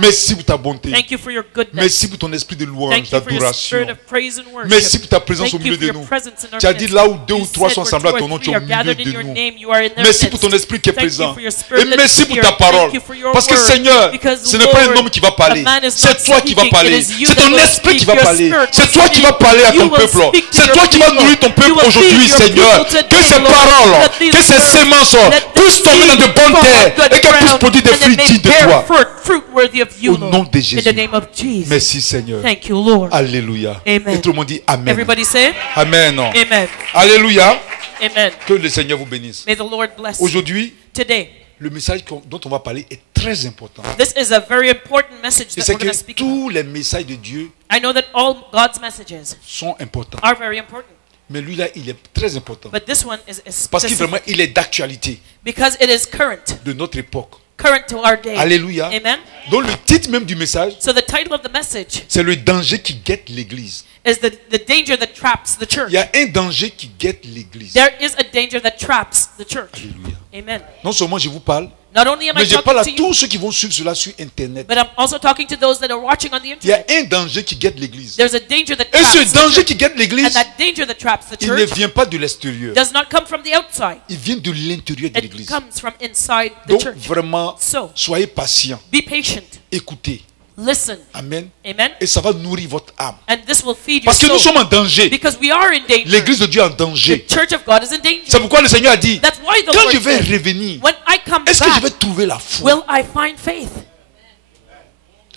Merci pour ta bonté. Thank you for your goodness. Merci pour ton esprit de louange, Thank you for your d'adoration. spirit of praise and worship. Merci pour ta présence Thank au you milieu for de your nous. presence in our Tu as dit midst. là où deux You ou trois said sont where assemblés à two ton or nom, tu three es au are milieu gathered in de your nous. name, you are in their Merci pour midst. ton esprit qui est Thank you présent. for your spirit Et that merci is pour here. ta parole. Thank you for your Parce que word. Seigneur, Because ce n'est pas un Lord, homme qui va parler. a man is C'est not toi qui vas speaking, parler. it is you C'est that ton will esprit qui speak. va Your parler. spirit C'est will toi qui vas speak. parler à You ton will peuple. speak to C'est your toi qui vas people. nourrir ton You peuple will aujourd'hui, feed your Seigneur. people today, Que ces Lord. paroles, Let these que ces words, semences let puissent the tomber dans de seed bonnes fall on terres good et qu'elles puissent ground, produire des and fruits they dignes de bear toi. fruit worthy of you, Au nom Lord. de In Jésus. the name of Jesus. Merci Seigneur. Thank you, Lord. Alléluia. Amen. Et tout le monde dit Amen. Everybody say Amen. Amen. Alléluia. Amen. Que le Seigneur vous bénisse. May the Lord bless you. Aujourd'hui, Today, le message dont on va parler est très important. this is a very important message Je that sais we're going que to speak about. tous les messages de Dieu I know that all God's messages sont importants. are very important, Mais lui là, il est très important. but this one is Parce qu'il specific vraiment, il est d'actualité because it is current de notre époque. current to our day. Alléluia. Amen. Donc le titre même du message, So the title of the message c'est le danger qui guette l'église. is the danger that traps the church. Il y a un danger qui guette l'église. There is a danger that traps the church. Alléluia. Amen. Non seulement je vous parle, Not only am I mais je parle à talking to you, tous ceux qui vont suivre cela sur Internet. but I'm also talking to those that are watching on the Il y a internet. un danger qui guette l'église. There's a danger that Et traps ce the danger church. qui guette And l'église, that danger that traps the il ne church vient pas de l'extérieur. does not come from the outside. Il vient de l'intérieur de It l'église. comes from inside the Donc church. vraiment, So, soyez patients. be patient. Écoutez. Listen. Amen. Amen. Et ça va nourrir votre âme. And this will feed your Parce que nous soul. sommes en danger. Because we are in danger. L'église de Dieu est en The danger. church of God is in danger. C'est pourquoi le Seigneur a dit, That's why the quand Lord je vais said, revenir, when I come est-ce que je vais back, trouver la foi? will I find faith?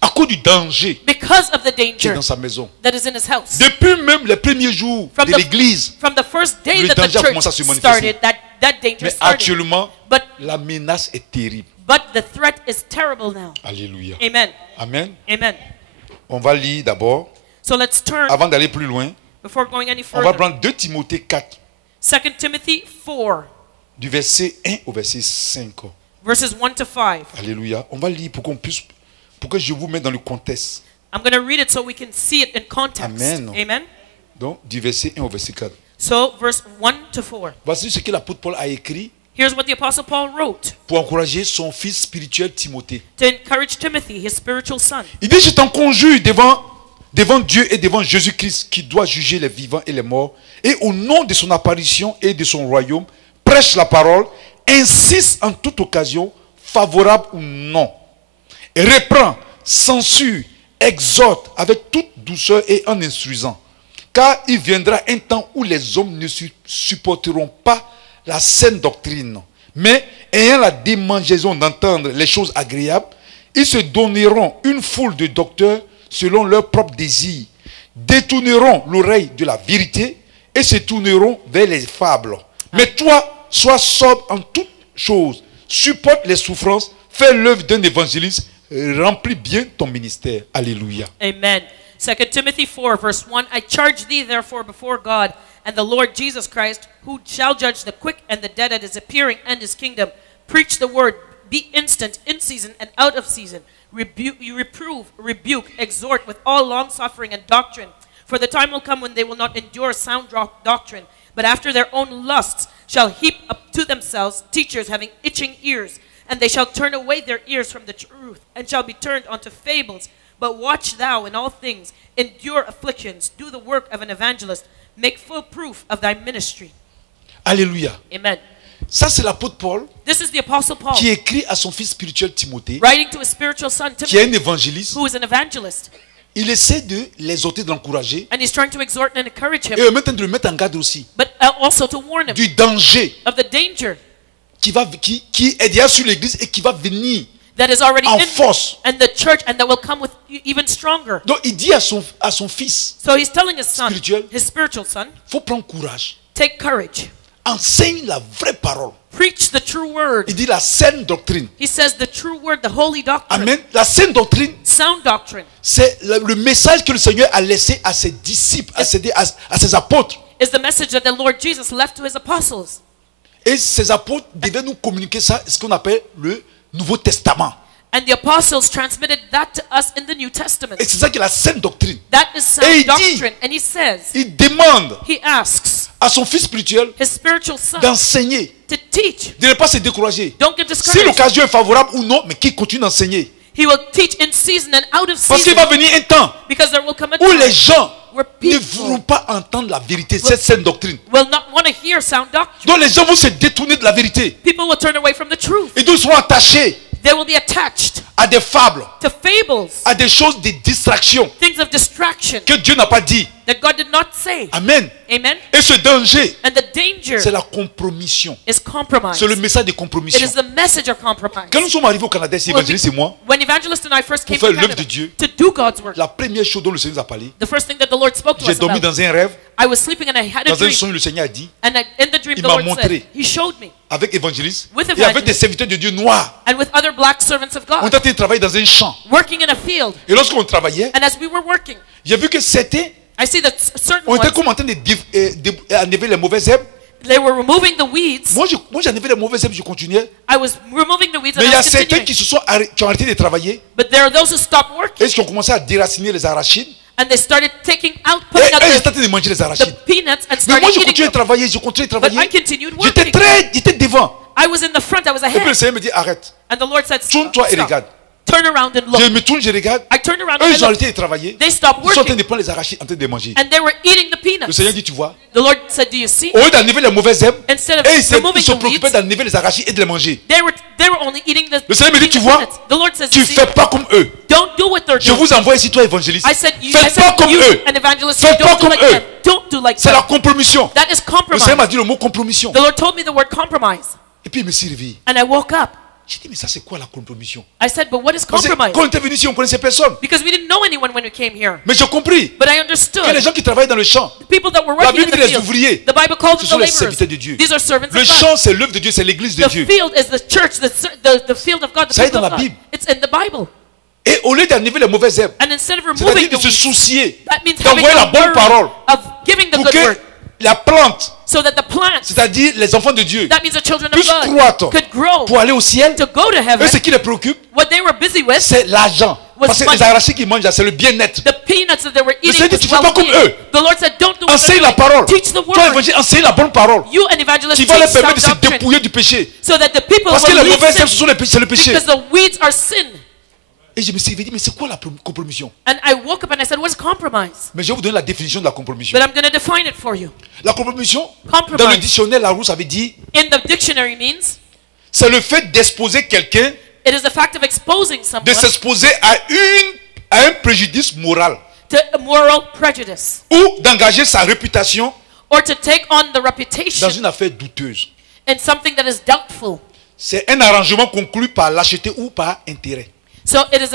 À cause du danger Because of the qui est danger dans sa maison. that is in his house. Depuis même les premiers jours From de l'église. From the first day Le that the danger a church commencé à se manifester. started, that danger Mais started. actuellement, But la menace est terrible. the threat is terrible now. Alléluia. Amen. Amen. Amen. On va lire d'abord, So let's turn, avant d'aller plus loin, before going any on va further, prendre 2 Timothée 4, 2 Timothy 4, du verset 1 au verset 5. verses 1 to 5. Alléluia. On va lire pour que je vous mette dans le contexte. I'm going to read it so we can see it in context. Amen. Amen. Donc, du verset 1 au verset 4. So, verse 1 to 4. Voici ce que l'apôtre Paul a écrit Here's what the Apostle Paul wrote pour encourager son fils spirituel Timothée. to encourage Timothy, his spiritual son. Il dit, je t'en conjure devant Dieu et devant Jésus-Christ qui doit juger les vivants et les morts, et au nom de son apparition et de son royaume, prêche la parole, insiste en toute occasion, favorable ou non, et reprend, censure, exhorte avec toute douceur et en instruisant. Car il viendra un temps où les hommes ne supporteront pas la saine doctrine, mais ayant la démangeaison d'entendre les choses agréables, ils se donneront une foule de docteurs selon leurs propres désirs, détourneront l'oreille de la vérité et se tourneront vers les fables. Mais toi, sois sobre en toutes choses, supporte les souffrances, fais l'œuvre d'un évangéliste, remplis bien ton ministère. Alléluia. Amen. 2 Timothy 4, verse 1. I charge thee therefore before God and the Lord Jesus Christ, who shall judge the quick and the dead at his appearing and his kingdom. Preach the word, be instant, in season and out of season. Reprove, rebuke, exhort with all long suffering and doctrine. For the time will come when they will not endure sound doctrine, but after their own lusts shall heap up to themselves teachers having itching ears. And they shall turn away their ears from the truth, and shall be turned unto fables. But watch thou in all things, endure afflictions, do the work of an evangelist, make full proof of thy ministry. Alléluia. Amen. Ça, c'est l'apôtre Paul This is the Apostle Paul qui écrit à son fils spirituel Timothée, writing to his spiritual son qui est Timothy, un évangéliste. who is an evangelist. Il essaie de l'exhorter, de l'encourager, And he's trying to exhort and encourage him, et en même temps de le mettre en garde aussi but also to warn him du danger of the danger qui est déjà sur l'église et qui va venir that is already en in force. and the church, and that will come with even stronger. Donc il dit à son fils, So he's telling his son, Spirituel. his spiritual son, il faut prendre courage. take courage. Enseigne la vraie parole. Preach the true word. Il dit la saine doctrine. He says the true word, the holy doctrine, Amen. La saine doctrine, sound doctrine, c'est le message que le Seigneur a laissé à ses disciples, à ses apôtres. is the message that the Lord Jesus left to his apostles. Et ces apôtres devaient nous communiquer ça, ce qu'on appelle le Nouveau Testament. And the apostles transmitted that to us in the New Testament. Et c'est ça qui est la saine doctrine. That is Et sound il dit- doctrine. And he says, Il demande he asks à son fils spirituel his spiritual son d'enseigner, to teach. de ne pas se décourager. Don't get Si discouraged. l'occasion est favorable ou non, mais qu'il continue d'enseigner. He will teach in season and out of Parce qu'il season. va venir un temps Because there will come a où les time gens where ne people voudront pas entendre la vérité, cette saine doctrine. will not want to hear sound doctrine. Donc les gens vont se détourner de la vérité. People will turn away from the truth. Et donc ils seront attachés They will be attached à des fables, to fables, à des choses, des distractions things of distraction que Dieu n'a pas dit. that God did not say. Amen. Amen. Et ce danger, And the danger c'est la compromission. is compromise. C'est le message de It compromission. is the message of compromise. Quand nous sommes arrivés au Canada, c'est Évangéliste et moi, When Evangelist and I first came faire to l'œuvre Canada de Dieu, to do God's work, la première chose dont le Seigneur nous a parlé, the first thing that the Lord spoke to j'ai us dormi about, dans un rêve, I was sleeping and I had a dans un dream. songe, le Seigneur a dit, And in the dream, Il the m'a Lord montré. said, He showed me, avec Évangéliste, With et avec des Evangelist. serviteurs de Dieu noirs, and with other black servants of on God, était en train de travailler dans un champ. working in a field. Et lorsqu'on travaillait, And as we were working, j'ai vu que certains, I see that certain on était ones, comme en train d'enlever les mauvaises herbes. they were removing the weeds. Moi, j'enlevais les mauvaises herbes, je continuais. I was removing the weeds Mais and il y I a was certains continuing. qui ont arrêté de travailler But there are those who stopped working et qui ont commencé à déraciner les arachides. and they started taking out, Et putting out eux, ils étaient en the, train de manger les the arachides. peanuts and Mais started moi, je eating continuais de them. travailler, je continuais de But I travailler. continued J'étais working. j'étais devant. I was in the front, I was Et puis le ahead. Seigneur me dit, arrête. And the Lord said, Tourne-toi et stop. regarde. Turn around and Je look. me tourne, je regarde. I turned around Eux, and ils ont I looked. arrêté de travailler. They stopped Ils sont en train working de prendre les arachides, en train de les manger. and they were eating the Le peanuts. Seigneur dit, tu vois, The Lord said, do you see? au lieu d'enlever les mauvaises herbes, Instead of et ils removing se the préoccupaient weeds, d'enlever les arachides et de les manger. they were only eating the, Le Seigneur me dit, tu eating the vois, peanuts. The Lord says, tu you ne see, fais pas comme eux. don't do what they're Je doing. vous envoie ici, toi, évangéliste. I said, Faites pas comme you, eux. an evangelist, Faites pas don't do comme like eux. them. Don't do like C'est la them. compromission. That is Le Seigneur compromise. m'a dit le mot compromission. The Lord told me the word compromise. Et puis il me s'est réveillé. And I woke up. J'ai dit, mais ça c'est quoi la compromission? I said, but what is Parce que compromise? quand on était venu ici, on ne connaissait personne. Because we didn't know anyone when we came here. Mais j'ai compris But I que les understood. gens qui travaillent dans le champ, The people that were la working in Bible the dit les field, ouvriers. the Bible calls Ce them sont the les laborers. serviteurs de Dieu. These are servants Le of God. champ, c'est l'œuvre de Dieu, c'est l'église de The Dieu. field is the church, the field of God, the Ça est people dans of la God. Bible. It's in the Bible. Et au lieu d'enlever les mauvaises herbes, And instead of c'est-à-dire removing de the se weeds, soucier that means having d'envoyer la a bonne worry parole of giving the pour good que word, la plante, so that the plants, c'est-à-dire les enfants de Dieu, that means the children of puissent God, croître could grow pour aller au ciel. to go to heaven. Eux, ce qui les préoccupe, What they were busy with, c'est l'argent. Was Parce que money. les arachides qu'ils mangent, là, c'est le bien-être. the peanuts that they were eating, Seigneur dit, was tu fais pas comme well-being. eux. The Lord said, don't do what Enseigne they're la doing. parole. Teach the Toi, word. évangile, enseigne la bonne parole You, an evangelist, qui teach va leur sound permettre de se doctrine, dépouiller du péché. so that the people Parce que will les leave mauvaises herbes, sin, c'est le péché. because the weeds are sin. Et je me suis dit, mais c'est quoi la compromission? And I woke up and I said, what's compromise? Mais je vais vous donner la définition de la compromission. But I'm going to define it for you. La compromission, Compromise. dans le dictionnaire Larousse, avait dit, In the dictionary means, c'est le fait d'exposer quelqu'un, it is the fact of exposing de someone s'exposer à un préjudice moral to a moral prejudice, ou d'engager sa réputation or to take on the dans reputation une affaire douteuse. in something that is doubtful. C'est un arrangement conclu par l'acheter ou par intérêt. So it is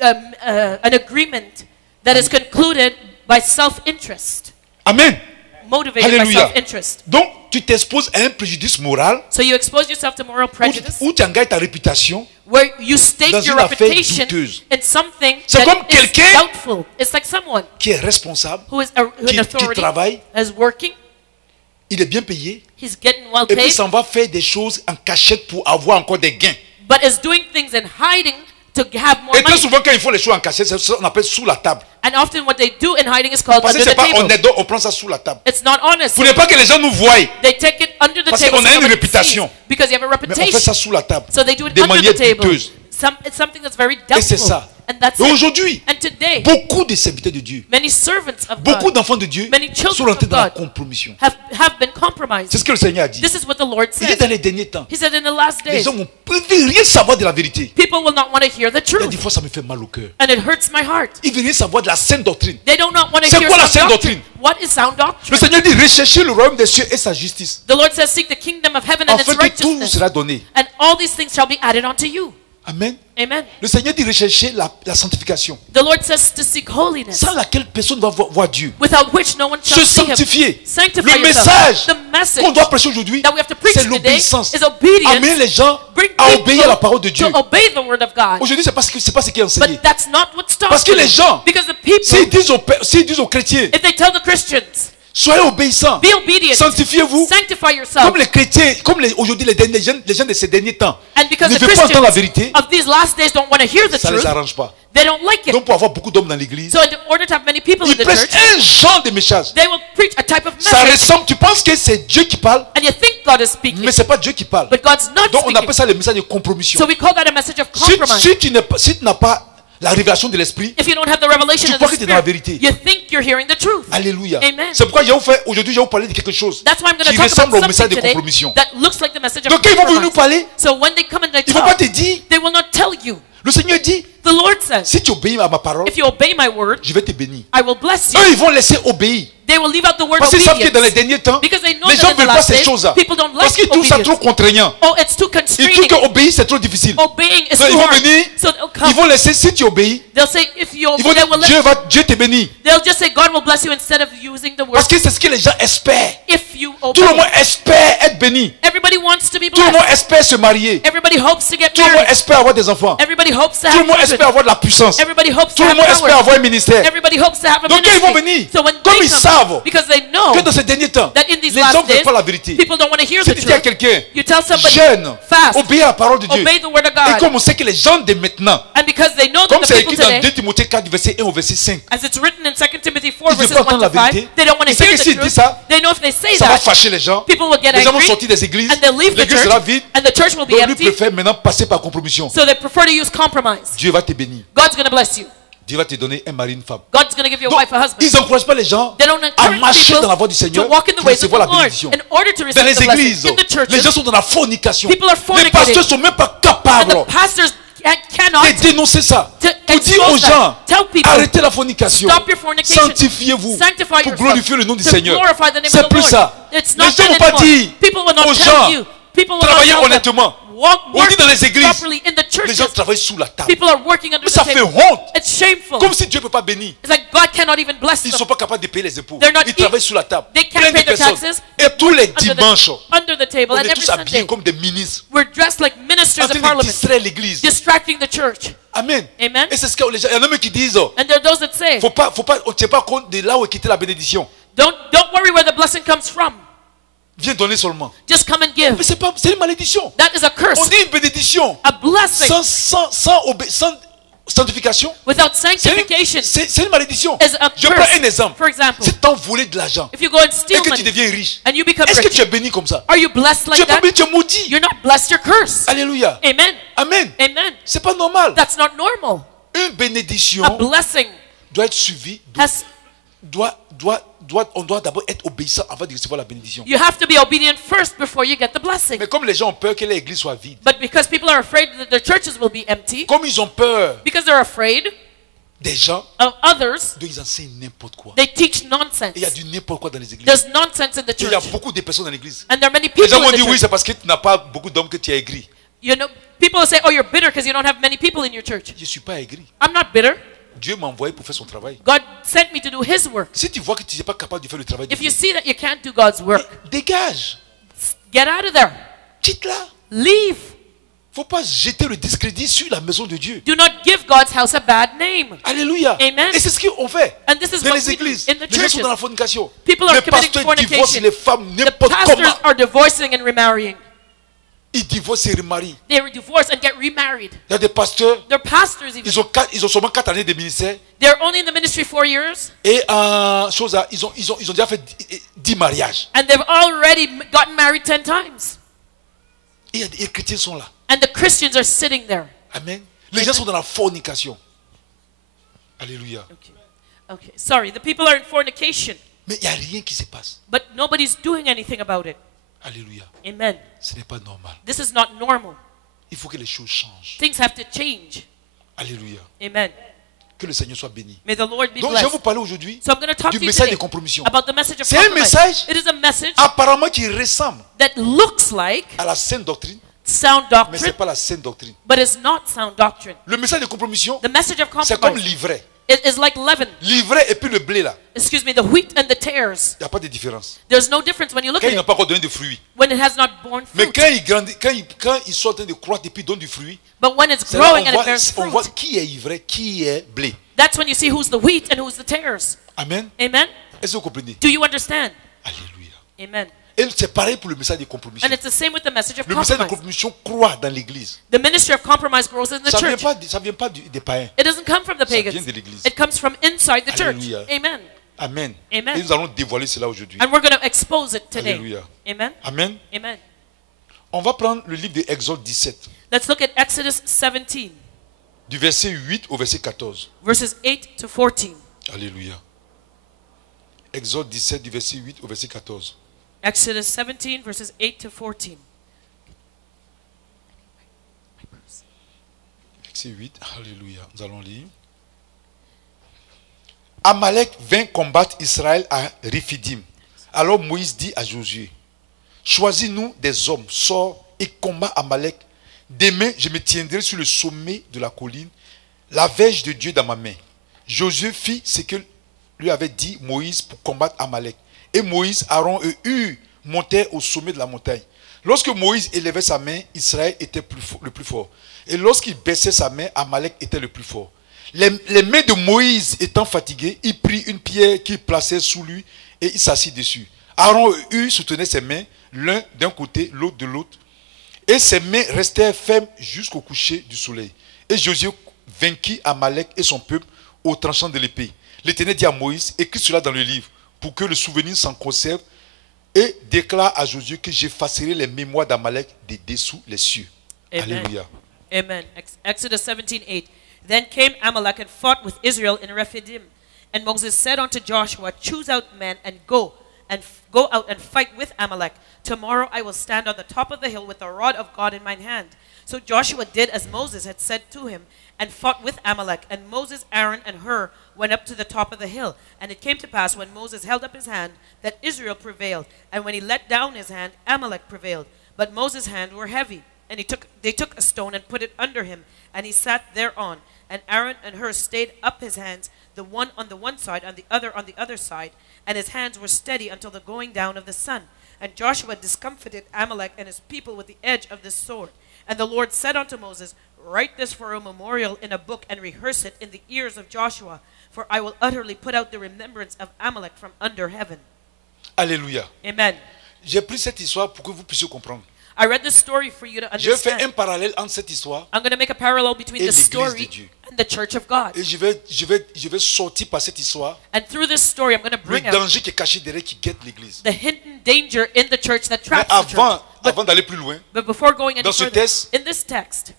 an agreement that is concluded by self-interest, Amen. motivated by Alléluia. self-interest. Donc, tu t'exposes à un préjudice moral So you expose yourself to moral prejudice, où tu engages ta réputation. where you stake dans your une affaire reputation douteuse. in something C'est comme that is quelqu'un doubtful. It's like someone qui est responsable, who is qui an authority, travaille, is working, il est bien payé, he's getting well et puis paid, s'en va faire des choses en cachette pour avoir encore des gains. but is doing things in hiding to have more Et très money. souvent, quand ils font les choses en cachette, c'est ce qu'on appelle sous la table. And often what they do in hiding is called Parce que under c'est the pas table. honnête, donc on prend ça sous la table. It's not honest. Pour ne pas que les gens nous voient, They take it under the Parce table qu'on a so une nobody réputation. sees, because you have a mais on fait ça reputation. sous la table. So they do it de under manière the table. douteuse. It's something that's very Et c'est doubtful. ça. And that's Et it. aujourd'hui, And today, beaucoup de serviteurs de Dieu, many servants of beaucoup God d'enfants de Dieu Many children sont rentrés of dans la God compromission. have been compromised. C'est ce que le Seigneur a dit. This is what the Lord Il dit says. dans les derniers temps, He said in the last les days, gens ne veulent rien savoir de la vérité. people will not want to hear the Il y a des truth. fois, ça me fait mal au cœur. And it hurts my heart. Ils veulent rien savoir de la saine doctrine. They do not want to C'est hear quoi la sound saine doctrine. doctrine? What is sound Le doctrine? Seigneur dit, recherchez le royaume des cieux et sa justice, The Lord says, seek the kingdom of heaven and afin its que tout vous righteousness, sera donné. and all these things shall be added unto you. Amen. Amen. Le Seigneur dit, recherchez la sanctification, The Lord says to seek holiness, sans laquelle personne ne va voir Dieu. without which no one Se shall see him. sanctifier. Sanctify Le yourself. message The message qu'on doit prêcher aujourd'hui, that we have to preach c'est today l'obéissance. is obedience. Amener les gens Bring à people obéir à la parole de Dieu. to obey the word of God. Aujourd'hui, c'est pas ce qui est enseigné. But that's not what stops Parce que them. les gens, Because the people, s'ils disent aux chrétiens, if they tell the Christians, Soyez obéissants. Be obedient. Sanctifiez-vous. Sanctify yourself. Comme les chrétiens, comme aujourd'hui les gens de ces derniers temps And because ne the veulent pas entendre la Christians vérité, of these last days don't want to hear the ça ne truth, les arrange pas. they don't like it. Donc pour avoir beaucoup d'hommes dans l'église, So in order to have many people in ils the prêchent church, un genre de message. they will preach a type of Ça message. ressemble, tu penses que c'est Dieu qui parle, And you think God is speaking, mais c'est pas Dieu qui parle. but God's not Donc on speaking. appelle ça le message de compromission. So we call that a message of Si, compromise. si tu n'as pas la révélation de l'esprit, If you don't have the revelation tu of crois the que tu es dans la Spirit, vérité. you think you're hearing the truth. Alléluia. Amen. C'est pourquoi aujourd'hui je vais vous parler de quelque chose That's why I'm going qui to talk ressemble about au message something de today compromission. that looks like the message of Donc quand ils vont venir nous compromise. parler, So when they come and they ils ne vont pas talk, te dire, they will not tell you. le Seigneur dit, The Lord says, si tu obéis à ma parole, if you obey my word, je vais te bénir. I will bless you. Eux, ils vont laisser obéir. They will leave out the word Parce qu'ils savent que dans les obedience. derniers temps, Because they know les that gens in ne the veulent pas last ces days, choses-là. people don't like Parce qu'ils trouvent ça obedience. trop contraignant. Oh, it's too Ils trouvent constraining. qu'obéir, c'est trop difficile. Obeying is Donc, too ils vont hard. venir, So they'll ils come. vont laisser, si tu obéis, They'll say, if you ils vont obey, dire, Dieu te bénit. they'll just say, God will bless you instead of using the word. Parce que c'est ce que les gens espèrent. If you Tout le monde obey. espère être béni. Everybody wants to be Tout le monde blessed. espère se marier. Everybody hopes to get Tout le monde married. espère avoir des enfants. Everybody hopes to Tout le have monde espère children. avoir de la puissance. Everybody hopes Tout to le have monde espère power. avoir un ministère. Everybody hopes to have a Donc, quand ils vont venir, ministry. So when comme they ils come, savent because they know que dans ces derniers temps, that in these les gens last ne veulent days, pas la vérité. people don't want to hear Si the tu dis à truth. quelqu'un, You tell somebody, jeune, fast, obéis à la parole de Dieu. obey the word of Et God. comme on sait que les gens de maintenant, And because they know that comme the c'est people écrit dans today, 2 Timothée 4, verset 1 au verset 5, as it's written in 2 Timothy 4, ils ne veulent verses pas 1 entendre la to 5, vérité. they don't want to Ils savent hear que the s'ils truth. disent ça, They know if they say ça va that, fâcher les gens. people will get Les gens vont angry, sortir des églises. and they'll leave the L'église church, sera vide. and the church will be Donc lui empty. préfère maintenant passer par compromission. So they prefer to use compromise. Dieu va te bénir. God's going to bless you. Dieu va te donner un mari, une femme. God's going to give you a Donc, wife, a husband. ils n'encouragent pas les gens They don't à encourage marcher people dans la voie du to Seigneur walk in the pour ways of the recevoir la Lord bénédiction. in order to Dans receive les the blessing. églises, In the les churches, gens sont dans la fornication. People are Les fornicating. pasteurs sont même pas and capables the pastors cannot de dénoncer ça. to Pour dire aux expose that. gens, Tell people, arrêtez la fornication. stop your fornication. Sanctifiez-vous Sanctify pour yourself glorifier le nom du to Seigneur. glorify the name C'est of the plus Lord. ça. It's Les not gens ne that vont pas anymore. dire People will not aux tell gens, you. People will not travaillez tell them. honnêtement. On Work dit dans les églises, properly in the les churches. gens travaillent sous la table. People are working under Mais the ça fait table. honte. It's shameful. Comme si Dieu ne peut pas bénir. It's like God cannot even bless Ils ne them. sont pas capables de payer les impôts. They're not Ils travaillent sous la table. They can't Plein de pay their personnes. taxes. Et tous les Under dimanches, under the table, on and est every tous habillés Sunday comme des ministres. we're dressed like En ministers of train de parliament, distraire l'église. distracting the church. Amen. Amen. Et c'est ce que les gens, il y en a même qui disent, And there are those that say, faut pas, on ne tient pas compte de là où est quittée la bénédiction. don't worry where the blessing comes from. Viens donner seulement. Just come and give. Mais c'est une malédiction. That is a curse. On dit une bénédiction A blessing sans sanctification. without C'est sanctification une malédiction. is a Je prends un curse. exemple. For example, Si tu as volé de l'argent if you go and et steal que tu money deviens riche, and you become est-ce que rich, tu es béni comme ça? are you blessed Tu like es pas that? béni, tu es maudit. You're not blessed, you're cursed. Alléluia. Amen. Amen. Amen. C'est pas normal. That's not normal. Une A bénédiction blessing doit être suivie. On doit d'abord être obéissant avant de recevoir la bénédiction. You have to be obedient first before you get the blessing. Mais comme les gens ont peur que l'église soit vide, But because people are afraid that their churches will be empty, comme ils ont peur because they're afraid des gens, of others, donc ils enseignent n'importe quoi. they teach Et nonsense. il y a du n'importe quoi dans les églises. There's nonsense in the Et il y a church. beaucoup de personnes dans l'église. And there are many Les people gens vont in the dire oui, church. c'est parce que tu n'as pas beaucoup d'hommes que tu es aigri. You know, people will say, oh, you're bitter because you don't have many people in your church. Je ne suis pas aigri. I'm not bitter. Dieu m'a envoyé pour faire son travail. God sent me to do His work. Si tu vois que tu n'es pas capable de faire le travail de If you Dieu, see that you can't do God's work, dégage. get out of there. Quitte-la. Leave. Il ne faut pas jeter le discrédit sur la maison de Dieu. Do not give God's house a bad name. Alléluia. Amen. Et c'est ce qu'on fait. And this is Dans what les we do églises, in the les gens sont churches. dans la fornication. People are Les committing pasteurs divorcent fornication. les femmes The n'importe pastors comment. are divorcing and remarrying. Ils divorcent et remarient. They divorce and get remarried. Il y a des pasteurs, They're pastors even. ils ont seulement 4 années de ministère. They're only in the ministry 4 years, Et ils ont déjà fait 10 mariages. and they've already gotten married 10 times. Et les chrétiens sont là. And the Christians are sitting there. Amen. Les gens sont dans la fornication. Alléluia. Okay, sorry, the people are in fornication, Mais il n'y a rien qui se passe. but nobody's doing anything about it. Alléluia. Amen. Ce n'est pas normal. This is not normal. Il faut que les choses changent. Things have to change. Alléluia. Amen. Que le Seigneur soit béni. May the Lord be Donc je vais vous blessed. parler aujourd'hui So I'm going to talk du to you message today de compromission. about the message of C'est un compromise. message It is a message apparemment qui ressemble that looks like à la saine doctrine, sound mais ce doctrine, n'est pas la saine doctrine. but is not sound doctrine. Le message de compromission, The message of c'est comme compromise l'ivraie. is like leaven. L'ivraie et puis le blé là, Excuse me, the wheat and the tares. il n'y a pas de différence. There's no difference when you look Quand at ils n'ont it pas encore donné de fruits. when it has not borne Mais fruit. quand ils grandissent, quand ils sont en train de croître et puis ils donnent du fruit, But when it's c'est là growing and it bears on voit fruit, qui est ivraie, qui est blé. that's when you see who's the wheat and who's the tares. Amen. Amen. Est-ce que vous comprenez? Do you understand? Alléluia. Amen. Et c'est pareil pour le message de compromission. And it's the same with the message of Le message de compromise. compromission croît dans l'église. The ministry of compromise grows in the Ça ne church. vient pas des païens. It doesn't come from the Ça vient pagans. de l'église. It comes from inside the church. Alléluia. Amen. Amen. Amen. Et nous allons dévoiler cela aujourd'hui. And we're going to expose it today. Alléluia. Amen. Amen. Amen. On va prendre le livre de Exode 17, Let's look at Exodus 17, du verset 8 au verset 14. verses 8 to 14. Alléluia. Exode 17, du verset 8 au verset 14. Exodus 17, verses 8 to 14. Verset 8. Alléluia. Nous allons lire. Amalek vint combattre Israël à Riphidim. Alors Moïse dit à Josué, choisis-nous des hommes, sors et combat Amalek. Demain, je me tiendrai sur le sommet de la colline, la verge de Dieu dans ma main. Josué fit ce que lui avait dit Moïse pour combattre Amalek. Et Moïse, Aaron et Hur montèrent au sommet de la montagne. Lorsque Moïse élevait sa main, Israël était le plus fort. Et lorsqu'il baissait sa main, Amalek était le plus fort. Les mains de Moïse étant fatiguées, il prit une pierre qu'il plaçait sous lui et il s'assit dessus. Aaron et Hur soutenaient ses mains, l'un d'un côté, l'autre de l'autre. Et ses mains restèrent fermes jusqu'au coucher du soleil. Et Josué vainquit Amalek et son peuple au tranchant de l'épée. L'Éternel dit à Moïse, écris cela dans le livre, pour que le souvenir s'en conserve, et déclare à Josué que j'effacerai les mémoires d'Amalek des dessous les cieux. Amen. Alléluia. Amen. Exodus 17:8. Then came Amalek and fought with Israel in Rephidim. And Moses said unto Joshua, choose out men and go out and fight with Amalek. Tomorrow I will stand on the top of the hill with the rod of God in mine hand. So Joshua did as Moses had said to him, and fought with Amalek. And Moses, Aaron, and Hur went up to the top of the hill. And it came to pass, when Moses held up his hand, that Israel prevailed. And when he let down his hand, Amalek prevailed. But Moses' hands were heavy. And they took a stone and put it under him, and he sat thereon. And Aaron and Hur stayed up his hands, the one on the one side, and the other on the other side. And his hands were steady until the going down of the sun. And Joshua discomfited Amalek and his people with the edge of the sword. And the Lord said unto Moses, write this for a memorial in a book, and rehearse it in the ears of Joshua, for I will utterly put out the remembrance of Amalek from under heaven. Alléluia. Amen. J'ai pris cette histoire pour que vous puissiez comprendre. I read this story for you to Je vais faire un understand. parallèle entre cette histoire I'm going to make a parallel between et the l'église de story Dieu. and the church of God. et je vais sortir par cette histoire And through this story, I'm going to le bring out danger qui est caché derrière qui guette l'église. the hidden danger in the church that Mais traps the church. avant d'aller plus loin, But before going any dans ce further, texte, in this text,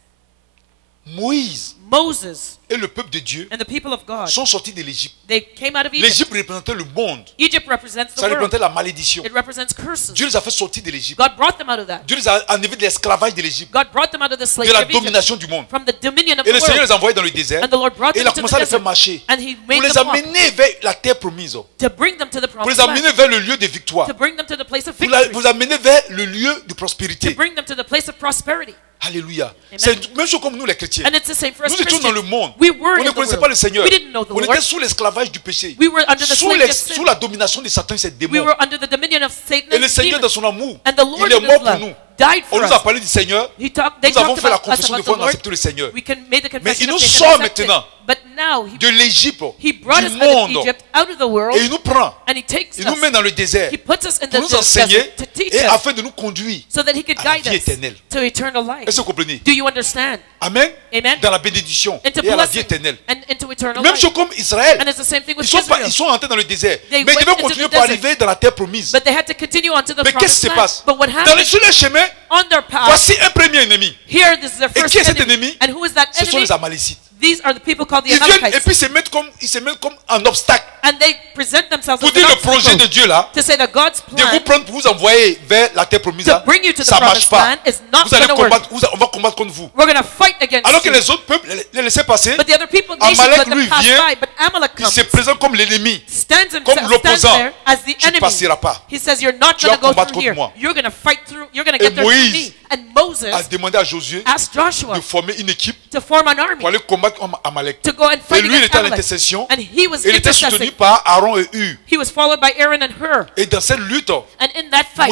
Moïse Moses et le peuple de Dieu and the people of God, sont sortis de l'Égypte. they came out of Egypt. L'Égypte représentait le monde. Egypt represents the Ça représentait world. la malédiction. It represents curses. Dieu les a fait sortir de l'Égypte. God brought them out of that. Dieu les a enlevés de l'esclavage de l'Égypte, God brought them out of the de slavery la of Egypt, domination du monde. from the dominion of Et the le Seigneur world. les a envoyés dans le désert. And the Lord brought Et them il a into commencé the à les faire desert. marcher And he pour made les them walk, amener vers la terre promise, to bring them to the pour promised les amener land, vers le lieu de victoire, to bring them to the place of pour victory, vous amener vers le lieu de to prospérité. bring them to the place of prosperity. Alléluia. C'est la même chose comme nous les chrétiens. And it's the same for us Nous étions dans le Christians. monde. We were On in ne the connaissait world. pas le Seigneur. We didn't know the On Lord. était sous l'esclavage du péché. We were under the slavery of Sous sin. la domination de Satan et ses We démons. were under the dominion of Satan Et le and Seigneur, demons. dans son amour, And the Lord il est in mort his pour love nous. died On for nous a us. parlé du Seigneur. They Nous avons talked fait la about us confession de about foi, the on a Lord. accepté le Seigneur. We made the Mais il confession nous of faith sort and accepted. maintenant But now de l'Égypte, he brought du us out of monde, Egypt, out of the world, et il nous prend, and he takes il nous us. met dans le désert He puts us in pour the nous enseigner desert to teach et us, afin de nous conduire so that he could à la guide vie us éternelle. to eternal life. Est-ce que vous comprenez? Do you understand? Amen. Amen. Dans la bénédiction Into et à la vie blessing éternelle. and into eternal Même life. chose comme Israël. And it's the same thing with Ils Israel. sont entrés dans le désert. They Mais ils went devaient into continuer the pour desert. arriver dans la terre promise. But they had to continue on to the Mais qu'est-ce qui promised se land. passe? But what Sur happened le chemin, on their path? voici un premier ennemi. Here, this is their Et first qui est cet enemy. ennemi? And who is that Ce sont enemy? les Amalécites. These are the people called the Ils viennent et Amalekites. puis ils se mettent comme un obstacle And they present themselves pour as dire an le projet de obstacle Dieu là, to say that God's de vous plan prendre pour vous envoyer vers la terre promise to là, bring you to the ça marche promised pas. land is not Vous allez going to work. combattre, on va combattre contre vous. We're going to fight against Alors que you. les autres peuples les laissaient passer, But the other people, nations, Amalek, let them lui, pass vient, by. But Amalek il comes, se présente comme l'ennemi. stands comme himself, l'opposant. stands there as the Tu ne enemy. passeras pas. He says, you're not Tu going vas to go combattre through contre here. moi. You're going to fight through. You're going to Et get there through Moïse me. And Moses a demandé à Josué asked Joshua de former une équipe to form an army pour aller combattre Amalek. to go and Et fight lui, il against était à Amalek. l'intercession. And he was Il était soutenu intercessing. par Aaron et Hur. He was followed by Aaron and Hur. Et dans cette lutte, And in that fight,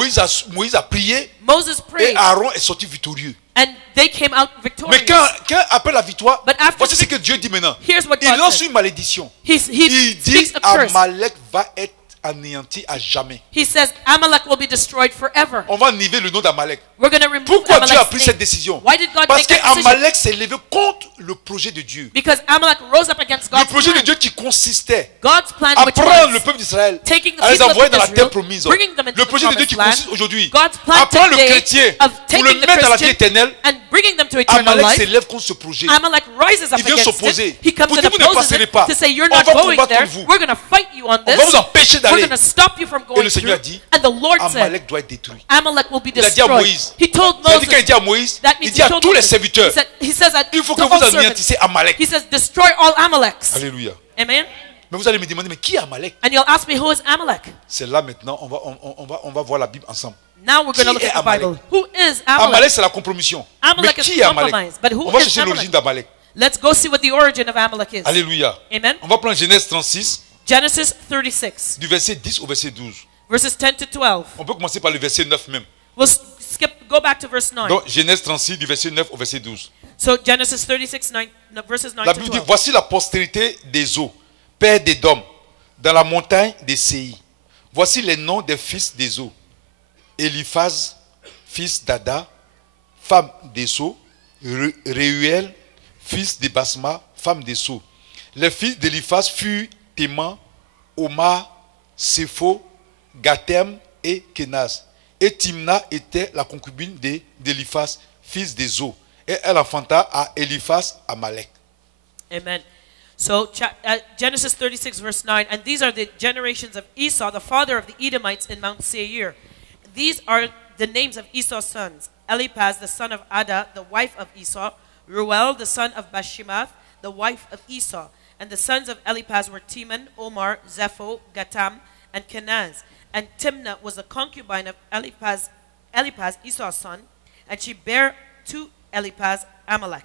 Moïse a prié Moses et prayed, Aaron est sorti victorieux. and they came out Mais victorious. quand après la victoire, But after- voici ce que Dieu dit maintenant. Here's what Il God lance says. une malédiction. He Il dit speaks a curse. Amalek va être anéanti à jamais. He says Amalek will be destroyed forever. On va enlever le nom d'Amalek. We're going to remove Pourquoi Dieu a Amalek's pris name. cette décision? Why did God Parce make that decision? qu'Amalek s'est levé contre le projet de Dieu. Because Amalek rose up against Le God's projet de plan. Dieu qui consistait God's plan, à which prendre le was peuple d'Israël, taking the à les people envoyer of dans la Israel, terre promise. bringing them into Le the projet de Dieu qui promised consiste land. aujourd'hui God's plan à prendre le today chrétien of pour taking le the mettre à la vie Christian éternelle. and bringing them to eternal Amalek life. s'élève contre ce projet. Amalek rises up Il vient against s'opposer. it. He comes Pour and dire, vous ne opposes passerez it pas. to say you're On not va going combattre there. vous. We're going to fight you on On this. va vous empêcher We're d'aller. going to stop you from Et going le Seigneur a through. dit, And the Lord said, Amalek doit être détruit. Amalek will be Il a dit à destroyed. Moïse, He told il a dit quand il Moses. dit à Moïse, That il means dit he à told tous les Moses. serviteurs, He says that il faut que to vous all servants. anéantissez Amalek. He says, destroy all Amaleks. Alléluia. Amen. Mais vous allez me demander, mais qui est Amalek? And you'll ask me, who is Amalek? C'est là maintenant, on va voir la Bible ensemble. Now we're going to Qui look est at the Amalek? Bible. Who is Amalek? Amalek, c'est la compromission. Mais Amalek is qui est Amalek? compromise. But who On va is chercher l'origine Amalek? d'Amalek. Let's go see what the origin of Amalek is. Alléluia. Amen. On va prendre Genèse 36, Genesis 36, du verset 10 au verset 12. verses 10 to 12. On peut commencer par le verset 9 même. We'll go back to verse 9. Donc, Genèse 36, du verset 9 au verset 12. So Genesis 36, verses 9 La to Bible dit, 12. voici la postérité des eaux, père d'Édom, dans la montagne des Séi. Voici les noms des fils des eaux. Eliphaz, fils d'Ada, femme d'Esso. Réuel, fils de Basma, femme d'Esso. Les fils d'Eliphaz furent Théman, Omar, Sépho, Gatem et Kenaz. Et Timna était la concubine d'Eliphaz, fils d'Esso. Et elle enfanta à Eliphaz Amalek. Amen. So Genesis 36, verse 9. And these are the generations of Esau, the father of the Edomites in Mount Seir. These are the names of Esau's sons. Eliphaz, the son of Ada, the wife of Esau. Reuel, the son of Bashimath, the wife of Esau. And the sons of Eliphaz were Teman, Omar, Zepho, Gatam, and Kenaz. And Timnah was the concubine of Eliphaz, Esau's son. And she bare to Eliphaz Amalek.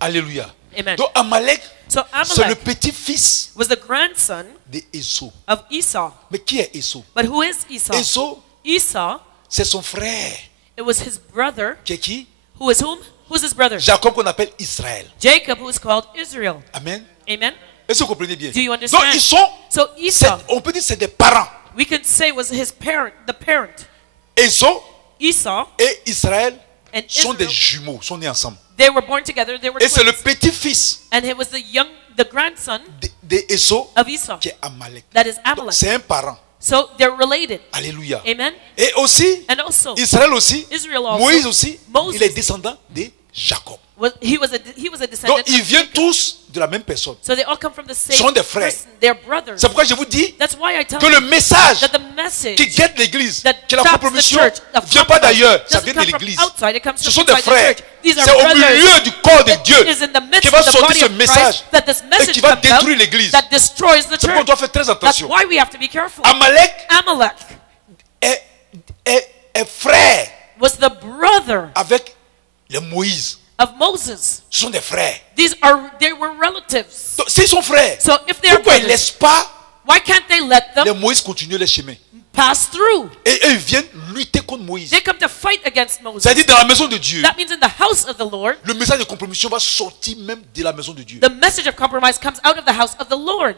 Alléluia. Amen. Donc Amalek, So c'est le Amalek petit-fils was the grandson d'Esau. of Esau. Mais qui est Esau? But who is Esau? Esau, Esau, c'est son frère. it was his brother. Qui est qui? Who is whom? Who's his brother? Jacob qu'on appelle Israël. Jacob, who is called Israel. Amen. Amen. Est-ce que vous comprenez bien? Do you understand? Donc ils sont, So Esau, on peut dire c'est des parents. we could say was his parent, the parent. Esau Esau et Israël and sont des Israel, jumeaux, sont nés ensemble. they were born together. They were Et c'est le twins. petit-fils And it was the grandson d'Esau of Esau. qui est Amalek. That is Donc, Amalek. c'est un parent. So they're related. Alléluia. Amen. Et aussi, And also, Israël aussi, Israel also, Moïse aussi, Moses. il est descendant de Jacob. he was a descendant Donc ils of viennent Jacob. tous de la même personne. So they all come from the same Sont des frères. person. They're brothers. C'est pourquoi je vous dis That's why I tell que you le message that the message qui guette l'église, that que la stops the compromission, church ne of vient pas compromise d'ailleurs, ça doesn't vient de come from l'église. outside, it comes Ce from sont des inside the frères. church. These are C'est au brothers. milieu du corps de Dieu It is in the midst qui va of the sortir body ce of message Christ that this et message qui va comes out détruire l'église. that destroys the C'est pourquoi on church. doit faire très That's attention. why we have to be careful. Amalek Amalek est frère was the brother avec les Moïse. of Moses. Ce sont des frères. They were relatives. Donc, s'ils sont frères, So if they are pourquoi ils ne brothers, laissent pas why can't they let les them Moïse continuer les chemins? pass through? Et eux, ils viennent lutter contre Moïse. They come to fight against Moses. C'est-à-dire dans la maison de Dieu. That means in the house of the Lord, Le message de compromission va sortir même de la maison de Dieu. the message of compromise comes out of the house of the Lord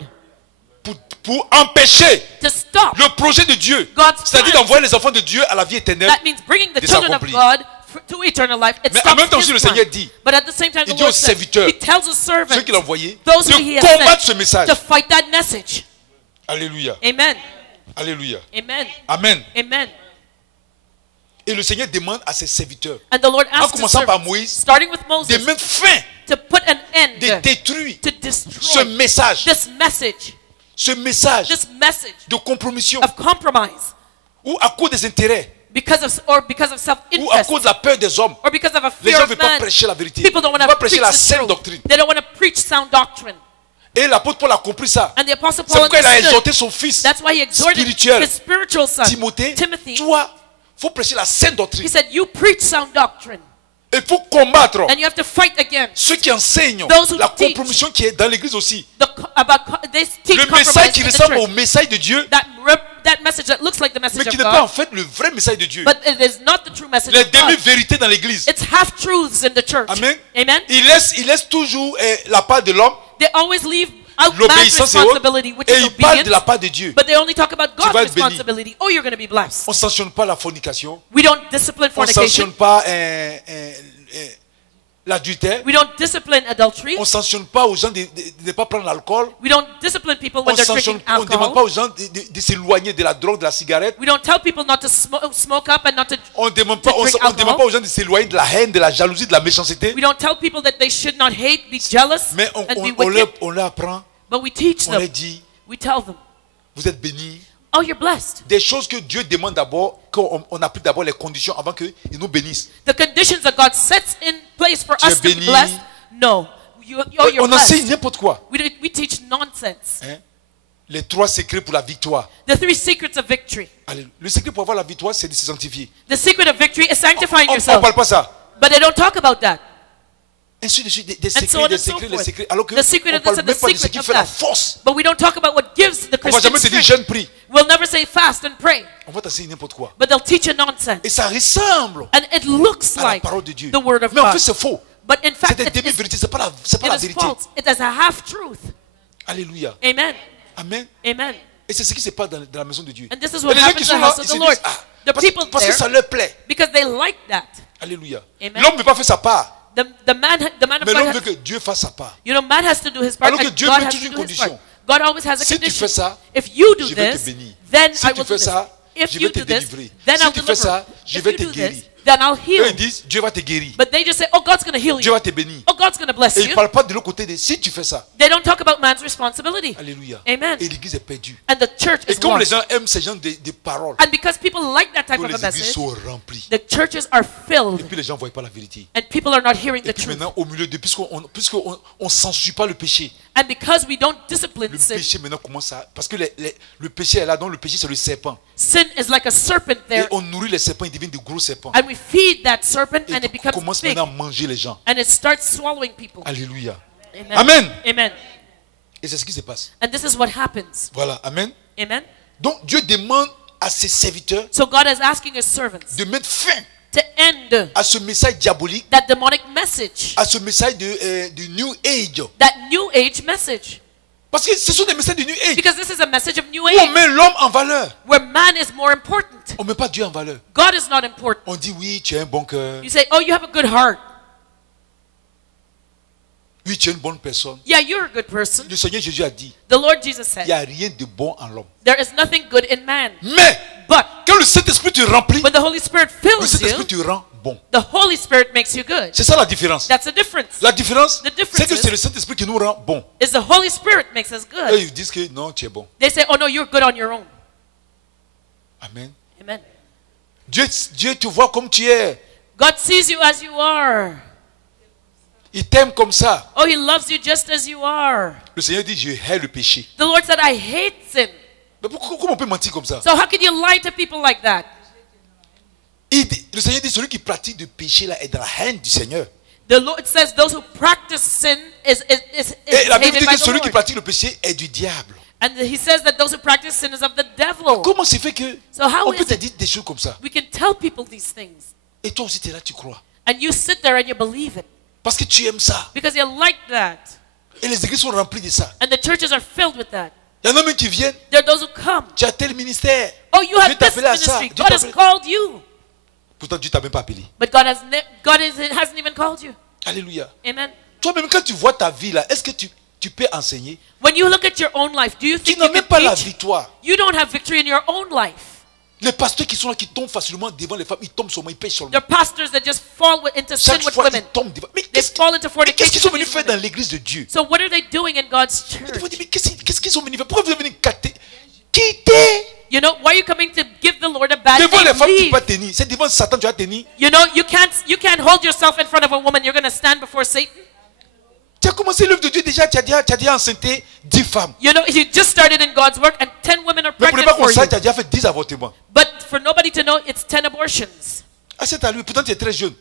Pour empêcher to stop. le projet de Dieu. God's C'est-à-dire plan. d'envoyer les enfants de Dieu à la vie éternelle. That means bringing the de children of s'accomplir. God to eternal life. It Mais en stops même temps his aussi, le plan. Seigneur dit, But at the same time, il the dit Lord aux says, serviteurs, He tells his servants, ceux qu'il a envoyés, those who de he has combattre ce sent, message. to fight that message. Alléluia. Amen. Alléluia. Amen. Amen. Amen. Et le Seigneur demande à ses serviteurs, And the Lord en asked his commençant par servants, Moïse, starting with de Moses, mettre fin, to put an de end, détruire to ce destroy message, this message de compromission, of compromise ou à cause des intérêts, because of ou à self-interest, cause de la peur des hommes. or because of a Les fear gens ne of veulent pas man. prêcher la vérité. People don't Ils want veulent to prêcher preach la the saine truth. doctrine. They don't want to preach sound doctrine. Et l'apôtre Paul a compris ça. And the Apostle C'est Paul pourquoi il a understood. exhorté son fils That's why he exhorted spirituel, his spiritual son, Timothée. Timothy. Toi, il faut prêcher la saine doctrine. He said, you preach sound doctrine, Il faut combattre and you have to fight against ceux qui enseignent Those who la teach. compromission qui est dans l'église aussi. they teach Le compromise message qui in the ressemble au church. message de Dieu, That message that looks like the mais message qui of n'est pas en God, fait le vrai message de Dieu. but it is not the true message Les of God. demi-vérités dans l'église. It's half-truths in the church. Amen. Amen. Il laisse toujours la part de l'homme They always leave out man's l'obéissance et autres, responsibility, which et is ils parlent de obedience, la part de Dieu. but they only talk about vas God's être béni. responsibility. Oh, you're going to be blessed. On ne sanctionne pas la fornication. We don't discipline On ne sanctionne fornication. pas l'adultère. We don't discipline adultery. On ne sanctionne pas aux gens de ne pas prendre l'alcool. We don't discipline people On when they're ne demande drinking pas alcohol. aux gens de s'éloigner de la drogue, de la cigarette. We don't tell people not to smoke up and not to. On ne demande pas, To drink on demande alcohol. pas aux gens de s'éloigner de la haine, de la jalousie, de la méchanceté. We don't tell people that they should not hate, be jealous, Mais and be wicked. on leur apprend, But we teach on leur them. dit, We tell them, vous êtes bénis. oh, you're blessed. Des choses que Dieu demande d'abord, qu'on applique d'abord les conditions avant qu'il nous bénisse. The conditions that God sets in place for Tu es us to be béni. blessed. No. Oh, you're On enseigne blessed. n'importe quoi. We teach nonsense. Hein? Les 3 secrets pour la victoire. The 3 secrets of victory. Allez, le secret pour avoir la victoire, c'est de se sanctifier. The secret of victory is sanctifying On ne yourself. parle pas ça. But they don't talk about that. Ainsi de suite, des And so secrets, on des and so secrets, des forth. secrets. Alors que The secret on of parle this and même the pas de ce secret qui of fait la that. force. But we don't talk about what gives the On ne va Christian jamais te dire strength. jeûne, prie. We'll never say fast and pray. On va t'enseigner n'importe quoi. But they'll teach you nonsense. Et ça ressemble And it looks à la like parole de Dieu. the word of Mais en God. fait, c'est faux. But in fact, C'est une it demi-vérité, c'est pas la is vérité. false. It is a half-truth. Alléluia. Amen. Amen. Amen. Et c'est ce qui se passe dans la maison de Dieu. And this is Et what les gens happens qui in sont the là, house ils of se the Lord. disent, The people parce que there, ça leur plaît. because they like that. Alléluia. Amen. L'homme ne veut pas faire sa part. The man of Mais l'homme God veut has, que Dieu fasse sa part. you know, man has to do his part, Alors que and Dieu God met has toujours to une do his part. condition. God always has a Si tu condition. fais ça, If you do je vais te this, bénir. then Si I tu will fais do this. ça, If je you vais te do this, délivrer. then Si I'll tu fais deliver. ça, je If vais you te do guérir. this, then I'll Eux, ils heal. disent, Dieu va te guérir. But they just say, oh, God's going to heal Dieu you. va te bénir. Oh, God's going to bless Et ils ne you. parlent pas de l'autre côté de si tu fais ça. They don't talk about man's responsibility. Alléluia. Amen. Et l'église est perdue. And the church Et is comme les lost. gens aiment ces genres de paroles, And because people like that type que of a les églises message, sont remplies. the churches are Et filled, puis les gens ne voient pas la vérité. and people are not hearing Et the puis truth. maintenant, au milieu de, puisqu'on ne censure pas le péché, And because we don't discipline le sin, péché maintenant commence à... Parce que le péché est là, donc le péché c'est le serpent. sin is like a serpent Et there, on nourrit les serpents, ils deviennent de gros serpents. and we feed that serpent, Et and it on becomes commence big, maintenant à manger les gens. and it starts swallowing people. Alléluia. Amen. Amen. Amen. Et c'est ce qui se passe. And this is what happens. Voilà. Amen. Amen. Donc Dieu demande à ses serviteurs So God is asking his servants de mettre fin to end à ce message diabolique, that demonic message, à ce message de New Age. that New Age message, Parce que ce sont des messages de New Age. because this is a message of New Où on Age, met l'homme en valeur. where man is more important. On ne met pas Dieu en valeur. God is not important. On dit oui, tu as un bon cœur. You say, oh, you have a good heart. Oui, tu es une bonne personne. Yeah, you're a good person. Le Seigneur Jésus a dit, The Lord Jesus il n'y said, a rien de bon en l'homme. there is nothing good in man. Mais But quand le Saint-Esprit te remplit, when the Holy Spirit le fills Saint-Esprit you, te rend bon. the Holy Spirit makes you good. C'est ça la différence. That's the difference. La différence, The difference c'est que is- c'est le Saint-Esprit qui nous rend bon. Is the Holy Spirit makes us Et good. ils disent que non, tu es bon. They say, oh no, you're good on your own. Amen. Amen. Dieu te voit comme tu es. God sees you as you are. Il t'aime comme ça. Oh, he loves you just as you are. Le Seigneur dit, je hais le péché. The Lord said, I hate sin. Mais comment on peut mentir comme ça? So how can you lie to people like that? Le Seigneur dit, celui qui pratique le péché là est dans la haine du Seigneur. The Lord says those who practice sin is Et la Bible hated dit by que the celui qui Lord. pratique le péché est du diable. And he says that those who practice sin is of the devil. Comment c'est fait que So how on peut is te it dire des choses comme ça? we can tell people these things? Et toi aussi tu es là, tu crois. And you sit there and you believe it Parce que tu aimes ça. because you like that. Et les églises sont remplies de ça. And the churches are filled with that. Il y en a même qui viennent. There are those who come. Tu as tel ministère. Oh, you Dieu have t'a this appelé à ça. ministry. Dieu God t'a has appelé. called you. Pourtant Dieu t'a même pas appelé. But God hasn't even called you. Alléluia. Amen. Toi-même quand tu vois ta vie là, est-ce que tu peux enseigner? When you look at your own life, do you Tu think n'as you même can pas la teach? victoire. You don't have victory in your own life. Les pasteurs qui sont là, qui tombent facilement devant les femmes, ils tombent seulement, ils pêchent seulement. There are pastors that just fall into sin Chaque with fois, women. ils tombent devant. Mais They qu'est-ce fall into mais qu'est-ce qu'ils sont fornication. venus faire dans l'église de Dieu? So what are they doing in God's Ils vont church? dire, mais qu'est-ce qu'ils sont venus faire? Pourquoi vous êtes venus quitter? You know, why are you coming to give the Lord a bad Devant les name? femmes, tu ne Leave. peux pas tenir. C'est devant Satan que tu vas tenir. You know, you can't hold yourself in front of a woman. You're going to stand before Satan. Tu as commencé l'œuvre de Dieu déjà, tu as déjà enceinté 10 femmes. You know, you just started in God's work and 10 women are Mais pour ne pregnant pas qu'on for you. sache, tu as déjà fait 10 avortements. But for nobody to know, it's 10 abortions. Ah, c'est à lui. Pourtant, tu es très jeune.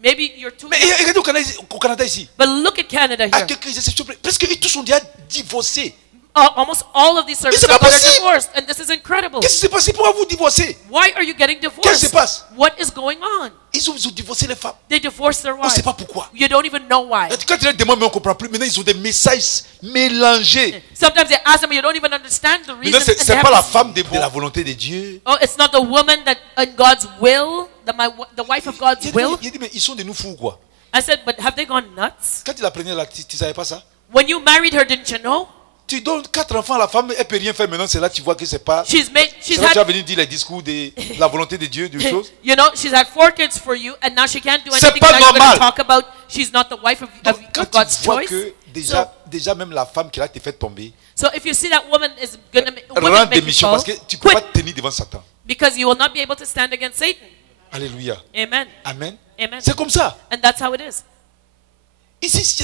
Maybe you're too Mais young. regardez au Canada ici. But look at Canada À here. quelques exceptions, presque tous sont déjà divorcés. almost all of these servants c'est of pas God are possible. divorced, and this is incredible. Qu'est-ce qui s'est passé? Pourquoi vous divorcez? Why are you getting Qu'est-ce qui se divorced? passe? What is going on? Ils ont divorcé les femmes. They divorced their On ne sait wives. pas pourquoi. You don't even know why. Quand tu les demandes, mais on ne comprend plus. Maintenant, ils ont des messages mélangés. Sometimes they ask them, you don't even understand the reason. Maintenant, ce and they n'est have pas la this- femme de la volonté de Dieu. Oh, it's not the woman that in God's will, the wife of God's will. Il dit, mais ils sont de nous fous, quoi. I said, but have they gone nuts? Quand tu la prenais là, tu ne savais pas ça? When you married her, didn't you know? Tu donnes 4 enfants à la femme, elle ne peut rien faire. Maintenant, c'est là que tu vois que c'est pas. She's C'est là que tu vas had, venir dire les discours de la volonté de Dieu, de choses. you know, she's had 4 kids for you, and now she can't do C'est anything. pas Now you're going normal. to talk about she's not the wife of Donc, quand God's tu vois choice. que déjà même la femme qui a été fait tomber, So if you see that woman is going to rends make you démission fall, parce que tu ne peux pas quit, tenir devant Satan. because you will not be able to stand against Satan. Alléluia. Amen. Amen. Amen. C'est comme ça. And that's how it is. Ici,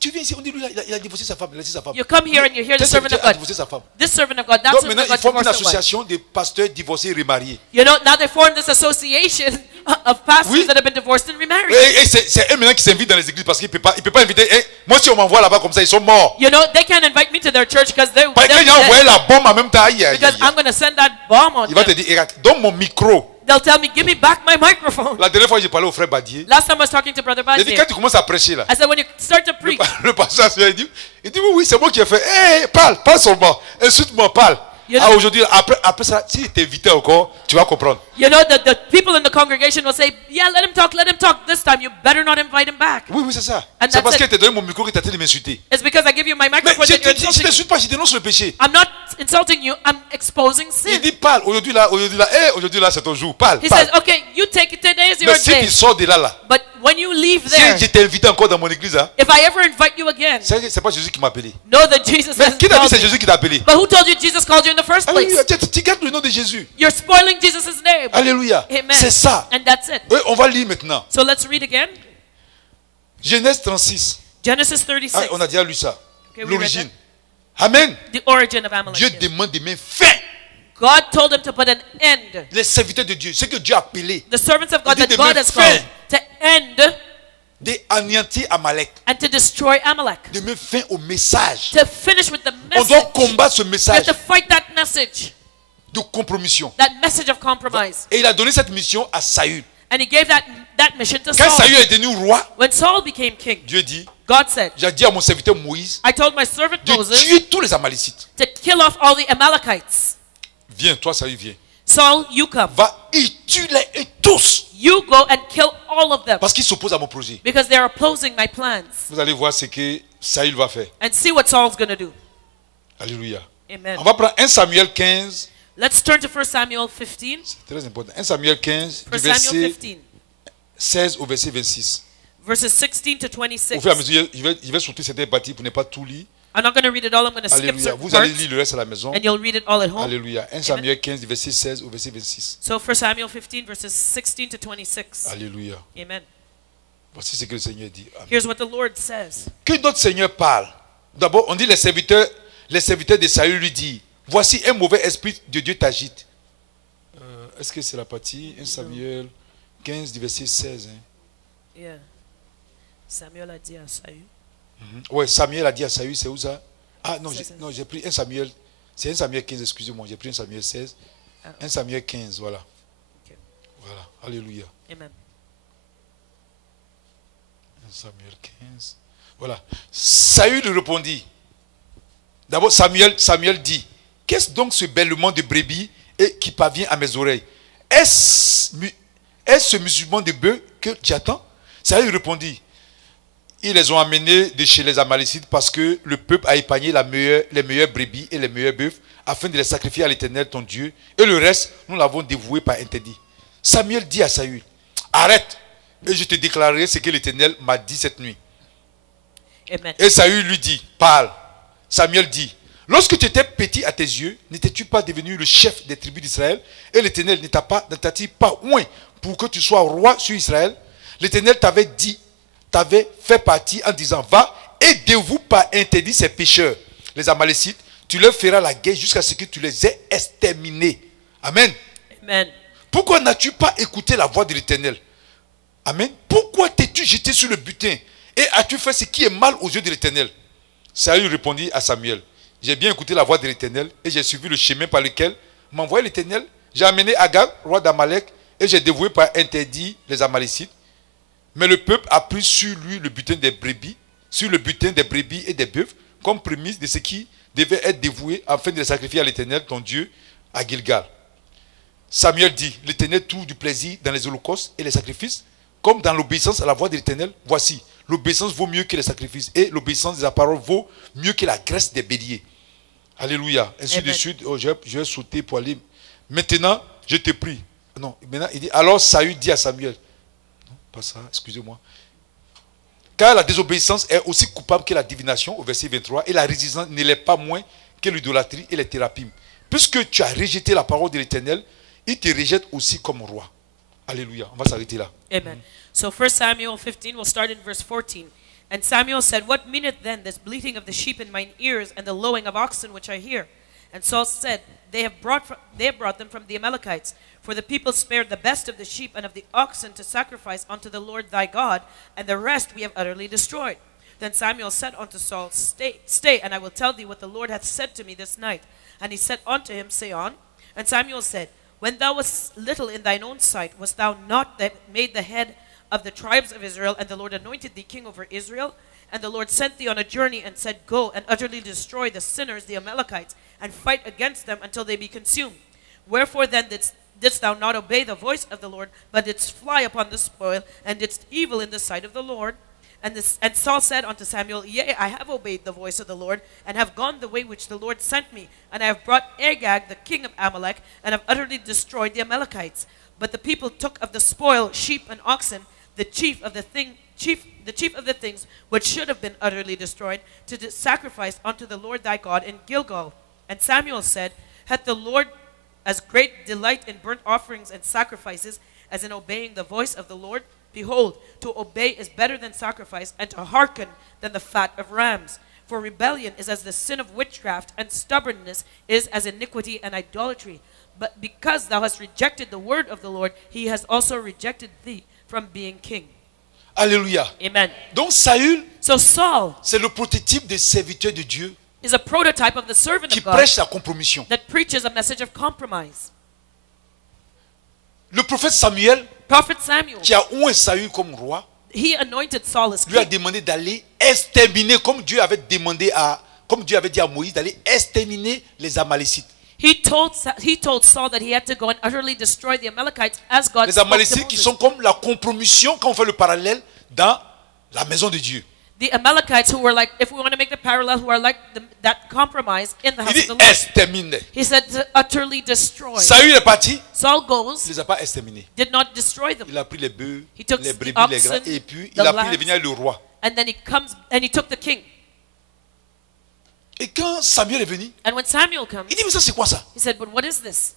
tu viens ici, on dit lui, il a divorcé sa femme, il a laissé sa femme. You come here and you hear the Tel servant serviteur of a God. divorcé sa femme. This servant of God, that Donc servant maintenant, of il God forme une divorced their wife. association de pasteurs divorcés et remariés. You know, now they formed this association of pastors Oui. that have been divorced and remarried. Et c'est eux maintenant qui s'invitent dans les églises parce qu'il ne peut pas inviter. Eh, moi, si on m'envoie là-bas comme ça, ils sont morts. You know, they can't invite me to their church because they're Parce que quand il a dead. envoyé la bombe en même temps, aïe, aïe, Because aïe. I'm going to send that bomb on Il va te them. dire, regarde, donne mon micro. They'll tell me, give me back my microphone. La dernière fois, j'ai parlé au frère Badier. Last time I was talking to Brother Il a dit, Badier, quand tu commences à prêcher là, I said, when you start to preach, le pasteur, il dit oui, c'est moi qui ai fait. Hé, parle seulement. Insulte-moi, parle. You Ah, know- aujourd'hui, après ça, si tu es invité encore, tu vas comprendre. you know, the people in the congregation will say, yeah, let him talk, let him talk. This time, you better not invite him back. Oui, c'est ça. And C'est that's parce it. qu'il t'a donné mon micro que tu as tenté de m'insulter. It's because I give you my Mais microphone je that you're ne insulting me. t'insulte pas, je dénonce le péché. I'm not insulting you, I'm exposing Il sin. dit parle, aujourd'hui là, aujourd'hui là, c'est ton jour. Parle, He parle. says, okay, you take it, today is your Mais si day. tu sors de là, But when you leave si there, je t'ai invité encore dans mon église, hein, if I ever invite you again, c'est pas Jésus qui m'a appelé. know that Jesus Mais has qui t'a dit called c'est me. Jésus qui t'a appelé? But who told you Jesus called you in the first place? Alléluia, tu gardes le nom de Jésus. You're spoiling Jesus' name. Alléluia. Amen. C'est ça. And that's it. Oui, on va lire maintenant. So let's read again. Genèse 36. Genesis Ah, 36, on a déjà lu ça. Okay, we read L'origine. Amen. the origin of Amalek. Dieu demande de mettre fin. God told him to put an end. Les serviteurs de Dieu, ce que Dieu a appelé, The servants of God Il dit that de God mettre has called fin. to end d'anéantir Amalek, and to destroy Amalek. de mettre fin au message. To finish with the On doit message. combattre ce We have message to fight that message. de compromission. That message of compromise. Et il a donné cette mission à Saül. And he gave that mission to Quand Saul. Saül est devenu roi, When Saul became king, Dieu dit, God said, j'ai dit à mon serviteur Moïse I told my servant de Moses tuer tous les Amalécites. to kill off all the Amalekites. Viens, toi Saül, viens. Saul, you come. Va et tue-les et tous. You go and kill all of them Parce qu'ils s'opposent à mon projet. because they're opposing my plans. Vous allez voir ce que Saül va faire. And see what Saul's going to do. Alléluia. Amen. On va prendre 1 Samuel 15. Let's turn to 1 Samuel 15. C'est très important. 1 Samuel 15, 1 du Samuel verset 15, 16 au verset 26. verses 16 to Au 26. fur et à mesure, je vais sauter certaines parties pour ne pas tout lire. I'm not going to read it all. I'm going to skip Alléluia. certain Vous allez parts, lire le reste à la maison. and you'll read it all at home. Alléluia. 1 Samuel 15, du verset 16 au verset 26. So 1 Samuel 15, verses 16 to 26. Alléluia. Amen. Voici ce que le Seigneur dit. Amen. Here's what the Lord says. Que notre Seigneur parle. D'abord, on dit les serviteurs de Saül lui disent, voici un mauvais esprit de Dieu t'agite. Est-ce que c'est la partie 1 Samuel 15, du verset 16 hein? Yeah. Samuel a dit à Saül. Ouais, Samuel a dit à Saül, c'est où ça? Ah non, 16. j'ai pris 1 Samuel. C'est 1 Samuel 15, excusez-moi, j'ai pris 1 Samuel 16. Ah. 1 Samuel 15, voilà. Ok. Voilà, alléluia. Amen. 1 Samuel 15. Voilà. Saül lui répondit. D'abord, Samuel dit, qu'est-ce donc ce bêlement de brebis qui parvient à mes oreilles? Est-ce ce musulman de bœuf que tu attends? Saül lui répondit, ils les ont amenés de chez les Amalécites parce que le peuple a épargné les meilleures brebis et les meilleurs bœufs afin de les sacrifier à l'Éternel ton Dieu. Et le reste, nous l'avons dévoué par interdit. Samuel dit à Saül, arrête et je te déclarerai ce que l'Éternel m'a dit cette nuit. Amen. Et Saül lui dit, parle. Samuel dit, lorsque tu étais petit à tes yeux, n'étais-tu pas devenu le chef des tribus d'Israël? Et l'Éternel ne t'a-t-il pas oint pour que tu sois roi sur Israël? L'Éternel t'avait dit, t'avait fait partie en disant, va et dévoue par interdit ces pécheurs, les Amalécites, tu leur feras la guerre jusqu'à ce que tu les aies exterminés. Amen. Amen. Pourquoi n'as-tu pas écouté la voix de l'Éternel? Amen. Pourquoi t'es-tu jeté sur le butin et as-tu fait ce qui est mal aux yeux de l'Éternel? Saül répondit à Samuel, j'ai bien écouté la voix de l'Éternel et j'ai suivi le chemin par lequel m'envoyait l'Éternel. J'ai amené Agag, roi d'Amalek, et j'ai dévoué par interdit les Amalécites. Mais le peuple a pris sur lui le butin des brebis, et des bœufs, comme prémisse de ce qui devait être dévoué afin de les sacrifier à l'Éternel, ton Dieu, à Gilgal. Samuel dit, l'Éternel trouve du plaisir dans les holocaustes et les sacrifices, comme dans l'obéissance à la voix de l'Éternel. Voici, l'obéissance vaut mieux que les sacrifices, et l'obéissance de sa parole vaut mieux que la graisse des béliers. Alléluia. Ainsi de suite, je vais sauter pour aller. Maintenant, je te prie. Non, maintenant, il dit, alors Saül dit à Samuel, non, pas ça, excusez-moi. Car la désobéissance est aussi coupable que la divination, au verset 23, et la résistance ne l'est pas moins que l'idolâtrie et les thérapies. Puisque tu as rejeté la parole de l'Éternel, il te rejette aussi comme roi. Alléluia. On va s'arrêter là. Amen. So 1 Samuel 15, we'll start in verse 14. And Samuel said, What meaneth then this bleating of the sheep in mine ears, and the lowing of oxen which I hear? And Saul said, They have brought them from the Amalekites. For the people spared the best of the sheep and of the oxen to sacrifice unto the Lord thy God, and the rest we have utterly destroyed. Then Samuel said unto Saul, Stay, and I will tell thee what the Lord hath said to me this night. And he said unto him, Say on. And Samuel said, When thou wast little in thine own sight, wast thou not made the head of the tribes of Israel, and the Lord anointed thee king over Israel? And the Lord sent thee on a journey and said, Go and utterly destroy the sinners, the Amalekites, and fight against them until they be consumed. Wherefore then didst thou not obey the voice of the Lord, but didst fly upon the spoil, and didst evil in the sight of the Lord? And Saul said unto Samuel, Yea, I have obeyed the voice of the Lord, and have gone the way which the Lord sent me, and I have brought Agag, the king of Amalek, and have utterly destroyed the Amalekites. But the people took of the spoil sheep and oxen, the chief of the things which should have been utterly destroyed, to sacrifice unto the Lord thy God in Gilgal. And Samuel said, Hath the Lord as great delight in burnt offerings and sacrifices as in obeying the voice of the Lord? Behold, to obey is better than sacrifice, and to hearken than the fat of rams. For rebellion is as the sin of witchcraft, and stubbornness is as iniquity and idolatry. But because thou hast rejected the word of the Lord, he has also rejected thee from being king. Alléluia. Amen. Donc Saül, So Saul c'est le prototype des serviteurs de Dieu is a prototype of the servant qui of God prêche la compromission. that preaches a message of compromise. Le prophète Samuel, Prophet Samuel, qui a oint Saül comme roi, he anointed Saul as lui a king. demandé d'aller exterminer, comme Dieu avait dit à Moïse, d'aller exterminer les Amalécites. He told Saul that he had to go and utterly destroy the Amalekites as God Les spoke to Amalécites qui Moses. sont comme la compromission quand on fait le parallèle dans la maison de Dieu. The Amalekites who were like, if we want to make the parallel, who are like that compromise in the Il house dit of the Lord. exterminer. He said to utterly destroy. Saül est parti, Saul il goes, ne les a pas exterminés. did not destroy them. Il a pris les bœufs, He took les the brebis, les oxen, gras, et puis the il a pris lambs. les vignes le roi. And then he comes and he took the king. Et quand Samuel est venu, And when Samuel comes, il dit, mais ça c'est quoi ça? he said, but what is this?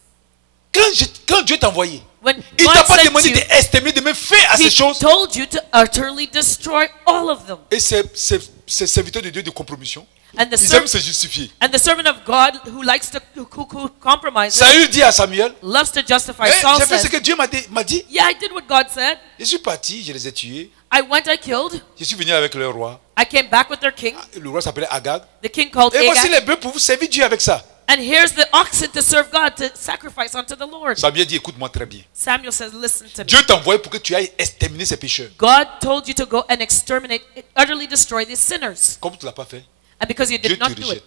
Quand Dieu t'a envoyé, When il ne God t'a pas sent demandé you, d'exterminer, de me faire à he ces choses. told you to utterly destroy all of them. Et ces serviteurs de Dieu de compromission, And the, ils aiment se justifier. and the servant of God who likes to who compromises Saül dit à Samuel, loves to justify. eh, Saul j'ai fait ce says, que Dieu m'a dit. yeah, I did what God said. Je suis parti, je les ai tués. I went, I killed. Je suis venu avec leur roi. I came back with their king. Le roi s'appelait Agag. The king called Et voici Agag. les bœufs pour vous servir Dieu avec ça. And here's the oxen to serve God, to sacrifice unto the Lord. Samuel dit, écoute-moi très bien. Samuel says, listen to me. Dieu t'a envoyé pour que tu ailles exterminer ces pécheurs. God told you to go and exterminate, utterly destroy these sinners. Comme tu ne l'as pas fait, And because you Dieu did te not do it, rejette.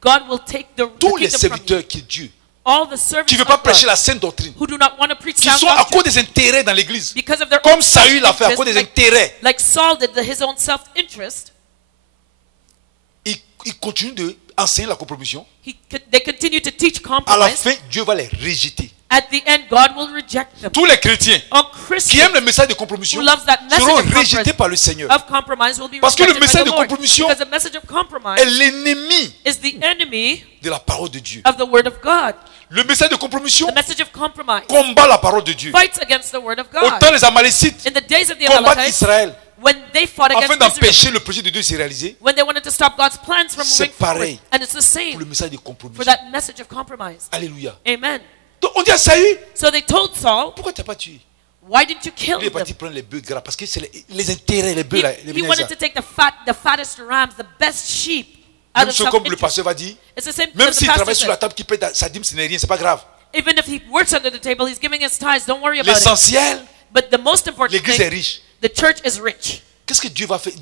God will take the Tous les kingdom from you. serviteurs qui Dieu, All the servants qui ne veulent of pas prêcher God la sainte doctrine, who do not want to preach qui sound sont à doctrine cause des intérêts dans l'église, because of their comme own Saül l'a fait à cause des self-interest, intérêts, like Saul did his own self-interest. ils continuent d'enseigner la compromission. They continue to teach À la compromise. fin, Dieu va les rejeter. At the end, God will reject them. Tous les chrétiens All qui aiment Christians le message de compromission who loves that message seront of compromise, rejetés par le Seigneur. of compromise will be Parce que le rejected message by de the Lord. compromission Because the message of compromise est l'ennemi is the enemy de la parole de Dieu. of the word of God. Le message de compromission The message of compromise combat la parole de Dieu. fights against the word of God. Autant les Amalécites In the days of the combattent Amalekites, Israël when they fought afin against Israel, d'empêcher le projet de Dieu de se réaliser, when they wanted to stop God's plans from c'est moving forward. pareil And it's the pour le same message de for compromission. that message of compromise. Alléluia. Amen. Donc on dit à Saül, So they told Saul, pourquoi tu n'as pas tué? why didn't you kill Il est them? parti prendre les bœufs gras parce que c'est les intérêts, les bœufs là. Les He bœufs wanted là. to take the fattest rams, the best sheep. out Même of ce comme le self-interest. pasteur va dire, It's the same même as the s'il pastor travaille sur la said. table, qui paie sa dîme, ce n'est rien, c'est pas grave. Even if he works under the table, he's giving his tithes. Don't worry about it. L'essentiel, But the most important l'église est thing, riche. the church is rich. Qu'est-ce que Dieu va faire?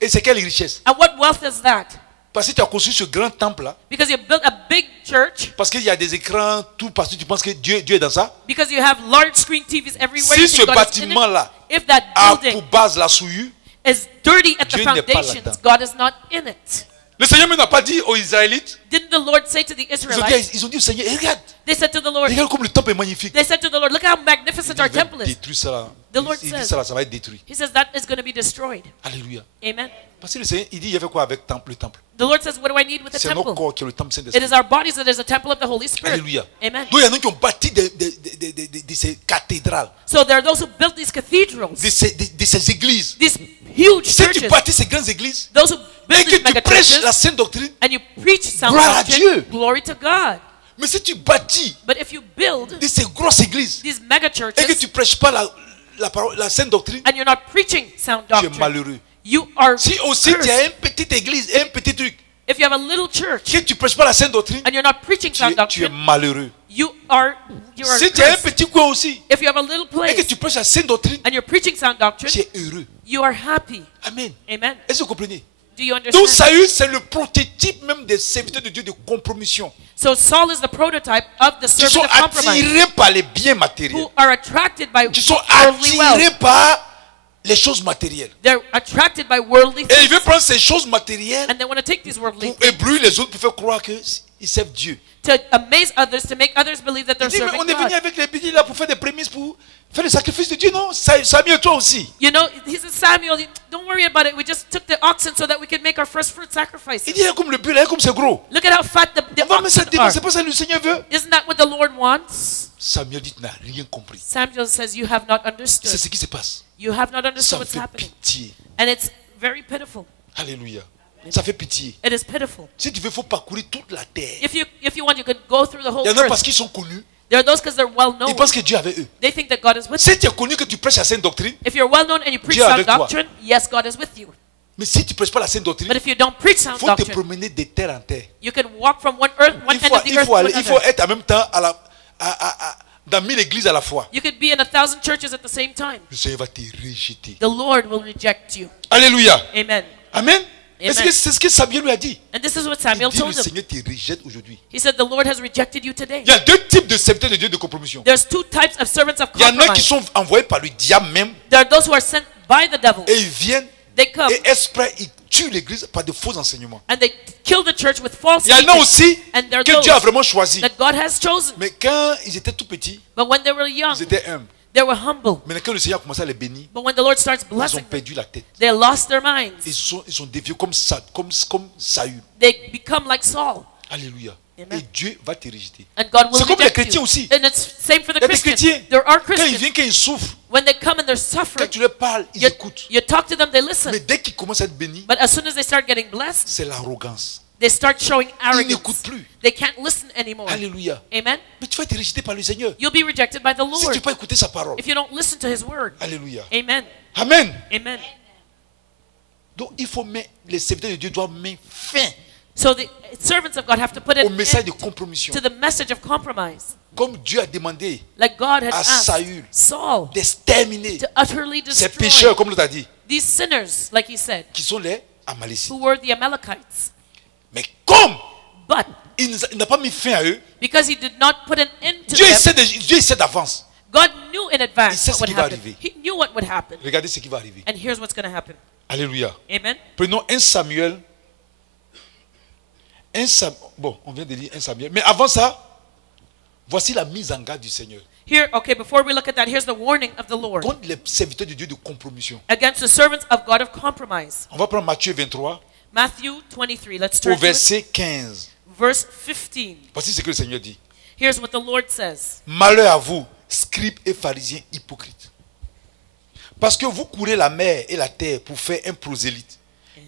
Et c'est quelle richesse? And what wealth is that? Parce que tu as construit ce grand temple-là, Because you built a big church, parce qu'il y a des écrans, tout partout, tu penses que Dieu est dans ça? because you have large screen TVs everywhere. Si you ce think God is in it. bâtiment-là If that a building pour base la souillure, is dirty at the Dieu n'est pas foundations, là-dedans. God is not in it. le Seigneur même n'a pas dit aux Israélites, Didn't the Lord say to the Israelites? ils ont dit au Seigneur, regarde, They said to the Lord, regarde comme le temple est magnifique. they said to the Lord, look how magnificent our Il va temple is. détruire ça là. The Lord Il dit says- ça là, ça va être détruit. He says that is going to be destroyed. Alléluia. Amen. Parce que le Seigneur, il dit, il y avait quoi avec le temple? The Lord says, what do I need with the C'est notre temple? corps qui est le temple It Saint-Esprit. is our bodies that is a temple of the Holy Spirit. Alléluia. Amen. Donc il y en a qui ont bâti de ces cathédrales, So there are those who built these cathedrals, de ces églises. these huge Si tu churches, bâtis ces grandes églises those who et build que these tu mega prêches churches, la sainte doctrine, and you preach sound Gloire à doctrine, Dieu. glory to God. mais si tu bâtis But if you build de ces grosses églises these mega et que churches tu prêches pas la sainte doctrine, and you're not preaching sound tu es doctrine, malheureux. you are Si aussi tu cursed. as une petite église et un petit truc, If you have a little church que tu prêches pas la sainte doctrine, and you're not preaching sound tu es doctrine, malheureux. you are Si tu as un cursed. petit coin aussi If you have a little et que place tu prêches la sainte doctrine, and you're preaching sound tu doctrine, es heureux. you are happy. Amen. Amen. Est-ce que vous comprenez? Do you Donc understand? Saül, c'est le prototype même des serviteurs de Dieu de compromission. So Saul is the prototype of the Qui sont servant of compromise, attirés par les biens matériels. who are attracted by Qui sont worldly attirés wealth. par les choses matérielles. They're attracted by worldly Et things, il veut prendre ces choses matérielles and they want to take these worldly pour éblouir les autres, pour faire croire qu'ils servent Dieu. to amaze others, to make others believe that Il they're dit, mais serving on est venu God. avec les bénis là pour faire des prémices, pour faire le sacrifice de Dieu. Non, Samuel, toi aussi. You know, he says, Samuel, don't worry about it. We just took the oxen so that we could make our first fruit Il sacrifices. dit, regarde comme le bulle, regarde comme c'est gros. Look at how fat the On va mettre ça oxen devant, are. c'est pas ça que le Seigneur veut. Isn't that what the Lord wants? Samuel dit, tu n'as rien compris. Samuel says, you have not C'est understood. ce qui se passe. You have not Ça understood what's fait happening. pitié. And it's very pitiful. Alléluia. Ça fait pitié. It is pitiful. Si tu veux, il faut parcourir toute la terre. If you want, you could go through the whole Il y en a parce earth. qu'ils sont connus. There are those because they're well Ils known. pensent que Dieu est avec eux. They think that God is with Si them. tu es connu que tu prêches la sainte doctrine, If you're well known and you preach Dieu est sound avec toi. doctrine, yes, God is with you. mais si tu ne prêches pas la sainte But doctrine, if you don't preach il sound faut te doctrine, promener de terre en terre. you can walk from one end of the earth to Il faut another. être en même temps dans 1000 églises à la fois. You could be in 1,000 churches at the same time. Le Seigneur va te rejeter. The Lord will reject you. Alléluia. Amen. Amen. Amen. C'est ce que Samuel lui a dit. And this is what Il Samuel dit, le told him. Seigneur te rejette aujourd'hui. He said, the Lord has rejected you today. Il y a deux types de serviteurs de Dieu de compromission. There's two types of servants of Il y en a qui compromise. sont envoyés par le diable même There are those who are sent by the devil. et ils viennent They come et exprès ils tuent l'église par de faux enseignements. and they kill the church with false Il y en a teaching. aussi And there are que Dieu a those vraiment choisi. that God has chosen. Mais quand ils étaient tout petits, But when they were young, ils étaient humbles. they were humble. Mais quand le Seigneur a commencé à les bénir, But when the Lord starts ils ont blessing them, perdu la tête. they lost their minds. Ils sont déviés comme Saül. They become like Saul. Alléluia. Amen. Et Dieu va te rejeter. And God will C'est comme les reject chrétiens you. aussi. And it's same for the Il y a des Christians. chrétiens. There are Quand ils Christians. viennent, quand ils souffrent, When they come and they're quand suffering, tu leur parles, ils you, écoutent. you talk to them, they listen. Mais dès qu'ils commencent à être bénis, But as soon as they start getting blessed, c'est l'arrogance. they start showing Ils arrogance. n'écoutent plus. They can't listen anymore. Alléluia. Amen. Mais tu vas être rejeté par le Seigneur. You'll be rejected by the Si tu Lord n'as pas écouté sa parole. if you don't listen to His word. Alléluia. Amen. Amen. Amen. Donc il faut mettre, les serviteurs de Dieu doivent mettre fin So the servants of God have to put au an message de end compromission. to the message of compromise. Comme Dieu a demandé Like God had à asked Saül Saul d'exterminer to utterly ces destroy pécheurs, comme l'autre a dit, these sinners, like he said, qui sont les Amalécites. who were the Amalekites. Mais comme But il n'a pas mis fin à eux, because he did not put an end to Dieu them, essaie d'avance. God knew in Il advance sait what ce would qui va happen. arriver. He knew what would happen. Regardez ce qui va arriver. And here's what's going to happen. Alléluia. Amen. Prenons 1 Samuel. Bon, on vient de lire 1 Samuel. Mais avant ça, voici la mise en garde du Seigneur Here, okay, before we look at that, here's the warning of the Lord contre les serviteurs de Dieu de compromission. against the servants of God of compromise. On va prendre Matthieu 23 Matthew 23. Let's au turn to it. verset 15. Verse 15. Voici ce que le Seigneur dit. Here's what the Lord says. Malheur à vous, scribes et pharisiens hypocrites. Parce que vous courez la mer et la terre pour faire un prosélyte.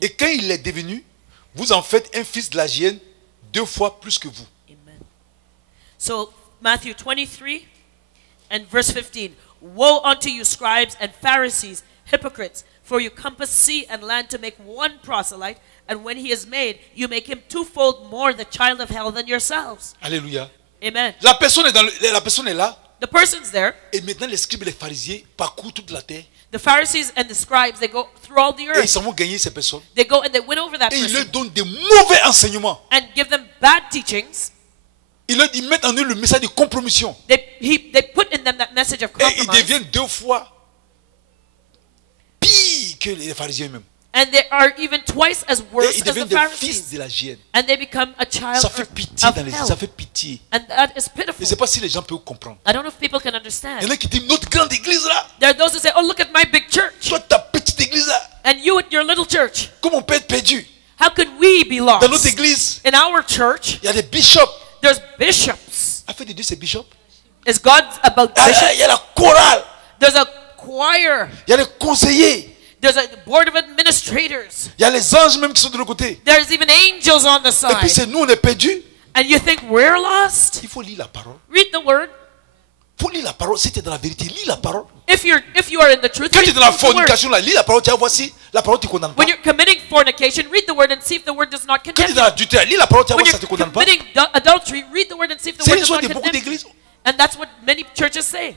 Et quand il est devenu, vous en faites un fils de la hyène 2 fois plus que vous. Amen. So, Matthew 23 and verse 15. Woe unto you, scribes and Pharisees, hypocrites, For you compass sea and land to make one proselyte, and when he is made, you make him twofold more the child of hell than yourselves. Alléluia. Amen. La personne est là. The person's there. Et maintenant, les scribes et les pharisiens parcourent toute la terre. The Pharisees and the scribes, they go through all the Et ils earth. s'en vont gagner ces personnes. They go and they win over that Et ils leur person donnent des mauvais enseignements. and give them bad teachings. Ils mettent en eux le message de compromission. They put in them that message of Et ils compromise. deviennent 2 fois pire que les pharisiens eux-mêmes. And they are even twice as Et worse ils as the deviennent des fils Pharisees. de la hyène. And they become a child Ça fait of pitié dans les hell. ça fait pitié. And that is Je ne sais pitiful. pas si les gens peuvent comprendre. I don't know if people can Il y understand. en a qui disent notre grande église là, There are those who say, oh, look at my big church. toi ta petite église là, And you at your little church. comment on peut être perdu? How could we be Dans notre lost? église, In our church, il y a des bishops. there's bishops. Afin de Dieu, c'est bishop. Is God about bishops? Il y a la chorale. There's a choir. Il y a les conseillers. There's a board of administrators. Il y a les anges même qui sont de l'autre côté. There's even angels on the Et puis side. c'est nous, on est perdus. And you think we're lost? Il faut lire la parole. Read the word. Il faut lire la parole. Si tu es dans la vérité, lis la parole. If you are in the truth, Quand tu es read dans la the word. fornication, là, lis la parole. Tu vas voir si la parole ne te condamne pas. When you're committing fornication, read the word and see if the word does not Quand tu condemn es you. dans l'adultère, lis la parole. Tu vas When voir si you're ça ne te condamne pas. committing adultery, read the word and see if the C'est word une does chose not de beaucoup condemn you. d'églises. And that's what many churches say.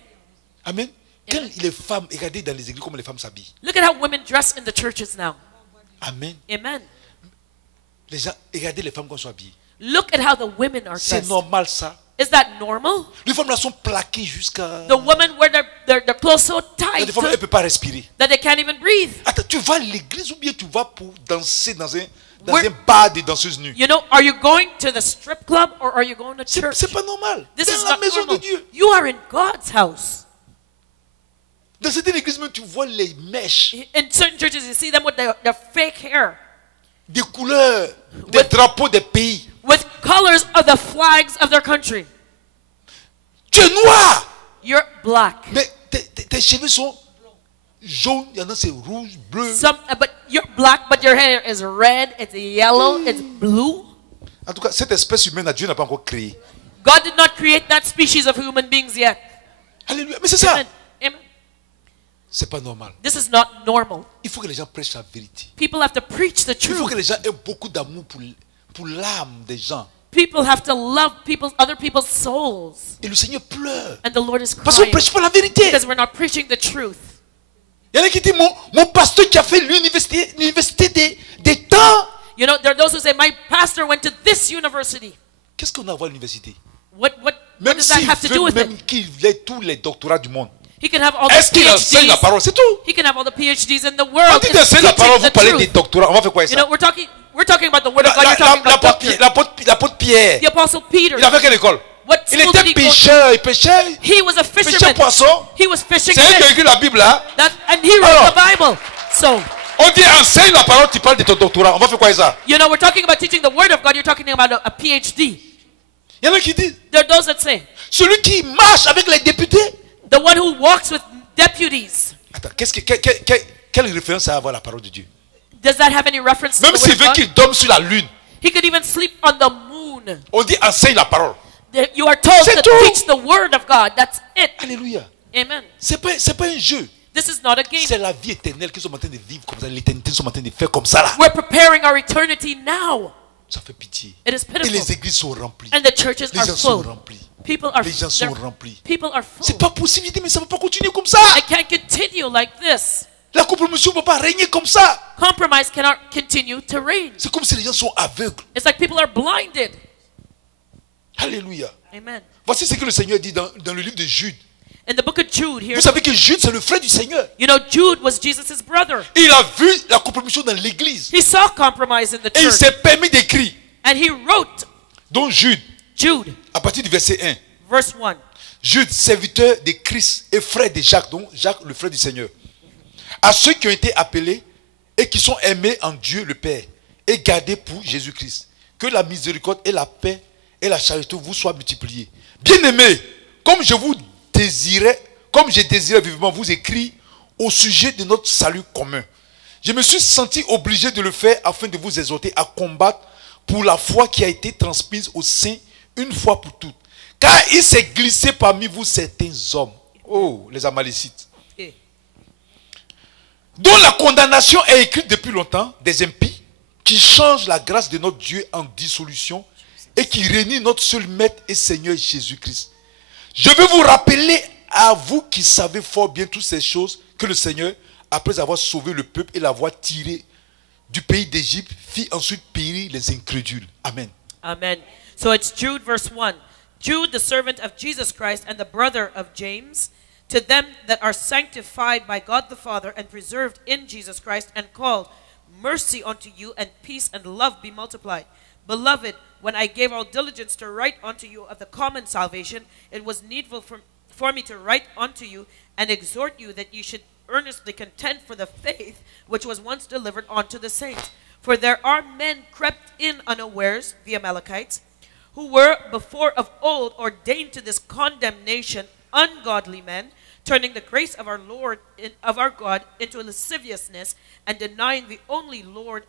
Amen. Quand les femmes, regardez dans les églises comment les femmes s'habillent. Look at how women dress in the churches now. Amen. Amen. Les gens, regardez les femmes quand elles sont habillées. Look at how the women are C'est dressed. normal ça. Is that normal? Les femmes là sont plaquées jusqu'à. The women wear their clothes so Il y a tight des femmes, elles ne peuvent pas respirer. that they can't even breathe. Attends, tu vas à l'église ou bien tu vas pour danser dans un Where- bar de danseuses nues? You know, are you going to the strip club or are you going to church? C'est pas normal. This C'est is dans la not maison normal. de Dieu. You are in God's house. Dans certaines églises même, tu vois les mèches, In certain churches, you see them with their fake hair, des couleurs, des With- drapeaux des pays. with colors of the flags of their country. Tu es noir, You're black. mais tes cheveux sont jaunes, il y en a c'est rouge, bleu. But you're black, but your hair is red, it's yellow, it's blue. En tout cas, cette espèce humaine, Dieu n'a pas encore créé. God did not create that species of human beings yet. Alléluia. Mais c'est ça. Amen. Amen. C'est pas normal. This is not normal. Il faut que les gens prêchent la vérité. People have to preach the Il faut que truth. les gens aient beaucoup d'amour pour l'âme des gens. People have to love other people's souls. Et le Seigneur pleure. And the Lord is Parce qu'on ne crying prêche pas la vérité. because we're not preaching the truth. Il y en a qui disent, mon pasteur qui a fait l'université des temps. You know, there are those who say, my pastor went to this university. Qu'est-ce qu'on a à voir à l'université? What Même does that s'il have to do veut with même it? qu'il ait tous les doctorats du monde. He can have all the Est-ce qu'il enseigne la PhDs. parole? C'est tout. He can have all the PhDs in the On world. dit It's d'enseigner la parole, teaching vous the parlez des truth. doctorats. On va faire quoi avec You ça? know, we're talking about the word of God. You're talking about doctrine. L'apôtre Pierre, The apostle Peter. il a fait quelle école? What Il school était did he go to? pêcheur, il pêchait He was a fisherman. poisson. He was fishing C'est lui qui a fish. écrit la Bible là. And he wrote the Bible. So, On dit enseigne la parole, tu parles de ton doctorat. On va faire quoi avec ça? you know, we're talking about teaching the word of God. You're talking about a PhD. Il y en a qui disent, There are those that say, celui qui marche avec les députés. the one who walks with deputies. Attends, quelle référence ça a à avoir la parole de Dieu? Does that have any reference to Même the s'il word veut of God? qu'il dorme sur la lune, He could even sleep on the moon. on dit enseigne la parole. You are told C'est to tout. teach the word of God. That's it. Alléluia. Amen. C'est pas un jeu. This is not a game. C'est la vie éternelle qu'ils sont en train de vivre comme ça. L'éternité sont en train de faire comme ça là. We're preparing our eternity now. Ça fait pitié. It is Et les pitiful. églises sont remplies. And the churches Les are gens sont full. remplis. People are Les gens sont they're- remplis. People are full. C'est pas possible, il dit, mais ça ne va pas continuer comme ça. I can't continue like this. La compromission ne va pas régner comme ça. Compromise cannot continue to reign. C'est comme si les gens sont aveugles. It's like people are blinded. Alléluia. Amen. Voici ce que le Seigneur dit dans le livre de Jude. In the book of Jude here, Vous savez que Jude, c'est le frère du Seigneur. you know, Jude was Jesus' brother. Il a vu la compromission dans l'église. He saw compromise in the Et il church. s'est permis d'écrire. And he wrote, Donc Jude, Jude, à partir du verset 1. verse 1. Jude, serviteur de Christ et frère de Jacques, donc Jacques, le frère du Seigneur. À ceux qui ont été appelés et qui sont aimés en Dieu le Père et gardés pour Jésus-Christ. Que la miséricorde et la paix et la charité vous soient multipliées. Bien-aimés, comme j'ai désiré vivement vous écrire au sujet de notre salut commun. Je me suis senti obligé de le faire afin de vous exhorter à combattre pour la foi qui a été transmise aux saints une fois pour toutes. Car il s'est glissé parmi vous certains hommes. Oh, les Amalécites. dont la condamnation est écrite depuis longtemps, des impies, qui changent la grâce de notre Dieu en dissolution et qui réunit notre seul Maître et Seigneur Jésus-Christ. Je veux vous rappeler à vous qui savez fort bien toutes ces choses que le Seigneur, après avoir sauvé le peuple et l'avoir tiré du pays d'Égypte, fit ensuite périr les incrédules. Amen. Amen. So it's Jude verse 1. Jude, the servant of Jesus Christ and the brother of James, to them that are sanctified by God the Father and preserved in Jesus Christ and called, mercy unto you and peace and love be multiplied. Beloved, when I gave all diligence to write unto you of the common salvation, it was needful for me to write unto you and exhort you that you should earnestly contend for the faith which was once delivered unto the saints. For there are men crept in unawares, the Amalekites, who were before of old ordained to this condemnation, ungodly men, turning the grace of our Lord of our God into lasciviousness, and denying the only Lord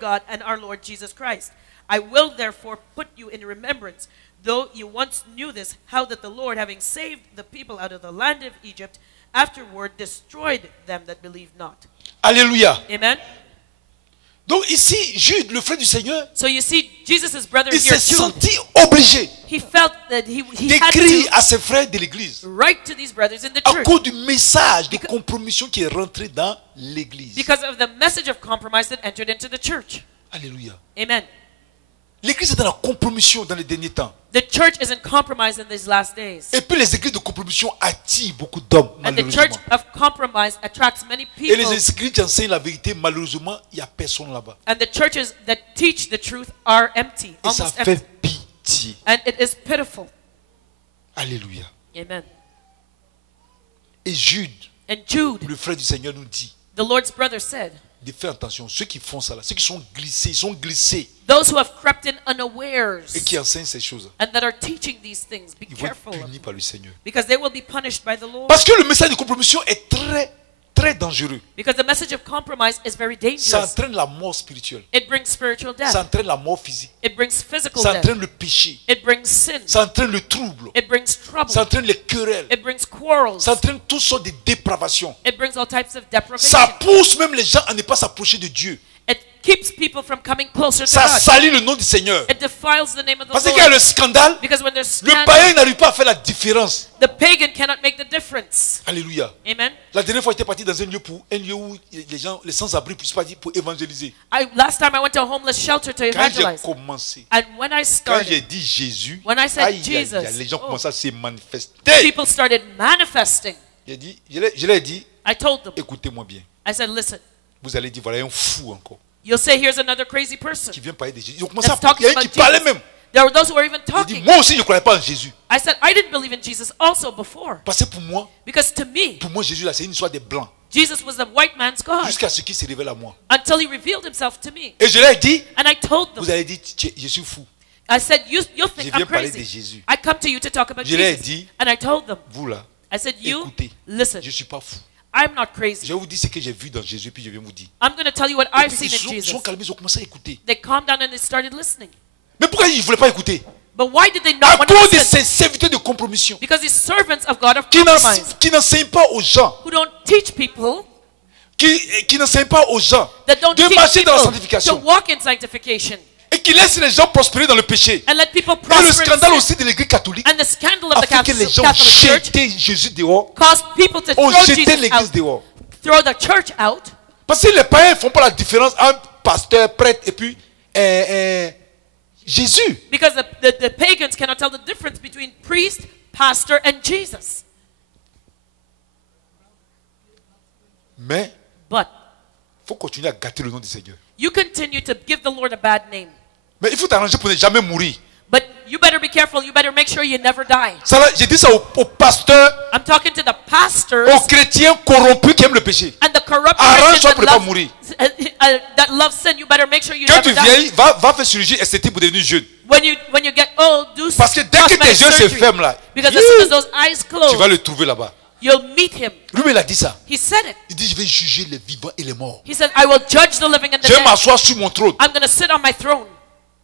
God and our Lord Jesus Christ. I will therefore put you in remembrance, though you once knew this, how that the Lord, having saved the people out of the land of Egypt, afterward destroyed them that believed not. Alléluia. Amen. Donc ici, Jude, le frère du Seigneur, So you see, Jesus' brother il here, s'est Jude, senti obligé he felt that he had d'écrire to à ses frères de l'église write to these brothers in the à church cause du message de compromission qui est rentré dans l'église. because of the message of compromise that entered into the church. Alléluia. Amen. L'église est dans la compromission dans les derniers temps. The church is in compromise in these last days. Et puis les églises de compromission attirent beaucoup d'hommes, And the church malheureusement. of compromise attracts many Et les people. églises qui enseignent la vérité, malheureusement, il n'y a personne là-bas. And the churches that teach the truth are empty, Et ça almost fait empty. pitié. And it is pitiful. Alléluia. Amen. Et Jude, And Jude, le frère du Seigneur, nous dit the Lord's brother, said, de faire attention. Ceux qui font ça là, ceux qui sont glissés those who have crept in unawares et qui enseignent ces choses, and that are teaching these things, be ils vont être careful of punis them, par le Seigneur. because they will be punished by the Lord. Parce que le message de compromission est très, très dangereux. Because the message of compromise is very Ça dangerous. entraîne la mort spirituelle. It brings spiritual Ça death. entraîne la mort physique. It brings physical Ça death. entraîne le péché. It brings sin. Ça entraîne le trouble. It brings trouble. Ça entraîne les querelles. It brings quarrels. Ça entraîne toutes sortes de dépravations. It brings all types of Ça deprivation. pousse même les gens à ne pas s'approcher de Dieu. It keeps people from coming closer to Ça God. salit le nom du Seigneur. It defiles the name of the Parce qu'il y a Lord. le scandale, Because when there's le scandal, païen n'arrive pas à faire la différence. the pagan cannot make the difference. Alléluia. Amen. La dernière fois, j'étais parti dans un lieu où les gens, les sans-abri, puissent pas dire pour évangéliser. Last time I went to a homeless shelter to Quand j'ai evangelize. commencé, And when I quand j'ai started, dit Jésus, when I said aïe, aïe, aïe, Jesus, les gens oh. commençaient à se manifester. people started manifesting. Je leur ai dit, I told them, écoutez-moi bien. I said, listen, Vous allez dire, voilà un fou encore you'll say here's another crazy person. qui vient parler de Jésus. Ils ont commencé That's à parler. Il y a un talking qui about parlait Jesus. même. There were those who were even Il dit, talking. moi aussi, je ne croyais pas en Jésus. I said, I didn't believe in Jesus also before. Parce que pour moi, Because to me, Jésus, là, c'est une histoire des Blancs. Jesus was the white man's God Jusqu'à ce qu'il se révèle à moi. until he revealed himself to me. Et je leur ai dit, And I told vous them, allez dire, je suis fou. I said, you'll Je think viens I'm parler de crazy. Jésus. I come to you to talk about Je leur ai Jesus. dit, And I told them, vous là, I said, you, écoutez, listen, je ne suis pas fou. I'm not crazy. Je vais vous dire ce que j'ai vu dans Jésus, puis je vais vous dire. I'm going to tell you what Et I've puis, seen in ils sont Jesus. calmés, ils ont commencé à écouter. They calmed down and they started listening. Mais pourquoi ils ne voulaient pas écouter? But why did they À not want to cause de listen? ces serviteurs de compromission Because these servants of God of qui compromise, n'enseignent pas aux gens, who don't teach people, qui n'enseignent pas aux gens that don't de teach marcher dans la people to sanctification walk in sanctification, et qui laissent les gens prospérer dans le péché. and let people Et le prosper scandale in sin. aussi de l'église catholique And the scandal of the a fait que les gens ont Catholic Church jeté Jésus dehors, caused people to ont throw jeté Jesus l'église out, dehors. throw the church out. Parce que les païens ne font pas la différence entre pasteur, prêtre et puis Jésus. Because the pagans cannot tell the difference between priest, pastor, and Jesus. Mais But il faut continuer à gâter le nom du Seigneur. you continue to give the Lord a bad name. Mais il faut t'arranger pour ne jamais mourir. But you better be careful. You better make sure you never die. Ça, là, j'ai dit ça aux pasteurs, I'm talking to the pastors aux chrétiens corrompus qui aiment le péché. and the corrupt Arrange-toi Christians pour ne pas mourir. that love sin. You better make sure you Quand never tu die. vieillis, va faire chirurgie esthétique pour devenir jeune. When you get old, do Parce que dès que tes cosmetic yeux se surgery. ferment là, Because as soon as those eyes tu vas close, le trouver là-bas. you'll meet him. Lui, il a dit ça. He said it. Il dit, je vais juger les vivants et les morts. He said, I will judge the living and the Je vais dead. m'asseoir sur mon trône. I'm going to sit on my throne.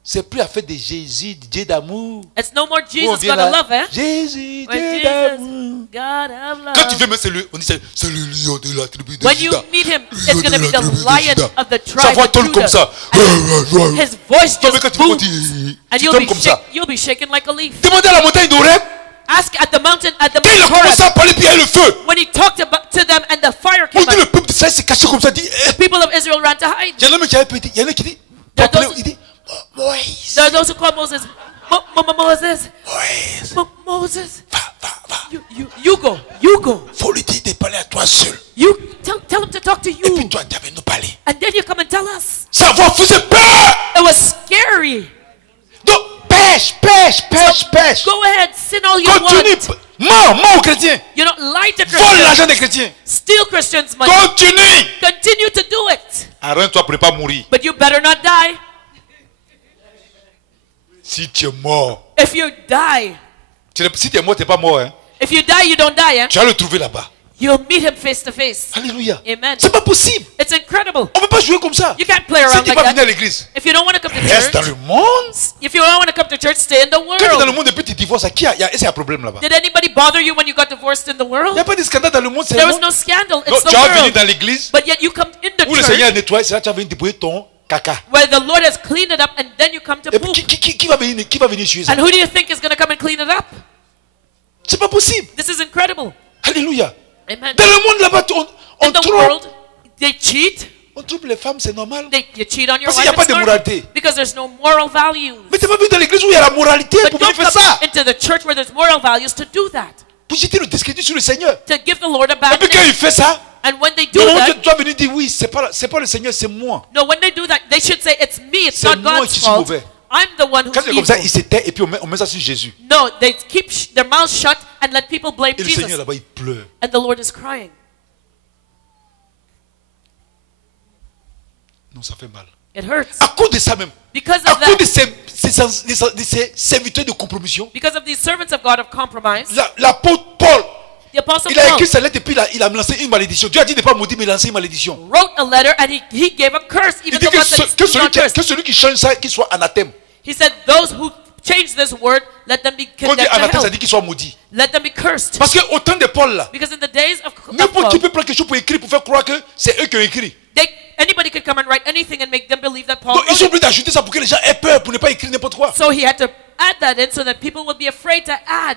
C'est plus affaire de Jésus, Dieu d'amour. It's no more Où on Jesus vient God of là, love, eh? Jésus, When Dieu Jesus, d'amour. God of love. Quand tu veux, mais on dit c'est le lion de la tribu de When you Juda. meet him, Le it's lion going to de be la the tribu de lion Juda. of the Sa tribe voix of tourne comme Judah. ça. His voice Non, mais just quand tu booms, tu and tombes comme ça. you'll be shaken like a leaf. Demandez à la montagne d'Oreb. Ask at the mountain, at the Quand il a Mount commencé Horeb, à parler, puis il y a le feu. when he talked about, to them and the fire On came dit le out, peuple d'Israël s'est caché comme ça. Dit, the people of Israel ran to hide. il y en a même qui avait dit, il y en a qui dit, There are appelé, those- il dit, Moïse, There are those who call Moses, Moses, Moïse, Moses, va. you go. Faut lui dire de parler à toi seul. You tell him to talk to Et puis you, toi, tu avais nous parler. and then you come and tell us. Sa voix faisait peur. It was scary. Donc, pêche. Go ahead, sin all you Continue. want. Mens aux chrétiens. You don't lie to Vole Christians. l'argent des chrétiens. Steal Christians' money. Continue. Continue to do it. Arrête-toi pour ne pas mourir. But you better not die. Si tu es mort. If you die, Si tu es mort, tu n'es pas mort. Hein. if you die, you don't die, eh? Tu vas le trouver là-bas. You'll meet him face to face. Alléluia. Amen. C'est pas possible. It's incredible. On ne peut pas jouer comme ça. You can't play Si around tu n'es like pas venu à that. l'église, If you don't want to come to reste dans church, le monde. if you don't want to come to church, stay in the Quand tu es dans le world. monde et puis tu divorces, est-ce qu'il y a un problème là-bas? Did anybody bother you when you got divorced in the Il n'y a world? pas de scandale dans le monde, c'est le There was monde. no scandal. Donc, It's the tu vas venir world. dans l'église But yet you come in the où le Seigneur a church nettoyé, c'est là que tu vas venir dépouiller ton caca. where the Lord has cleaned it up, and then you come to Et puis poop. qui va venir chez ça? And who do you think is going to come and clean it up? C'est pas possible. This is incredible. Alléluia. Amen. Dans le monde là-bas, on In the trompe. world, they cheat. On trompe les femmes, c'est normal. You cheat on your Parce qu'il wife. n'y a pas it's de normal. moralité. Because there's no moral values. Mais tu vas venir dans l'église où il y a la moralité But pour venir don't faire come ça. into the church where there's moral values to do that. Pour jeter le discrédit sur le Seigneur. To give the Lord a Et bad puis quand name. il fait ça, And when they do le moment que that, tu dois venir dire oui, c'est pas le Seigneur, c'est moi. no, when they do that, they should say, it's me, it's C'est not moi God's qui suis fault. mauvais. I'm the one Quand who's c'est comme ça, evil. il se tait et puis on met ça sur Jésus. No, they keep their mouths shut and let people blame Et le Seigneur Jesus. là-bas, il pleure. And the Lord is crying. Non, ça fait mal. It hurts. À cause de ça même, Because à of cause de that, ces serviteurs de compromission, because of these servants of God of compromise, l'apôtre Paul, the Apostle il a Paul écrit sa lettre et puis il a lancé une malédiction. Dieu a dit de ne pas maudire, mais il a lancé une malédiction. wrote a letter and he gave a curse, Il even dit though God said, que "Do not curse." celui qui change ça, qu'il soit anathème. He said, those who change this word, let them be Quand on dit condemned to anathème, ça hell. dit qu'il soit maudit. Let them be cursed. Parce qu'au temps de Paul là, Because in the days of n'importe qui Paul, peut prendre quelque chose pour écrire, pour faire croire que c'est eux qui ont écrit. anybody could come and write anything and make them believe that Paul Donc ils wrote sont it. obligés d'ajouter ça pour que les gens aient peur, pour ne pas écrire n'importe quoi. So he had to add that in so that people would be afraid to add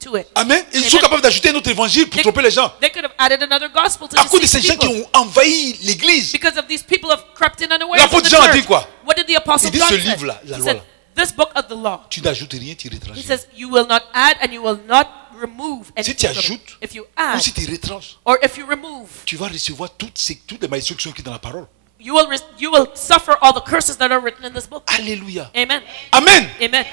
to it. Amen. Ils sont Amen. capables d'ajouter un autre évangile pour tromper les gens. They could have added another gospel to À cause de ces deceive gens qui people. ont envahi l'église. Because of these people have crept in unawares L'apôtre in the Jean a church. dit quoi? What did the apostle Il dit John ce say? livre-là, la He loi said, this book of the law. Tu n'ajoutes rien, tu He retranches. says, you will not add and you will not remove Si tu anything from it. ajoutes, If you ou add si tu retranches, or if you remove, tu vas recevoir toutes les malédictions qui sont écrites dans la parole. you will suffer all the curses that are written in this book. Alléluia. Amen. Amen. Amen.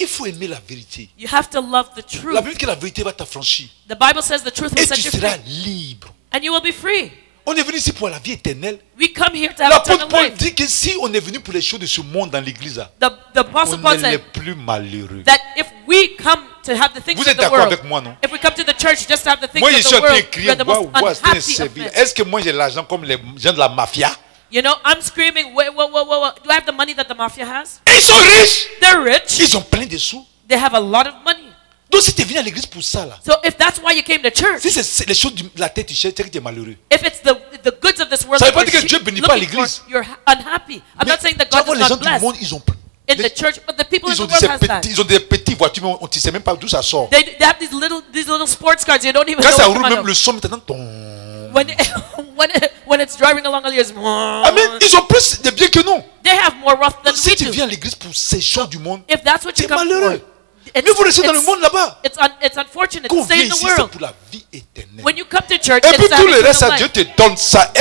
Il faut aimer la vérité. You have to love the La truth. Bible dit que la vérité va t'affranchir. The Bible says the truth will Et set tu you seras free. libre. And you will be free. On est venu ici pour la vie éternelle. We come here to have L'apôtre eternal Paul life. dit que si on est venu pour les choses de ce monde dans l'église, là, The Apostle on Paul n'est said plus malheureux. that if we come to have the things Vous of êtes the d'accord world, avec moi, non? if we come to the church just to have the things Moi, je of suis the en train world, de we are crier, the most waouh, c'est un unhappy of service. men. Est-ce que moi j'ai l'argent comme les gens de la mafia? You know, I'm screaming, wait, do I have the money that the mafia has? Et ils sont riches. They're rich. Ils ont plein de sous. They have a lot of money. Donc si tu es venu à l'église pour ça, là, So if that's why you came to church, si c'est les choses de la tête, tu cherches, c'est que tu es malheureux. if it's the goods of this world Ça veut that pas dire que Dieu you're bénit pas looking for, l'église. you're unhappy. I'm Mais not saying that tu vas God voir does les gens not du bless monde, ils ont in the church, but the people in Ils ont the world has that. ils ont des petites voitures, mais on ne sait même pas d'où ça sort. They have these little sports cars. You don't even Quand know ça what roule, kind même of. le son, maintenant, When it's driving along, all years, Amen. Ils ont plus de biens que nous. they have more wealth than Si we tu do. viens à l'église pour ces choses du monde, If that's what tu you es come malheureux. for, Mieux vaut rester dans le monde là-bas. it's unfortunate Quand to on stay vient in the ici, c'est world. pour la vie éternelle. When you come to church, Et puis it's to tout have le reste, eternal Dieu life. te donne ça.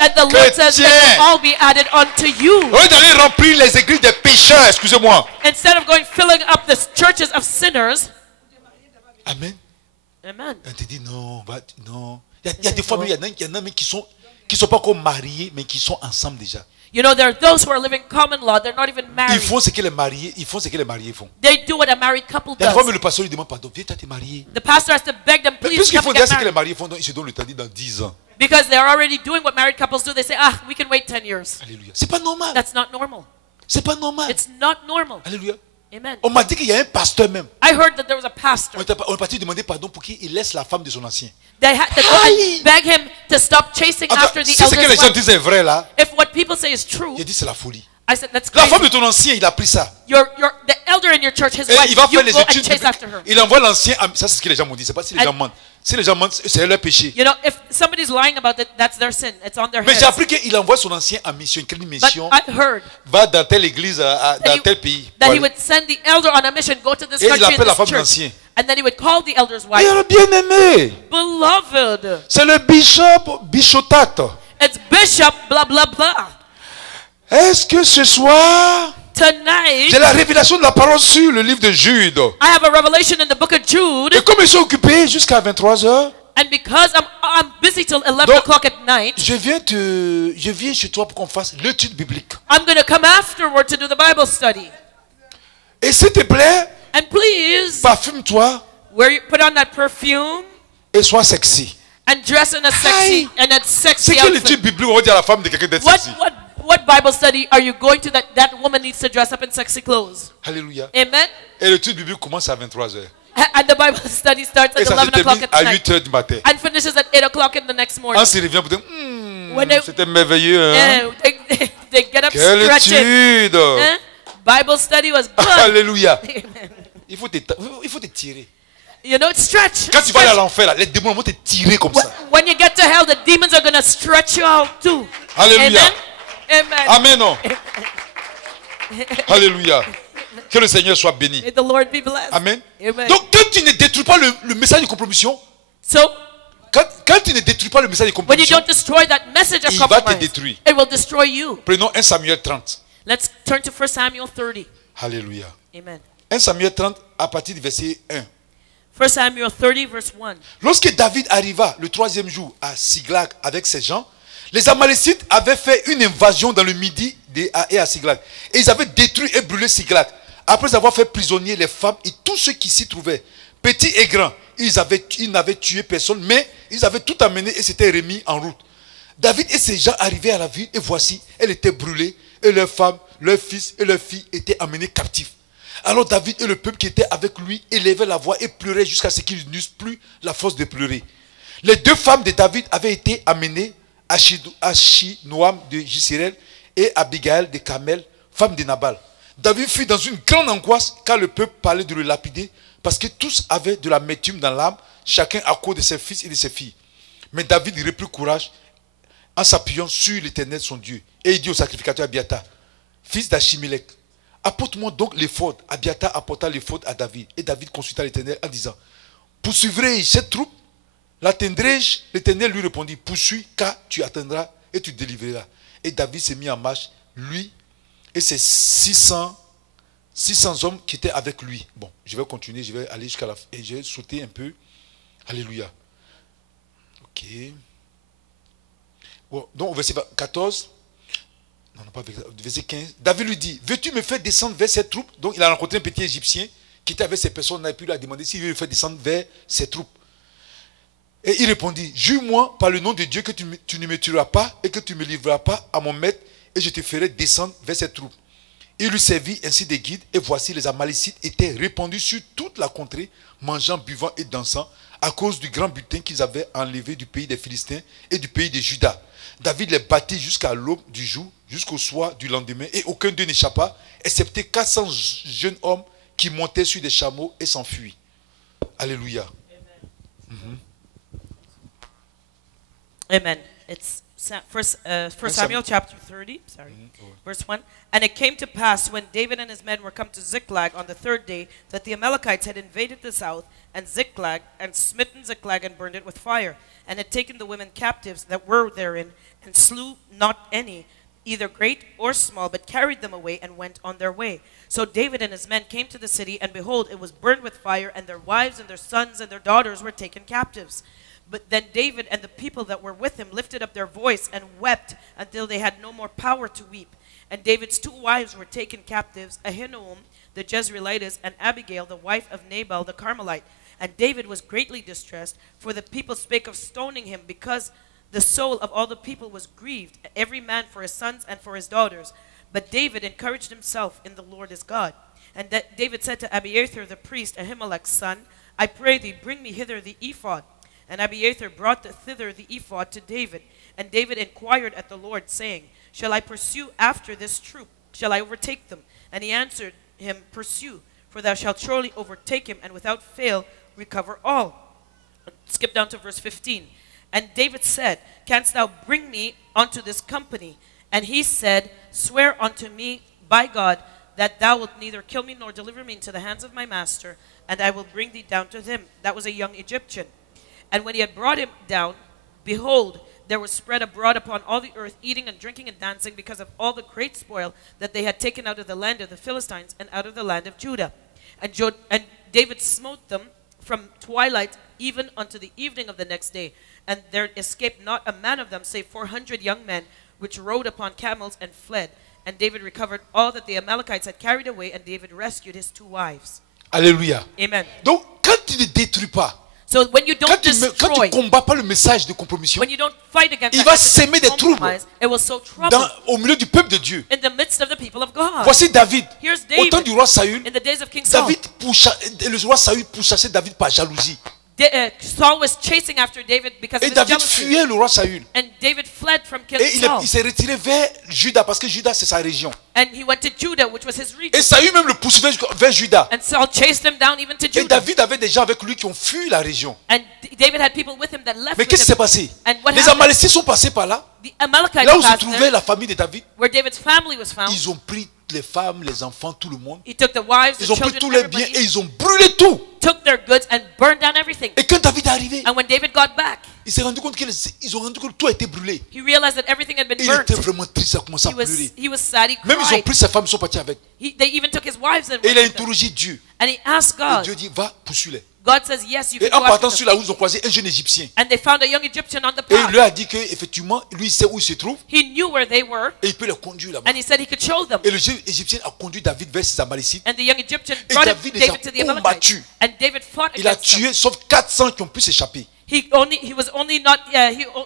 And the Lord says that will Chrétien, all be added unto you. au lieu d'aller remplir les églises des pécheurs, excusez-moi. Instead of going filling up the churches of sinners. Amen. Amen. On te dit non, non. Il y a des fois, il y en a même qui sont pas encore mariés, mais qui sont ensemble déjà. You know, there are those who are living common law. They're not even Ils married. font ce que les mariés font. They do what a married couple Il y a des fois, does. mais le pasteur lui demande pardon, viens, toi, t'es marié. The pastor has to beg them, Mais please puisqu'ils come font and déjà get ce que les married. mariés font, donc ils se donnent le temps dit dans 10 ans. Because they're already doing what married couples do. They say, we can wait 10 years. Alléluia. C'est pas normal. That's not normal. C'est pas normal. It's not normal. Alléluia. Amen. On m'a dit qu'il y a un pasteur même. I heard that there was a pastor. On est parti demander pardon pour qu'il laisse la femme de son ancien. They had to go and beg him to stop chasing En tout cas, after the si ce que les elder's gens wife. disent est vrai là, If what people say is true, j'ai dit c'est la folie. I said that's La femme crazy. de ton ancien, il a pris ça. The elder in your church, his Et wife, il va you faire les go and études chase bibliques. after her. Il envoie l'ancien. Ça, c'est ce que les gens m'ont dit. C'est pas si les And- gens mentent. Si les gens mentent, c'est leur péché. You know, if somebody's lying about it, that's their sin. It's on their Mais j'ai heads. appris qu'il envoie son ancien en mission. Quelle But mission? I heard Va dans telle église, dans tel pays. that he would send the elder on a mission, go to this Et il country appelle la and femme this de church, l'ancien. and then he would call the elder's Et wife, le bien-aimé, beloved. c'est le bishop Bichotate. It's Bishop, blah, blah, blah. Est-ce que ce soir, Tonight, j'ai la révélation de la parole sur le livre de Jude? I have a revelation in the book of Jude, Et comme ils sont occupés jusqu'à 23h, and because I'm busy till 11 Donc- o'clock at night, je viens chez toi pour qu'on fasse l'étude biblique. I'm going to come afterward to do the Bible study. Et s'il te plaît, And please, parfume-toi put on that perfume et sois sexy. and dress in a sexy, C'est sexy quelle outfit. étude biblique on va dire à la femme de quelqu'un d'être sexy? What Bible study are you going to that woman needs to dress up in sexy clothes? Alléluia. Amen. Et l'étude biblique commence à 23h. And the Bible study starts Et at ça se 11 o'clock termine at à night 8h du matin. and finishes at 8 o'clock in the next morning. On se revient pour dire, When they- c'était merveilleux. Hein? Yeah, they get up Quelle stretching. étude! Eh? Bible study was good. Alléluia. Il faut te tirer. You know, it's stretch. Quand tu vas aller à l'enfer, là, les démons vont te tirer comme ça. When you get to hell, the demons are going to stretch you out too. Alléluia. Amen. Amen. Amen. Non. Alléluia. Que le Seigneur soit béni. May the Lord be blessed. Amen. Amen. Donc, quand tu ne détruis pas le message de compromission, So, quand tu ne détruis pas le message de when you compromission, don't destroy that message of Il va te compromise, détruire. it will destroy you. prenons 1 Samuel 30. Let's turn to 1 Samuel 30. Alléluia. Amen. 1 Samuel 30 à partir du verset 1. 1 Samuel 30, verse 1. Lorsque David arriva le 3e jour à Siglag avec ses gens, les Amalécites avaient fait une invasion dans le midi et à Siglag. Et ils avaient détruit et brûlé Siglag. Après avoir fait prisonnier les femmes et tous ceux qui s'y trouvaient, petits et grands. Ils n'avaient tué personne, mais ils avaient tout amené et s'étaient remis en route. David et ses gens arrivaient à la ville et voici, elle était brûlée et leurs femmes, leurs fils et leurs filles étaient emmenés captifs. Alors David et le peuple qui était avec lui élevaient la voix et pleuraient jusqu'à ce qu'ils n'eussent plus la force de pleurer. Les 2 femmes de David avaient été amenées, Achinoam de Jisraël et Abigail de Carmel, femme de Nabal. David fut dans une grande angoisse car le peuple parlait de le lapider parce que tous avaient de l'amertume dans l'âme, chacun à cause de ses fils et de ses filles. Mais David reprit courage en s'appuyant sur l'Éternel son Dieu. Et il dit au sacrificateur Abiathar, fils d'Achimélec, apporte-moi donc l'éphod. Abiathar apporta l'éphod à David. Et David consulta l'Éternel en disant, poursuivrai-je cette troupe? L'atteindrai-je? L'Éternel lui répondit, poursuis car tu atteindras et tu délivreras. Et David s'est mis en marche, lui et ses 600 hommes qui étaient avec lui. Bon, je vais continuer, je vais aller jusqu'à la fin. Et je vais sauter un peu. Alléluia. Ok. Bon, donc au verset 14. Non, pas verset 15. David lui dit, veux-tu me faire descendre vers cette troupe? Donc il a rencontré un petit Égyptien qui était avec ses personnes et puis il lui a demandé s'il veut le faire descendre vers ses troupes. Et il répondit, jure-moi par le nom de Dieu que tu ne me tueras pas et que tu ne me livreras pas à mon maître et je te ferai descendre vers cette troupe. Il lui servit ainsi des guides et voici les Amalécites étaient répandus sur toute la contrée, mangeant, buvant et dansant à cause du grand butin qu'ils avaient enlevé du pays des Philistins et du pays de Juda. David les battit jusqu'à l'aube du jour, jusqu'au soir du lendemain et aucun d'eux n'échappa, excepté 400 jeunes hommes qui montaient sur des chameaux et s'enfuient. Alléluia. Amen. It's First Samuel chapter 30, verse 1. And it came to pass when David and his men were come to Ziklag on the 3rd day that the Amalekites had invaded the south and Ziklag and smitten Ziklag and burned it with fire and had taken the women captives that were therein and slew not any, either great or small, but carried them away and went on their way. So David and his men came to the city, and behold, it was burned with fire, and their wives and their sons and their daughters were taken captives. But then David and the people that were with him lifted up their voice and wept until they had no more power to weep. And David's 2 wives were taken captives, Ahinoam the Jezreelitess and Abigail the wife of Nabal the Carmelite. And David was greatly distressed, for the people spake of stoning him, because the soul of all the people was grieved, every man for his sons and for his daughters. But David encouraged himself in the Lord his God. And that David said to Abiathar the priest, Ahimelech's son, I pray thee, bring me hither the ephod. And Abiathar brought thither the ephod to David. And David inquired at the Lord, saying, Shall I pursue after this troop? Shall I overtake them? And he answered him, Pursue, for thou shalt surely overtake him, and without fail recover all. Skip down to verse 15. And David said, Canst thou bring me unto this company? And he said, Swear unto me by God that thou wilt neither kill me nor deliver me into the hands of my master, and I will bring thee down to him. That was a young Egyptian. And when he had brought him down, behold, there was spread abroad upon all the earth eating and drinking and dancing because of all the great spoil that they had taken out of the land of the Philistines and out of the land of Judah. And David smote them from twilight even unto the evening of the next day. And there escaped not a man of them, save 400 young men, which rode upon camels and fled. And David recovered all that the Amalekites had carried away, and David rescued his 2 wives. Alléluia. Amen. Donc, quand tu ne détruis pas, So when you don't quand tu destroy, combats pas le message de compromission, when you don't fight against il that va message s'aimer of des troubles compromise, it will sow trouble au milieu du peuple de Dieu. in the midst of the people of God. Voici David. Here's Au temps David. du roi Saül, In the days of King Saul, le roi Saül pourchassait David par jalousie. Saul was chasing after David because Et of his David jealousy. fuyait le roi Saül. And David fled from King Et Saul. il s'est retiré vers Juda parce que Juda c'est sa région. And he went to Judah, which was his region. Et Saül même le poursuivait vers Juda. And Saul chased him down even to Et Judah. David avait des gens avec lui qui ont fui la région. And David had people with him that left Mais with qu'est-ce qui s'est him. passé? And what Les happened? Amalécites sont passés par là. The Amalekites Là où se passed trouvait there, la famille de David. where David's family was found. Ils ont pris les femmes, les enfants, tout le monde. He took the wives, the Ils ont pris children, tous les biens et everybody, ils ont brûlé tout. took their goods and burned down everything. Et quand David est arrivé, And when David got back, il s'est rendu compte qu'ils ont rendu compte que tout a été brûlé. he realized that everything had been Et il burnt. était vraiment triste, il a commencé à pleurer. He was sad, he Même ils ont cried. pris ses femmes, ils sont partis avec. They even took his wives and Et il a went with them. interrogé Dieu. And he asked Et God. Dieu dit, va, poursuis-les. God says, yes, you Et can en go after partant them. sur la route, ils ont croisé un jeune Égyptien. And they found a young Egyptian on the Et il path. leur a dit qu'effectivement, lui, il sait où il se trouve. He knew where they were, Et il peut les conduire là-bas. and he said he could show them. Et le jeune Égyptien a conduit David vers ses Amalécites. And the young Egyptian Et brought David les a David to the Amalekites. combattus. And David fought Il a against them. tué, sauf 400 qui ont pu s'échapper.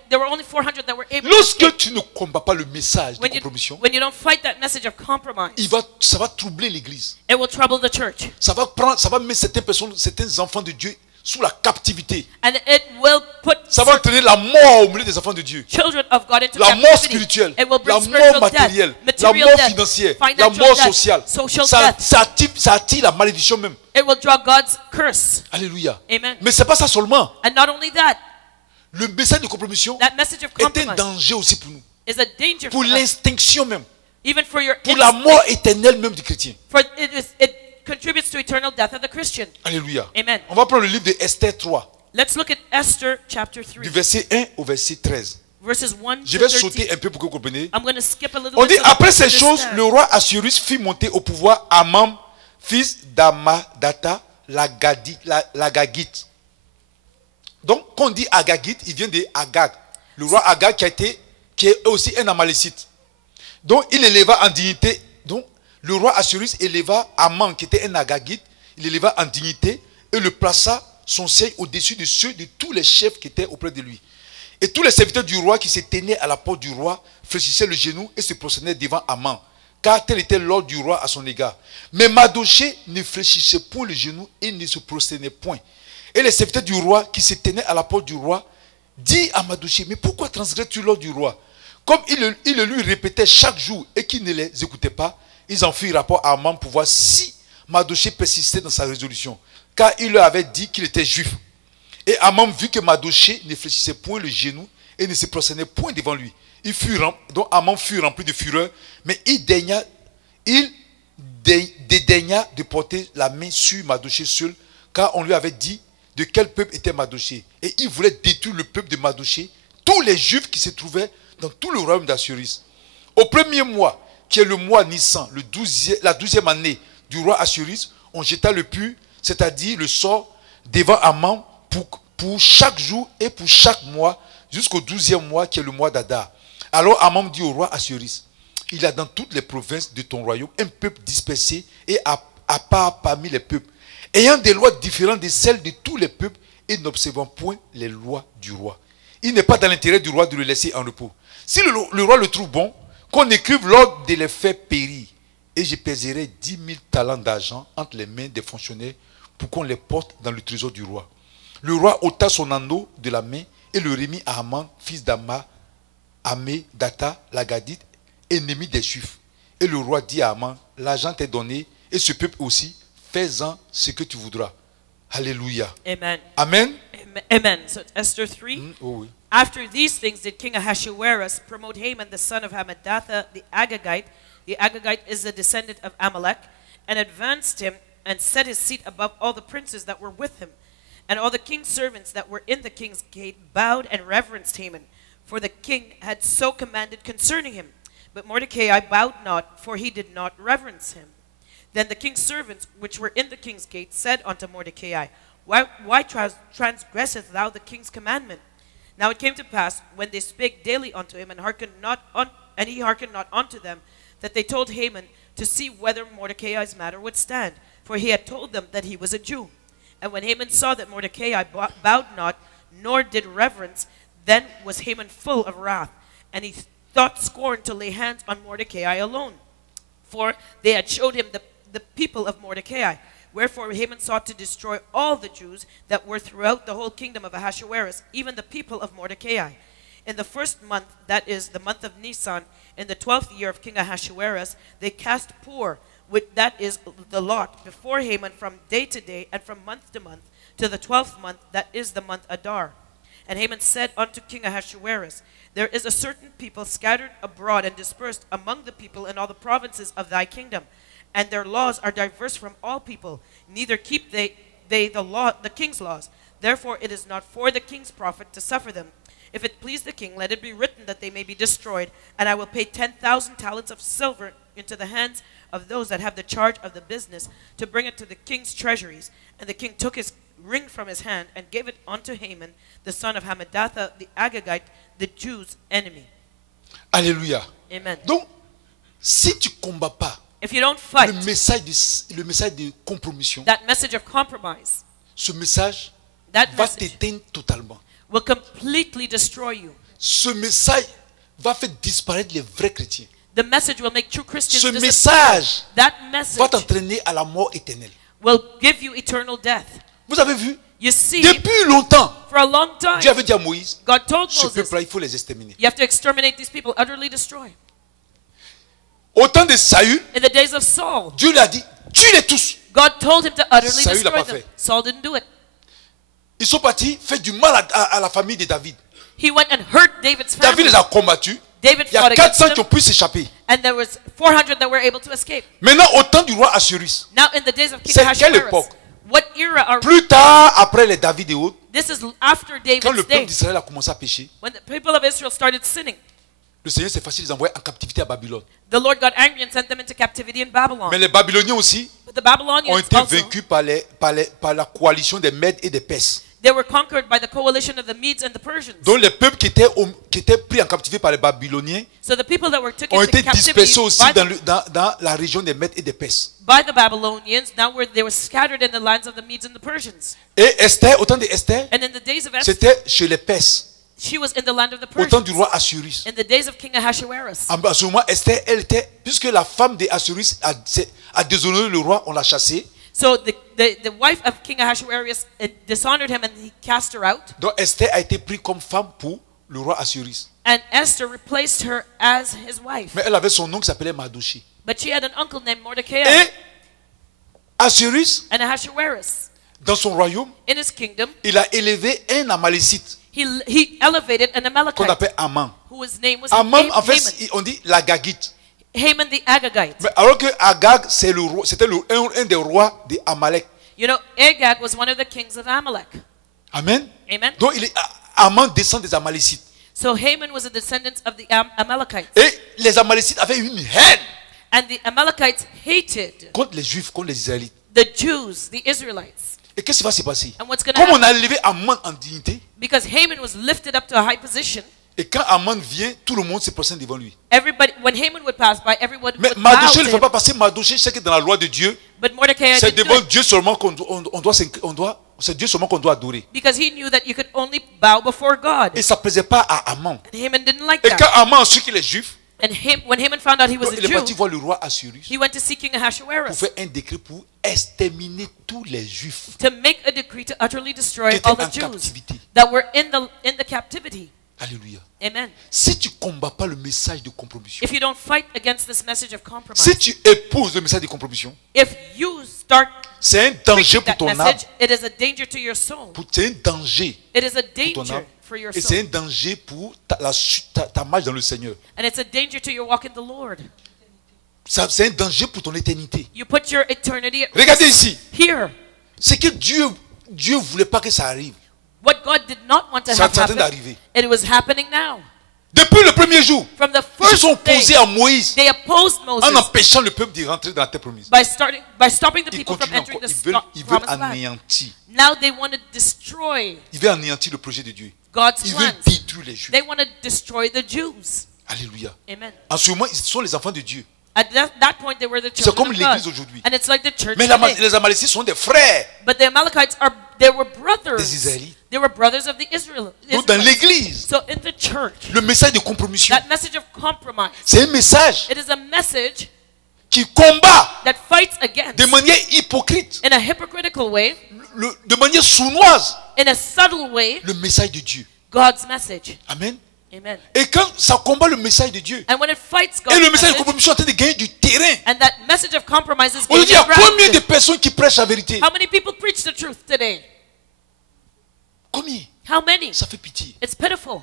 There were only 400 that were able to Lorsque escape. tu ne combats pas le message de compromission, When you don't fight that message of compromise, ça va troubler l'église. it will trouble the church. Ça va mettre certains enfants de Dieu sous la captivité. And it will put Ça va entraîner la mort au milieu des enfants de Dieu. children of God into La mort captivity. spirituelle, It will bring la mort spiritual matérielle, death, la material mort death, financière, financial la mort death, sociale. social Ça death. attire la malédiction même. It will draw God's curse. Alléluia. Amen. Mais ce n'est pas ça seulement. And not only that, Le message de compromission that message of est un compromise danger aussi pour nous. is a danger Pour for us, l'extinction même. even for your Pour la instinct, mort éternelle même du chrétien. for it contributes to eternal death of the Christian. Alléluia. Amen. On va prendre le livre de Esther 3, Let's look at Esther chapter 3, du verset 1 au verset 13. verses 1 Je to vais 13. sauter un peu pour que vous compreniez. I'm going to skip a little On bit. dit, so that après you ces choses, understand. le roi Assyrus fit monter au pouvoir Amam, fils d'Amadata, l'Agagite. Donc, quand on dit Agagite, il vient de Agag. Le roi Agag qui est aussi un Amalécite. Donc, il éleva en dignité. Donc, le roi Assyrus éleva Amam, qui était un Agagite, il éleva en dignité et le plaça son siège au-dessus de ceux de tous les chefs qui étaient auprès de lui. Et tous les serviteurs du roi qui se tenaient à la porte du roi fléchissaient le genou et se prosternaient devant Aman, car tel était l'ordre du roi à son égard. Mais Mardochée ne fléchissait point le genou et ne se prosternait point. Et les serviteurs du roi qui se tenaient à la porte du roi dit à Mardochée, mais pourquoi transgresses-tu l'ordre du roi? Comme il le lui répétait chaque jour et qu'il ne les écoutait pas, ils en firent rapport à Aman pour voir si Mardochée persistait dans sa résolution, car il leur avait dit qu'il était juif. Et Aman vit que Mardochée ne fléchissait point le genou et ne se prosternait point devant lui. Donc Aman fut rempli de fureur, mais il dédaigna de porter la main sur Mardochée seul, car on lui avait dit de quel peuple était Mardochée. Et il voulait détruire le peuple de Mardochée, tous les juifs qui se trouvaient dans tout le royaume d'Assyrus. Au premier mois, qui est le mois Nissan, la 12e année du roi Assyrus, on jeta le pu, c'est-à-dire le sort, devant Aman pour chaque jour et pour chaque mois, jusqu'au 12e mois, qui est le mois d'Adar. Alors Aman dit au roi Assyrus, il y a dans toutes les provinces de ton royaume un peuple dispersé et à part parmi les peuples, ayant des lois différentes de celles de tous les peuples et n'observant point les lois du roi. Il n'est pas dans l'intérêt du roi de le laisser en repos. Si le roi le trouve bon, qu'on écrive l'ordre de les faire périr. Et je pèserai 10 000 talents d'argent entre les mains des fonctionnaires pour qu'on les porte dans le trésor du roi. Le roi ôta son anneau de la main et le remit à Haman, fils d'Amé-Data, l'Agadite, ennemi des Juifs. Et le roi dit à Haman, l'argent t'est donné et ce peuple aussi, fais-en ce que tu voudras. Alléluia. Amen. Amen. Amen. So Esther 3. Oh oui. After these things did King Ahasuerus promote Haman the son of Hammedatha the Agagite. The Agagite is the descendant of Amalek, and advanced him and set his seat above all the princes that were with him. And all the king's servants that were in the king's gate bowed and reverenced Haman, for the king had so commanded concerning him. But Mordecai bowed not, for he did not reverence him. Then the king's servants which were in the king's gate said unto Mordecai, Why transgresseth thou the king's commandment? Now it came to pass, when they spake daily unto him, and he hearkened not unto them, that they told Haman to see whether Mordecai's matter would stand, for he had told them that he was a Jew. And when Haman saw that Mordecai bowed not, nor did reverence, then was Haman full of wrath, and he thought scorn to lay hands on Mordecai alone, for they had showed him the people of Mordecai. Wherefore Haman sought to destroy all the Jews that were throughout the whole kingdom of Ahasuerus, even the people of Mordecai. In the first month, that is the month of Nisan, in the 12th year of King Ahasuerus, they cast poor, that is the lot, before Haman from day to day and from month to month, to the 12th month, that is the month Adar. And Haman said unto King Ahasuerus, There is a certain people scattered abroad and dispersed among the people in all the provinces of thy kingdom, and their laws are diverse from all people, neither keep they the king's laws. Therefore it is not for the king's profit to suffer them. If it please the king, let it be written that they may be destroyed, and I will pay 10,000 talents of silver into the hands of those that have the charge of the business, to bring it to the king's treasuries. And the king took his ring from his hand, and gave it unto Haman, the son of Hammedatha the Agagite, the Jews' enemy. Alléluia. Amen. Donc, si tu ne combats pas If you don't fight le message de compromission, that message of compromise, ce message that va message t'éteindre totalement. will completely destroy you. Ce message va faire disparaître les vrais chrétiens. The message will make true Christians Ce disappear. message That va message t'entraîner à la mort éternelle. will give you eternal death. Vous avez vu? You see, Depuis longtemps, for a long time, Dieu avait dit à Moïse, God told ce Moses, peuple-là, il faut les exterminer. you have to exterminate these people, utterly destroy. Au temps de Saül, In the days of Saul, Dieu lui a dit, tue-les tous. God told him to utterly Saül l'a destroy pas them. fait. Saul didn't do it. Ils sont partis faire du mal à la famille de David. He went and hurt David's family. David les a combattus. David Il y a fought against 400 qui ont them, pu s'échapper. and there was 400 that were able to escape. Maintenant, au temps du roi Assyrus, Now, in the days of King C'est quelle Ahasuerus, époque? what era are we? plus tard, après les David et autres, This is after quand le David's peuple day, d'Israël a commencé à pécher, when the people of Israel started sinning. le Seigneur s'est fâché de les envoyer en captivité à Babylone. The Lord got angry and sent them into captivity in Babylon. Mais les Babyloniens aussi But the ont Babylonians été also, vaincus par la coalition des Mèdes et des Perses. they were conquered by the coalition of the Medes and the Persians. Donc les peuples qui étaient pris en captivité par les Babyloniens So the people that were taken ont into été captivity dispersés aussi by dans la région des Mèdes et des Perses. the Babylonians, now they were scattered in the lands of the Medes and the Persians. Et Esther, au temps d'Esther, And in the days of Esther, c'était chez les Perses. she was in the land of the Au temps du Persians. roi Assyrus. In the days of King Ahasuerus. À ce moment, Esther, elle était, puisque la femme d'Assyrus a déshonoré le roi, on l'a chassée. So the wife of King Ahasuerus dishonored him and he cast her out. Donc Esther a été prise comme femme pour le roi Assyrus. And Esther replaced her as his wife. Mais elle avait son nom qui s'appelait Mardochée. But she had an uncle named Mordecai. Et Assyrus, And Ahasuerus, dans son royaume, in his kingdom, il a élevé un Amalécite he elevated an qu'on Amalekite, appelle Aman. whose name was Aman, en fait, Haman. on dit l'Agagite. Haman the Agagite. Mais alors que Agag, c'était un des rois d'Amalek. You know, Agag was one of the kings of Amalek. Amen. Amen. Donc Aman descend des Amalécites. So Haman was a descendant of the Amalekites. Et les Amalécites avaient une haine And the Amalekites hated contre les Juifs, contre les Israélites. the Jews, the Israelites. Et qu'est-ce qui va se passer? And what's going to Comme on happen? a élevé Aman en dignité, Because Haman was lifted up to a high position, et quand Aman vient, tout le monde se prosterne devant lui. everybody, when Haman would pass by, everyone Mais would bow Mardochée to ne fait him. pas passer. Mardochée, c'est que dans la loi de Dieu, But Mordecai c'est didn't do devant it Dieu seulement c'est Dieu seulement qu'on doit adorer. because he knew that you could only bow before God. Et ça ne plaisait pas à Aman. And Haman didn't like Et quand that. Aman a su qu'il est juif, And when Haman found out he was Donc, a il est parti Jew, voir le roi Assuérus he went to see King pour Ahasuerus faire un décret pour exterminer tous les Juifs to make a decree to utterly qui destroy étaient all en the Jews captivité. that were in the captivity. Alléluia. Amen. Si tu ne combats pas le message de compromission, If you don't fight against this message of compromise, si tu épouses le message de compromission, if you start c'est un danger preaching pour that ton âme. message, it is a danger to your soul. C'est un danger It is a pour ton âme. danger for your Et c'est un soul. danger pour ta marche dans le Seigneur. And it's a danger to your walk in the Lord. C'est un danger pour ton éternité. You put your eternity at Regardez risk. ici. Here. C'est que Dieu ne voulait pas que ça arrive. What God did not want to C'est en have train happen, d'arriver. it was happening now. Depuis le premier jour, From the ils se first sont opposés day, à Moïse they opposed en Moses empêchant le peuple de rentrer dans la terre promise. by stopping the Ils people from continuent entering encore. the Ils veulent promised land. anéantir. Now they want to destroy Ils veulent anéantir le projet de Dieu. God's Ils veulent plans. détruire les Juifs. They want to destroy the Jews. Alléluia. Amen. En ce moment, ils sont les enfants de Dieu. At that point, they were the C'est children comme of l'église God. aujourd'hui. And it's like the church Mais today. les Amalécites sont des frères But the Amalekites they were brothers. des Israélites. They were brothers of the Israelites. Donc dans l'église, So in the church, le message de compromission, that message of compromise, c'est un message it is a message qui combat that fights against, de manière hypocrite, in a hypocritical way, de manière sournoise, in a subtle way, le message de Dieu. God's message. Amen. Amen. Et quand ça combat le message de Dieu, And when it fights et God's le message de message, compromission est en train de gagner du terrain. and that message of compromise is Aujourd'hui, il y a gaining combien de ground. personnes qui prêchent la vérité? How many people preach the truth today? Combien? How many? Ça fait pitié. It's pitiful.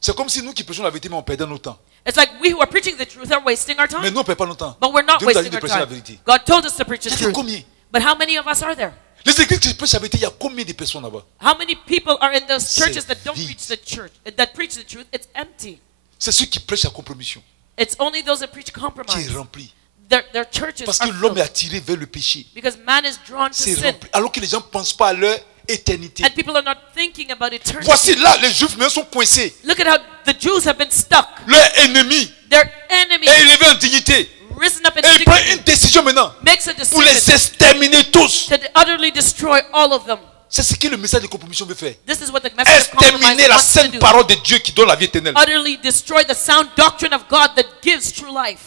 C'est comme si nous qui prêchons la vérité, mais on perdait notre temps. It's like we who are preaching the truth are wasting our Mais time. nous, on ne perd pas notre temps. But we're not Dieu nous a dit wasting de our prêcher la time. vérité. God told us to preach the Ça fait truth. combien? But how many of us are there? Les églises qui prêchent la vérité, il y a combien de personnes là-bas? How many people are in those churches C'est that don't vide. preach the church, that preach the truth? It's empty. C'est ceux qui prêchent la compromission It's only those that preach qui compromise. est rempli. Their churches Parce are que l'homme est filled attiré vers le péché. because man is drawn to C'est sin, rempli. Alors que les gens ne pensent pas à leur éternité. and people are not thinking about eternity. Voici là, les Juifs même sont coincés. Look at how the Jews have been stuck. Leur ennemi Their enemy est élevé en dignité. risen up in Et il prend dignity, une décision maintenant makes a pour les decision exterminer tous. to utterly destroy all of them. C'est ce que le message de compromission veut faire. This is what the message of compromise Exterminer la wants to sainte do. parole de Dieu qui donne la vie éternelle. Utterly destroy the sound doctrine of God that gives true life.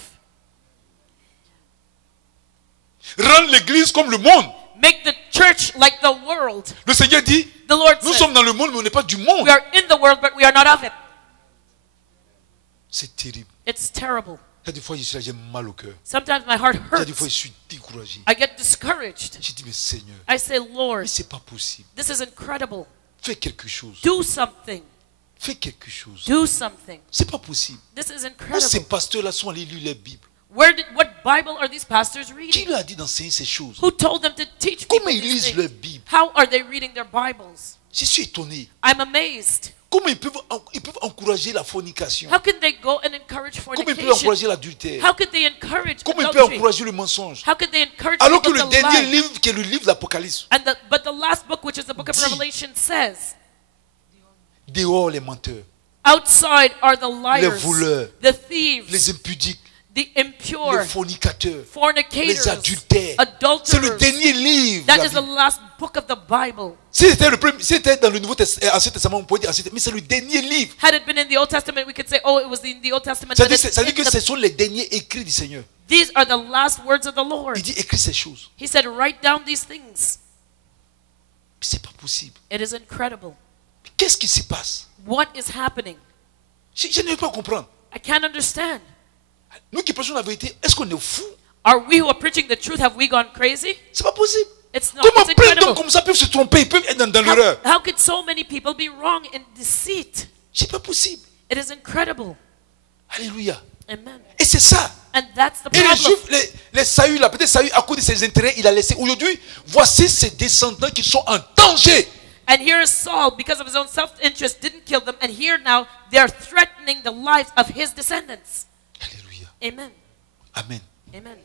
Rendre l'église comme le monde. Make the church like the world. Le Seigneur dit, The Lord nous said, sommes dans le monde, mais on n'est pas du monde. we are in the world, but we are not of it. C'est terrible. It's terrible. Il y a des fois, je suis là, j'ai mal au cœur. Sometimes my heart Il y a des fois, hurts. je suis découragé. I get discouraged. Je dis, mais Seigneur, I say, Lord, mais c'est pas possible. this is incredible. Fais quelque chose. Do something. Fais quelque chose. Do something. C'est pas possible. This is Où ces incredible. pasteurs-là sont allés lire la Bible? What Bible are these pastors Qui reading? leur a dit d'enseigner ces choses? Who told them to teach people Comment ils these lisent leur things? Bible? How are they reading their Bibles? Je suis étonné. I'm amazed. Comment ils peuvent encourager la fornication? How can they go and encourage Comment ils peuvent fornication? encourager l'adultère? How could they encourage Comment ils peuvent adultery? encourager le mensonge? How could they encourage Alors que people le to dernier lie? livre, qui est le livre de l'Apocalypse, But the last book, which is the book of Dit. Revelation, says, dehors les menteurs, outside are the les liars, voleurs, the thieves, les impudiques, the impure, les fornicateurs, les fornicators, adultères. C'est le adulterers. dernier livre. de That la is the Bible. last book of the Bible. Si c'était dans le Ancien Testament, on pourrait dire Ancien Testament, mais c'est le dernier livre. Had it been in the Old Testament, we could say, oh, it was in the Old Testament. Ça but dit, it's ça dit in que the- ce sont les derniers écrits du Seigneur. These are the last words of the Lord. Il dit écris ces choses. He said, write down these things. Mais c'est pas possible. It is incredible. Qu'est-ce qui se passe? What is happening? Je ne veux pas comprendre. I can't understand. Nous qui prêchons la vérité, est-ce qu'on est fous? Are we who are preaching the truth, have we gone crazy? C'est pas possible. It's not. Comment It's plein d'hommes incredible. comme ça peuvent se tromper, ils peuvent être dans l'erreur? How could so many people be wrong in deceit? C'est pas possible. It is incredible. Alléluia. Amen. Et c'est ça. And that's the Et les problem. Juifs, les Saül, là, peut-être Saül, à cause de ses intérêts, il a laissé. Aujourd'hui, voici ses descendants qui sont en danger. And here is Saul, because of his own self-interest, didn't kill them. And here now, they're threatening the lives of his descendants. Alléluia. Amen. Amen. Amen.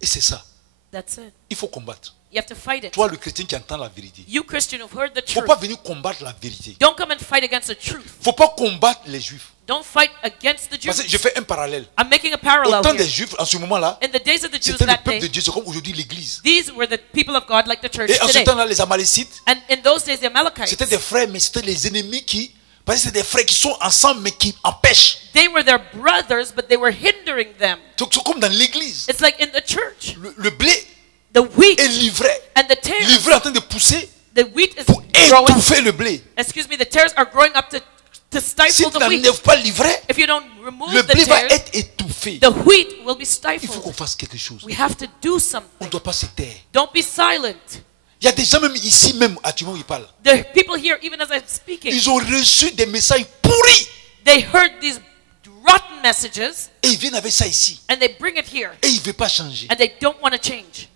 Et c'est ça. That's it. Il faut combattre. You have to fight it. Toi, le chrétien qui entend la vérité. You Christian who've heard the Il ne faut truth, pas venir combattre la vérité. don't come and fight against the truth. Il ne faut pas combattre les Juifs. Don't fight against the Parce que Jews. je fais un parallèle. I'm making a Au parallel temps here. des Juifs, en ce moment-là, In the days of the Jews c'était le that peuple de day, Dieu. C'est comme aujourd'hui l'Église. these were the people of God like the church Et en ce today. temps-là, les Amalécites, And in those days, the Amalekites, c'était des frères, mais c'était les ennemis qui Parce que c'est des frères qui sont ensemble mais qui empêchent. They were their brothers, but they were hindering them. C'est comme dans l'église. It's like in the church. Le blé The wheat est livré. and the tares. Livré en train de pousser The wheat is pour growing. étouffer le blé. Excuse me, the tares are growing up to Si stifle tu the wheat. n'enlèves pas livré, If you don't remove le the blé va tares, être étouffé. the wheat will be Il faut qu'on stifled. fasse quelque chose. We have to do On ne something. doit pas se taire. Don't be silent. Il y a des gens même ici, même actuellement où ils parlent. There are people here, even as I'm speaking, Ils ont reçu des messages pourris. they heard these rotten messages Et ils viennent avec ça ici. and they bring it here Et ils ne veulent pas changer. and they don't want to change.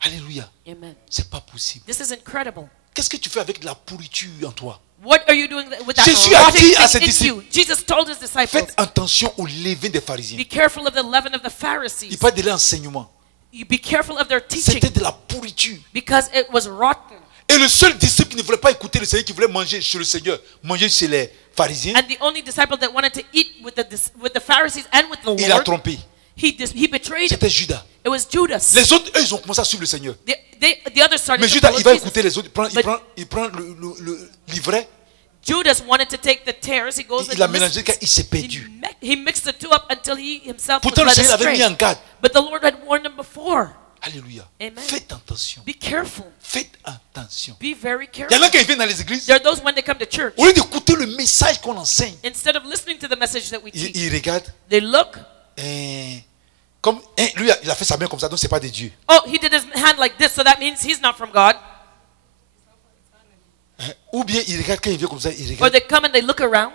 Alléluia. Amen. C'est pas possible. This is incredible. Qu'est-ce que tu fais avec la pourriture en toi? What are you doing with that Jésus a dit à rotting ses thing in disciples, you? Jesus told his disciples, Faites attention au levain des pharisiens. be careful of the leaven of the Il Pharisees. parle de l'enseignement. You be careful of their teaching C'était de la pourriture. because it was rotten. Et le seul disciple qui ne voulait pas écouter le Seigneur, qui voulait manger chez le Seigneur, manger chez les pharisiens, And the only disciple that wanted to eat with the Pharisees and with the il a Lord, trompé. he betrayed him. C'était Judas. It was Judas. Les autres, eux, ils ont commencé à suivre le Seigneur. The others started Mais to Judas, follow il va Jesus. écouter les autres. But Il prend le livret. Judas wanted to take the tares. He goes Il a and mélangé car listens. il s'est perdu. He mixed the two up until he himself was Pourtant, le led Seigneur l'avait mis en astray. garde. But the Lord had warned him before. Alléluia. Amen. Faites attention. Be careful. Faites attention. Be very Il y en careful. a qui viennent dans les églises. There are those when they come to church, Au lieu d'écouter le message qu'on enseigne, instead of listening to the message that we teach, ils regardent. they look. Comme lui, il a fait sa main comme ça, donc c'est pas de Dieu. Oh, he did his hand like this, so that means he's not from God. Ou bien il regarde quand il vient comme ça, il Or regarde. they come and they look around.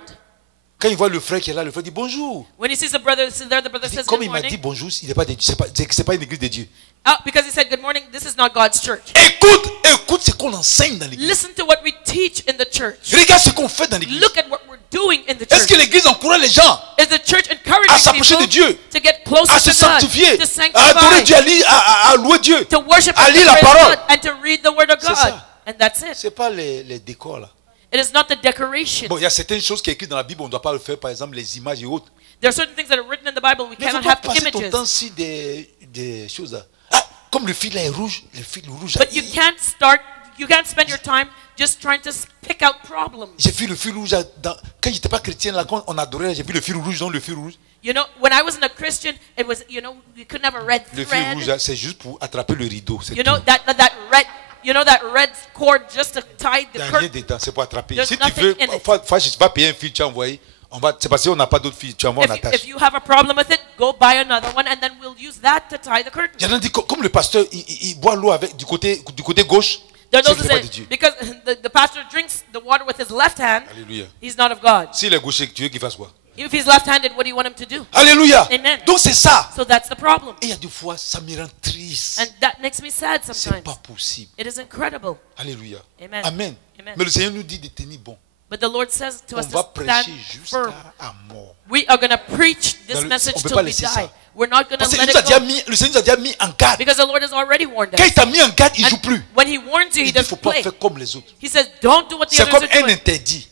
Quand il voit le frère qui est là, le frère dit bonjour. When he sees the brother sitting there, the brother Il dit, says comme good il m'a dit morning. bonjour, il n'est pas de Dieu, c'est pas une église de Dieu. Oh, because he said good morning, this is not God's church. Écoute ce qu'on enseigne dans l'église. Listen to what we teach in the church. Regarde ce qu'on fait dans l'église. Look at what we're doing in the Est-ce church. que l'église encourage les gens Is the church encouraging à s'approcher de people Dieu, to get closer à se to God, sanctifier, to à adorer sanctify, Dieu, à louer Dieu, to worship à and lire to la praise parole? God, and to read the word of C'est God? ça. And that's it. C'est pas les décors là. It is not the decoration. Bon, il y a certaines choses qui sont écrites dans la Bible, on ne doit pas le faire, par exemple les images et autres. There are certain things that are written in the Bible we Mais il ne faut cannot pas have passer ton images. temps sur des choses là. Ah, comme le fil là est rouge, le fil rouge. But you can't spend your time just trying to pick out problems. J'ai vu le fil rouge quand j'étais pas chrétien là, quand on adorait, j'ai vu le fil rouge, donc le fil rouge. You know, when I wasn't a Christian, it was, you couldn't have a red Le fil rouge thread. là, c'est juste pour attraper le rideau. C'est You tout. know, that red cord just to tie Il the n'y a rien curtain. dedans, c'est pour attraper. There's Si tu nothing veux, in it. tu vas payer un fil, tu as envoyé. C'est parce qu'on n'a pas d'autres fils, tu envoies, on attache. If you have a problem with it, go buy another one and then we'll use that to tie the curtain. Il y en a dit, comme le pasteur, il boit l'eau avec du côté gauche, There are c'est those qu'il who n'est pas say, de Dieu. because the pastor drinks the water with his left hand, Alléluia. he's not of God. S'il est gaucher, tu veux qu'il fasse quoi? If he's left-handed, what do you want him to do? Alléluia. Amen. Donc c'est ça. So that's the problem. Et il y a des fois, ça me rend triste. And that makes me sad C'est sometimes. pas possible. It is incredible. Alléluia. Amen. Amen. Amen. Mais le Seigneur nous dit de tenir bon. But the Lord says to On us va to stand prêcher firm. jusqu'à mort. We are going to preach this Dans le- message on peut till pas we laisser die. ça. We're not going Parce to que let le Seigneur it go. nous a déjà mis en garde. Because the Lord has already warned Quand us. il t'a mis en garde, il ne joue And plus. when he warns you, he Il dit, il ne doesn't faut pas play. faire comme les autres. He says, don't do what the C'est others comme are un doing. interdit.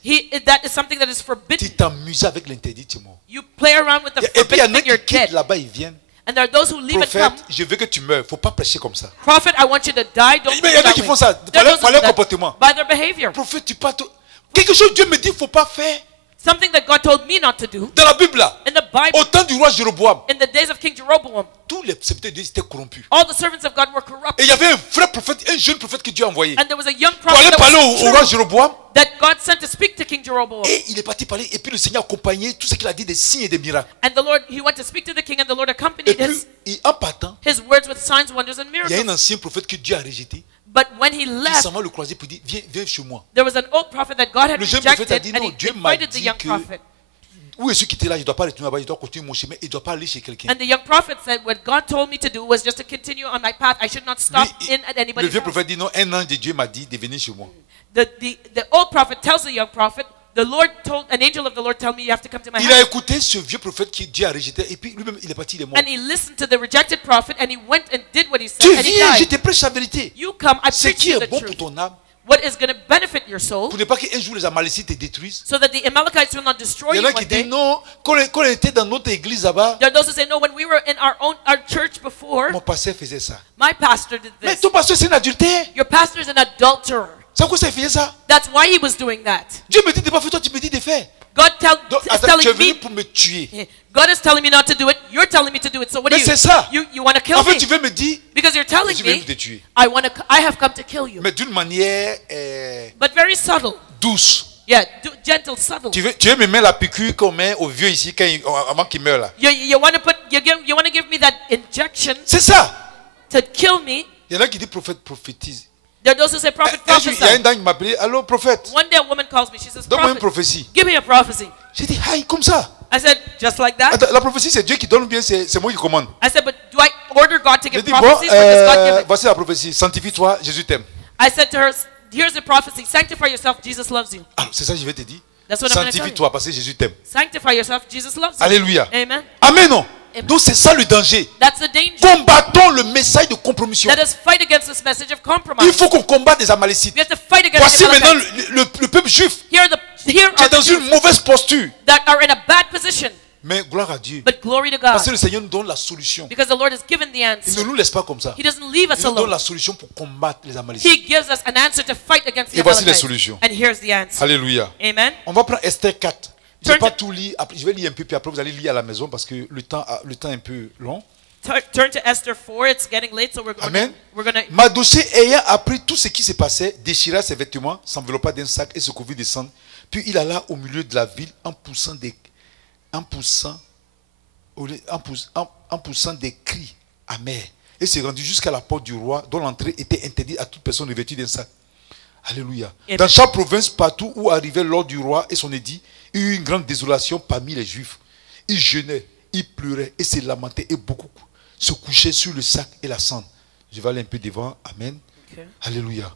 That is something that is forbidden. Tu t'amuses avec l'interdit, tu es mort. You play around with the Et puis il y en forbidden a thing, you're qui quittent dead. là-bas, ils viennent. And there are those who leave and come. Prophète, je veux que tu meurs. Il ne faut pas prêcher comme ça. Prophet, I want you to die. Don't Mais il y do en a that qui way. font ça. There are those Par who leur do that comportement. by their behavior. Prophète, tu parles. Quelque chose, Dieu me dit, il ne faut pas faire. Something that God told me not to do. Dans la Bible, là, In the Bible, au temps du roi Jéroboam, in the days of King Jeroboam, tous les serviteurs de Dieu étaient corrompus. all the servants of God were corrupt. Et il y avait un vrai prophète, un jeune prophète que Dieu a envoyé And there was a young pour aller prophet parler that, au roi was true, Jéroboam. that God sent to speak to King Jeroboam. Et il est parti parler. Et puis le Seigneur accompagnait tout ce qu'il a dit des signes et des miracles. And the Lord, he went to speak to the king, and the Lord Et accompanied puis, en partant, his words with signs, wonders, and il y a un miracles. ancien prophète que Dieu a rejeté. But when he Il left, s'en va le croiser pour dire, viens chez moi. there was an old prophet that God had Le jeune prophète a rejected, dit, and non, he Dieu m'a invited the dit young que prophet. où est-ce qui était là, je ne dois pas retourner là-bas, je dois continuer mon chemin, il ne doit pas aller chez quelqu'un. And the young prophet said, what God told me to do was just to continue on my path. I should not stop Lui, in at le anybody's vieux house. prophète dit, non, un ange de Dieu m'a dit de venir chez moi. The old prophet tells the young prophet, an angel of the Lord told me you have to come to my Il a house. écouté ce vieux prophète qui Dieu a rejeté et puis lui-même il est parti, il est mort. And he listened to the rejected prophet and he went and did what he said Tu and he viens, je died. te prêche la vérité. You come, I Ce preach qui you est the bon pour truth. ton âme, What is going to benefit your soul pour ne pas qu'un jour les Amalécites te détruisent. so that the Amalekites will not destroy Il y you en a qui one day. disent non, quand on était dans notre église là-bas, There are those who say, no, when we were in our church before, mon pasteur faisait ça. my pastor did Mais this. ton pasteur c'est un adultère. Your pastor is an adulterer. C'est pourquoi ça faisait ça. That's why he was doing that. Dieu me dit de pas faire, toi tu me dis de faire. God Donc, is attends, tu es telling venu me. pour me tuer. God is telling me not to do it. You're telling me to do it. So what do Mais you? c'est ça. You want to kill En fait, me? tu veux me dire, Because you're telling je vais me te tuer. I have come to kill you. Mais d'une manière But very subtle. douce. Yeah, gentle, subtle. Tu veux me mettre la piqûre qu'on met au vieux ici avant qu'il meure là. You want to give me that injection C'est ça. to kill me. Il y en a qui disent prophète prophétise. There are those who say prophet Un jour, il y a une prophesy. dame qui m'a appelé, allô prophète, One day a woman calls me. She says, donne-moi une prophet, prophétie. give me a prophecy. J'ai dit, aïe, comme ça. I said, just like that. Attends, la prophétie c'est Dieu qui donne ou bien c'est moi qui commande. I said, but do I order God to J'ai give dit, bon, prophecies or does God give it? voici la prophétie, sanctifie-toi, Jésus t'aime. I said to her, here's the prophecy. Sanctify yourself, Jesus loves you. Alors, c'est ça que je vais te dire. That's what I'm going to tell you. Sanctifie-toi parce que Jésus t'aime. Sanctify yourself, Jesus loves you. Alléluia. Amen. Amen, non. Amen. Donc c'est ça le danger. That's the danger. Combattons le message de compromission. Let us fight against this message of compromise. Il faut qu'on combatte les Amalécites. We have to fight against Voici the maintenant Amalekites. le peuple juif Here qui are est dans the une Jews mauvaise posture. that are in a bad position. Mais gloire à Dieu. But glory to Parce que God. le Seigneur nous donne la solution. Because the Lord has given the Il ne answer. nous laisse pas comme ça. He doesn't leave us Il nous donne alone. la solution pour combattre les Amalécites. He gives us an answer to fight against the Et voici les Amalekites. solutions. And here's the answer. Alléluia. Amen. On va prendre Esther 4. Je ne vais Turn pas to- tout lire. Je vais lire un peu, puis après vous allez lire à la maison parce que le temps est un peu long. Turn to Esther 4. It's getting late, so Amen. we're gonna. Mardochée, ayant appris tout ce qui se passait, déchira ses vêtements, s'enveloppa d'un sac et se couvrit de cendres. Puis il alla au milieu de la ville en poussant des cris amers et se rendit jusqu'à la porte du roi dont l'entrée était interdite à toute personne revêtue d'un sac. Alléluia. Amen. Dans chaque province, partout où arrivait l'ordre du roi et son édit, il y eut une grande désolation parmi les Juifs. Ils jeûnaient, ils pleuraient et se lamentaient et beaucoup se couchaient sur le sac et la cendre. Je vais aller un peu devant. Amen. Okay. Alléluia.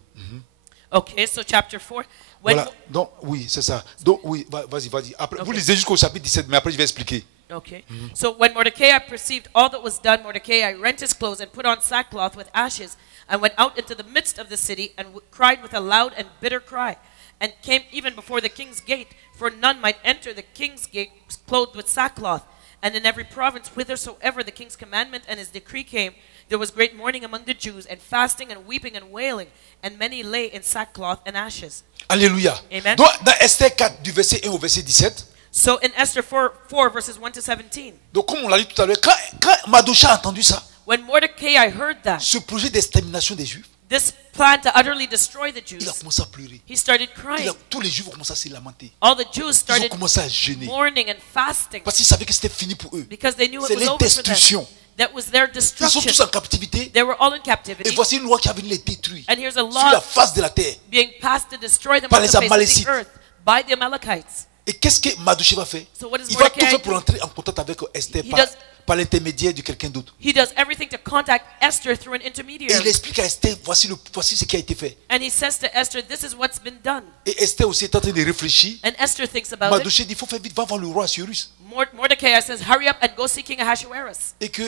Okay, so chapter 4. When Voilà. Donc, oui, c'est ça. Donc, oui, vas-y. Après, vous lisez jusqu'au chapitre 17, mais après, je vais expliquer. Okay. So when Mordecai perceived all that was done, Mordecai rent his clothes and put on sackcloth with ashes, and went out into the midst of the city, and cried with a loud and bitter cry, and came even before the king's gate, for none might enter the king's gate clothed with sackcloth. And in every province, whithersoever the king's commandment and his decree came, there was great mourning among the Jews, and fasting and weeping and wailing, and many lay in sackcloth and ashes. Alléluia. Amen. Donc, dans Esther 4, du verset 1 au verset 17, So in Esther 4 verses 1 to 17, donc comme on l'a dit tout à l'heure, quand Mardochée a entendu ça, when Mordecai heard that, ce projet d'extermination des Juifs, this plan to utterly destroy the il a Jews, commencé à pleurer. he started crying. Tous les Juifs ont commencé à se lamenter. All the Jews Ils ont started commencé à jeûner. mourning and fasting Parce qu'ils savaient que c'était fini pour eux. because they knew C'est it was leur over for them. destruction. That was their Ils sont tous destruction. en captivité. They were all in Et captivity. voici une loi qui a venu les détruire. And here's a Sur la law face de la terre. being passed to destroy them Par on the les face of Amalécites. the earth by the Amalekites. Et qu'est-ce que Mardochée va faire? So what does Il va tout Mordecai faire pour do? entrer en contact avec Esther He par, does- par l'intermédiaire de quelqu'un d'autre. He does everything to contact Esther through an Et il intermediary. explique à Esther, voici ce qui a été fait. And he says to Esther, this is what's been done. Et Esther aussi est en train de réfléchir. And Esther thinks about it. Mardochée dit, il faut faire vite, va voir le roi Assyrus. Mordecai says, hurry up and go see King Ahasuerus. Et que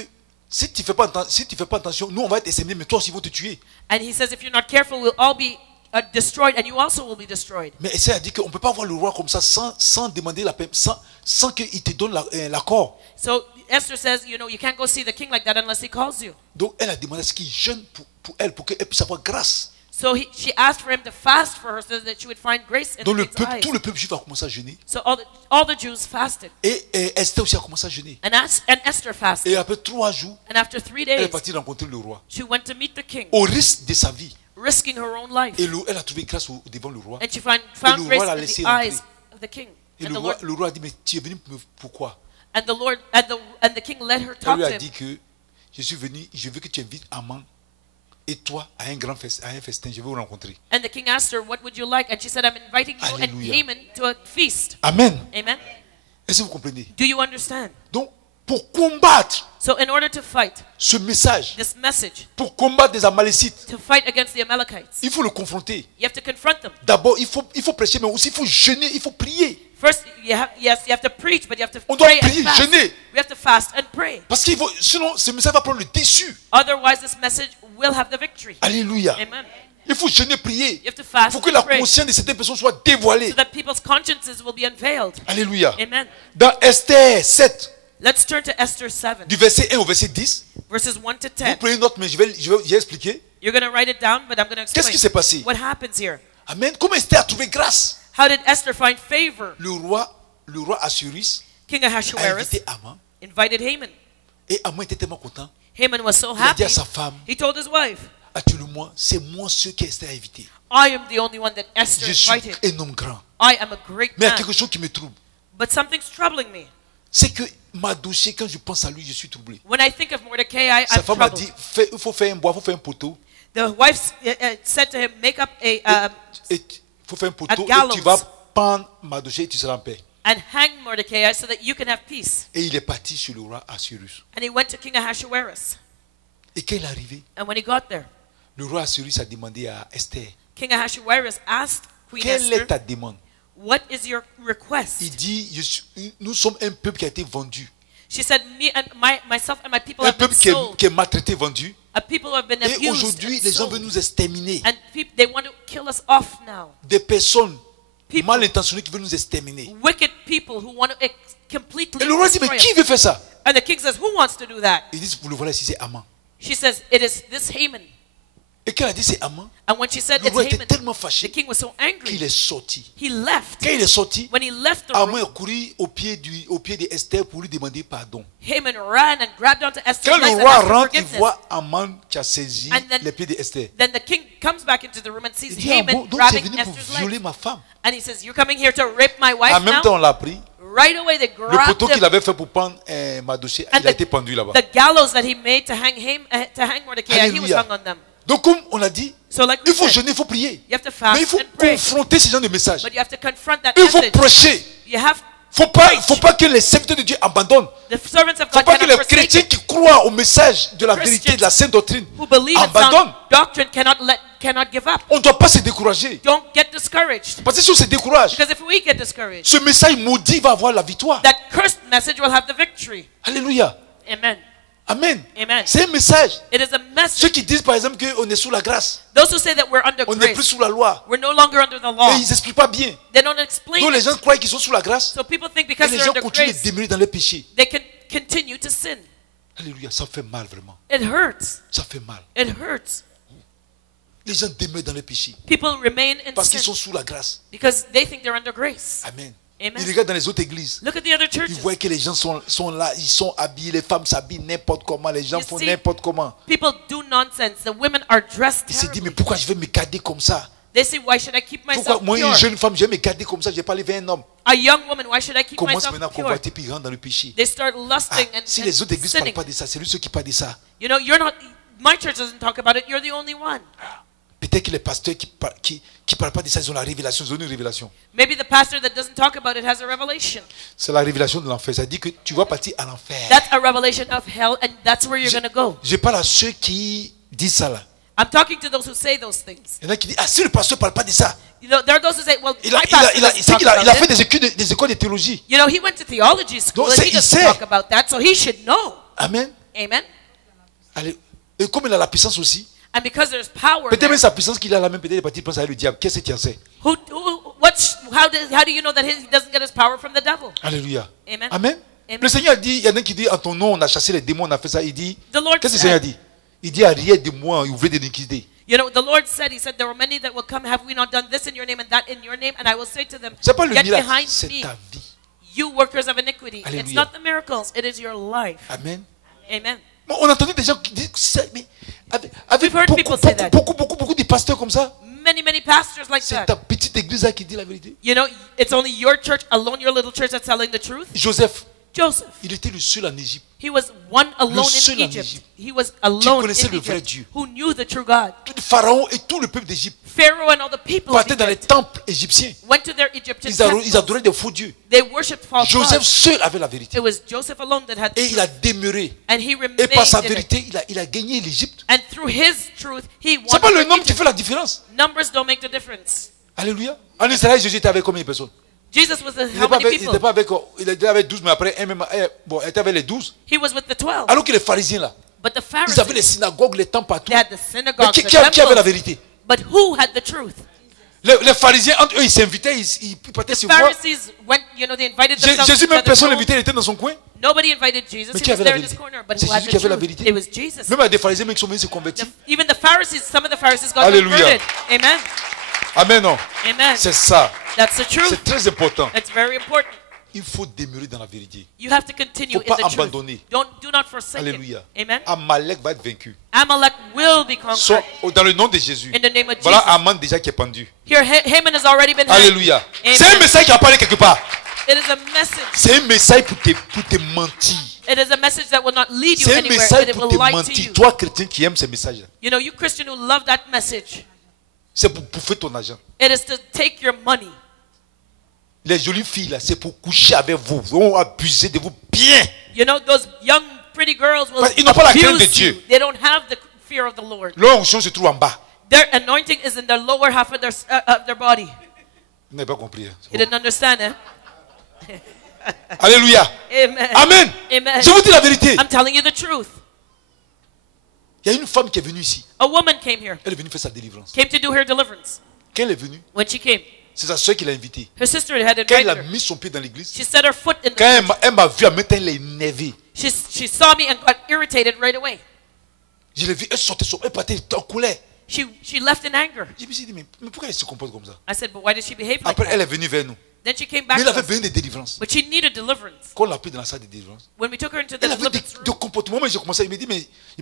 si tu ne fais pas attention, nous on va être exterminés, mais toi aussi ils vont te tuer. And he says, if you're not careful, we'll all be destroyed, and you also will be destroyed. Mais Esther a dit qu'on ne peut pas voir le roi comme ça sans demander la paix, sans qu'il te donne l'accord. So Esther says, you can't go see the king like that unless he calls you. Donc elle a demandé à ce qu'il jeûne pour elle, pour qu'elle puisse avoir grâce. So she asked for him to fast for her so that she would find grace in Donc the king's eyes. tout le peuple juif a commencé à jeûner. So all the Jews fasted. Et Esther aussi a commencé à jeûner. And Esther fasted. Et après 3 jours, And after 3 elle est days, partie rencontrer le roi. she went to meet the king, Au risque de sa vie. risking her own life. Et elle a trouvé grâce devant le roi. And she found le roi l'a grace laissé in the entrer. eyes of the king. Et And le roi a dit, mais tu es venu pourquoi? and the king let her Elle talk lui to a him. dit que je suis venu, je veux que tu invites Aman et toi à un festin, je vais vous rencontrer. And the king asked her, what would you like? And she said, I'm inviting you and Alléluia. Haman to a feast. Amen. Amen. Est-ce que vous comprenez? Do you understand? Donc, pour combattre So in order to fight ce message, this message, pour combattre des Amalécites, to fight against the Amalekites, il faut le confronter. you have to confront them. D'abord, il faut prêcher, mais aussi il faut jeûner, il faut prier. First, you have to preach, but you have to On doit pray and prier, fast. jeûner. We have to fast and pray. Parce que sinon, ce message va prendre le dessus. Otherwise, this message will have the victory. Alléluia. Amen. Il faut jeûner, prier. You have to fast Pour que la and pray conscience de certaines personnes soit dévoilée. so that people's consciences will be unveiled. Alléluia. Amen. Dans Esther 7, Let's turn to Esther 7, du verset 1 au verset 10, verses 1 to vous 10. prenez note, mais je vais expliquer. You're going to write it down, but I'm going to Qu'est-ce qui s'est explain passé? what happens here. Amen. Comment Esther a trouvé grâce? How did Esther find favor? Le roi Assuérus King a Ahasuerus invité Haman. invited Haman. Et Haman était tellement content. Haman was so Il a dit happy. à sa femme, He told his wife, actuellement, c'est moi ce qu'Esther a invité. I am the only one that Esther Je suis invited. un homme grand. I am a great Mais il y a man. quelque chose qui me trouble. But something's troubling me. C'est que Mardochée, quand je pense à lui, je suis troublé. When I think of Mordecai, Sa I'm femme a troubled. dit, il faut faire un bois, il faut faire un poteau. The wife said to him, make up Il faut faire un poteau gallows. et tu vas pendre Mardochée et tu seras en paix. and hang Mordecai so that you can have peace. Et il est parti sur le roi Assuérus. And he went to King Ahasuerus. Et quand il est arrivé, And when he got there, le roi Assuérus a demandé à Esther, King Ahasuerus asked Queen quelle est Esther, ta demande? what is your request? Il dit, nous sommes un peuple qui a été vendu. She said, me and myself and my people Un have been peuple sold. qui est maltraité, vendu. A people who have been Et abused aujourd'hui, and les gens sold. veulent nous exterminer. And they want to kill us off now. Des personnes People, mal intentionnées qui veulent nous exterminer. wicked people who want to completely Et le roi dit, mais destroy qui us. veut faire ça? And the king says, who wants to do that? Il dit, vous le voilà ici, c'est Haman. She says, it is this Haman. Et quand elle a dit c'est Haman, And when she said le it's roi était Haman, tellement the fâché king was so qu'il angry. est sorti. He left. Quand il est sorti, When he left the Haman room, est couru au pied d'Esther pour lui demander pardon. Haman ran and grabbed onto Esther's Quand legs le and roi asked for rentre, il forgiveness. voit Haman qui a saisi And then- les pieds d'Esther. Then the king comes back into the room and sees Il dit, ah Haman bon, donc tu es grabbing venu pour Esther's violer legs. ma femme. And he says, you're coming here to rape my wife En même now? temps, on l'a pris. Right away they Le grabbed poteau qu'il him. avait fait pour prendre Mardochée, And il a été pendu là-bas. the gallows that he made to hang Mordecai, he was Alléluia. hung on them. Donc, comme on a dit, So like we il faut said, jeûner, il faut prier. you have to Mais il fast faut and pray. confronter ce genre de messages. But you have to confront that Il faut message. prêcher. You have Faut pas que les serviteurs de Dieu abandonnent. the servants of Faut God pas que cannot les chrétiens forsake it. qui croient au message de la vérité, de la sainte doctrine, Who believe in abandonnent. sound doctrine cannot give up. On ne doit pas se décourager. Don't get discouraged. Parce que si on se décourage, Because if we get discouraged, ce message maudit va avoir la victoire. that cursed message will have the victory. Alléluia. Amen. Amen. Amen. C'est un message. It is a Ceux message. qui disent par exemple qu'on est sous la grâce, Those who say that we're under on n'est plus grace, sous la loi, we're no longer under the law. et ils n'expliquent pas bien. They don't explain Donc les it. gens croient qu'ils sont sous la grâce, So people think et because les they're gens under continuent de grace, demeurer dans le péché. they can continue to sin. Alléluia, ça fait mal vraiment. It hurts. Ça fait mal. It hurts. Les gens demeurent dans le péché People remain in parce qu'ils sin sont sous la grâce. because they think they're under grace. Amen. Amen. Ils regardent dans les autres églises. Look at the other Ils churches. voient que les gens sont là, ils sont habillés, les femmes s'habillent n'importe comment, les gens You font see, n'importe comment. People do nonsense. The women are dressed Ils se disent, mais terribly. pourquoi je vais me garder comme ça? They say, why should I keep Pourquoi myself moi, une pure? jeune femme, je vais me garder comme ça, je vais pas aller vers un homme. A young woman, why should I keep Commence myself maintenant à pure? convoiter puis rentre dans le péché. They start Ah, lusting and si les autres églises ne parlent sinning. pas de ça, c'est lui ceux qui parlent de ça. You know, you're not. My church doesn't talk about it. You're the only one. Peut-être que les pasteurs qui parlent pas de ça, ils ont la révélation, ils ont une révélation. Maybe the pastor that doesn't talk about it has a revelation. C'est la révélation de l'enfer. Ça dit que tu vas partir à l'enfer. That's a revelation of hell, and that's where you're going to go. Je parle à ceux qui disent ça là. I'm talking to those who say those things. Il y en a qui disent, ah si le pasteur ne parle pas de ça, You know, there are those who say, well, il my a pastor doesn't talk il about a fait it. des écoles de théologie. You know, he went to theology school Donc, and he il doesn't sait. talk about that, so he should know. Amen. Amen. Allez. Et comme il a la puissance aussi, And because there's power peut-être there, même sa puissance qu'il a la même, peut-être il est parti penser avec le diable. Qu'est-ce que tu en sais? how do you know that he doesn't get his power from the devil? Alléluia. Amen. Amen. Amen. Le Seigneur a dit, il y en a qui dit, en ton nom, on a chassé les démons, on a fait ça. Il dit, The Lord qu'est-ce que le Seigneur a said, dit? Il dit, arrière de moi, ouvrez des iniquités. you know, the Lord said, he said, there were many that will come, have we not done this in your name and that in your name? And I will say to them, C'est pas le get miracle, behind c'est me, ta vie. you workers of iniquity. It's Alléluia. not the miracles, it is your life. Amen. Amen. Bon, on a entendu des gens qui disent ça, mais avec We've heard people say that. beaucoup de pasteurs comme ça. Many pastors like C'est that. ta petite église là qui dit la vérité. You know, it's only your church, alone your little church that's telling the truth. Joseph, Joseph, il était le seul en Égypte. he was one alone seul in en Egypt. Égypte. He was alone connaissait in le vrai Egypt Dieu. who knew the true God. Tout le pharaon et tout le peuple d'Égypte Pharaoh and all the people of partaient dans les Egypt temples égyptiens. went to their Egyptian Ils temples. adoraient des faux dieux. They worshipped false Joseph gods. seul avait la vérité. It was Joseph alone that had the Et il a truth. demeuré. And he Et remained par sa in it. vérité, il a gagné l'Égypte. And through his truth, he won. C'est pas le over nombre qui Egypt. fait la différence. Numbers don't make the difference. Alléluia. En Israël, Jésus était avec combien de personnes? Jesus was with Il how n'était many pas people? avec, il était avec 12, mais après, bon, il était avec les 12. He was with the 12. Alors que les pharisiens là, But the ils avaient les Pharisees, synagogues, les temples partout. they had the Mais synagogues, qui the avait la temples. vérité? But who had the truth? Les pharisiens, entre eux, ils s'invitaient, ils partaient se voir. Pharisees went, you know, they invited themselves Jésus, to même each personne other's l'invitait, il était dans son coin. home. Nobody invited Jesus. Mais He qui was avait la there in his vérité? corner. But C'est who had Jésus the qui avait la truth? vérité. It was Jesus. Même à des pharisiens même qui sont venus se convertir. Even the Pharisees, some of the Pharisees got Alléluia. converted. Amen. Amen, non. Amen. C'est ça. That's the truth. C'est très important. It's very important. Il faut demeurer dans la vérité. You have to continue Faut in pas the truth. abandonner. Do not forsake Alléluia. it. Amen. Amalek va être vaincu. Amalek will be conquered. Dans le nom de Jésus. In the name of Voilà Jesus. Aman déjà qui est pendu. Here, Haman has already been hanged. Alléluia. Amen. C'est un message qui apparaît quelque part. It is a message. C'est un message pour te mentir. It is a message that will not lead you C'est un anywhere, message but it pour will te lie to mentir. you. Toi, chrétien qui aime ces messages-là. You know, you Christian who love that message, C'est pour bouffer ton argent. it is to take your money. Les jolies filles là, c'est pour coucher avec vous. Ils vont abuser de vous bien. You know, those young, pretty girls will Parce qu'ils n'ont pas la crainte de abuse Dieu. you. They don't have the fear of the Lord. Leur onction se trouve en bas. Their anointing is in the lower half of their body. Vous n'avez pas compris. Hein? You didn't understand it? Alléluia. Amen. Amen. Amen. Je vous dis la vérité. I'm telling you the truth. Il y a une femme qui est venue ici. A woman came here, Elle est venue faire sa délivrance. came to do her deliverance. Quand elle est venue, When she came, c'est sa soeur qui l'a invitée. her sister had Quand invited elle a her. mis son pied dans l'église, She set her foot in quand the elle m'a vu, en même temps, elle est énervée. She saw me and got irritated right away. Je l'ai vu, elle sortait, elle partait en colère. She left in anger. Je me suis dit, mais pourquoi elle se comporte comme ça? I said, but why did she behave like Après, elle that? est venue vers nous. Then she came Mais back elle to avait us. besoin de délivrance. But she needed deliverance. Quand on l'a pris dans la salle de délivrance, When we took her into the elle avait deliverance des room, comportements. Moi, j'ai commencé, je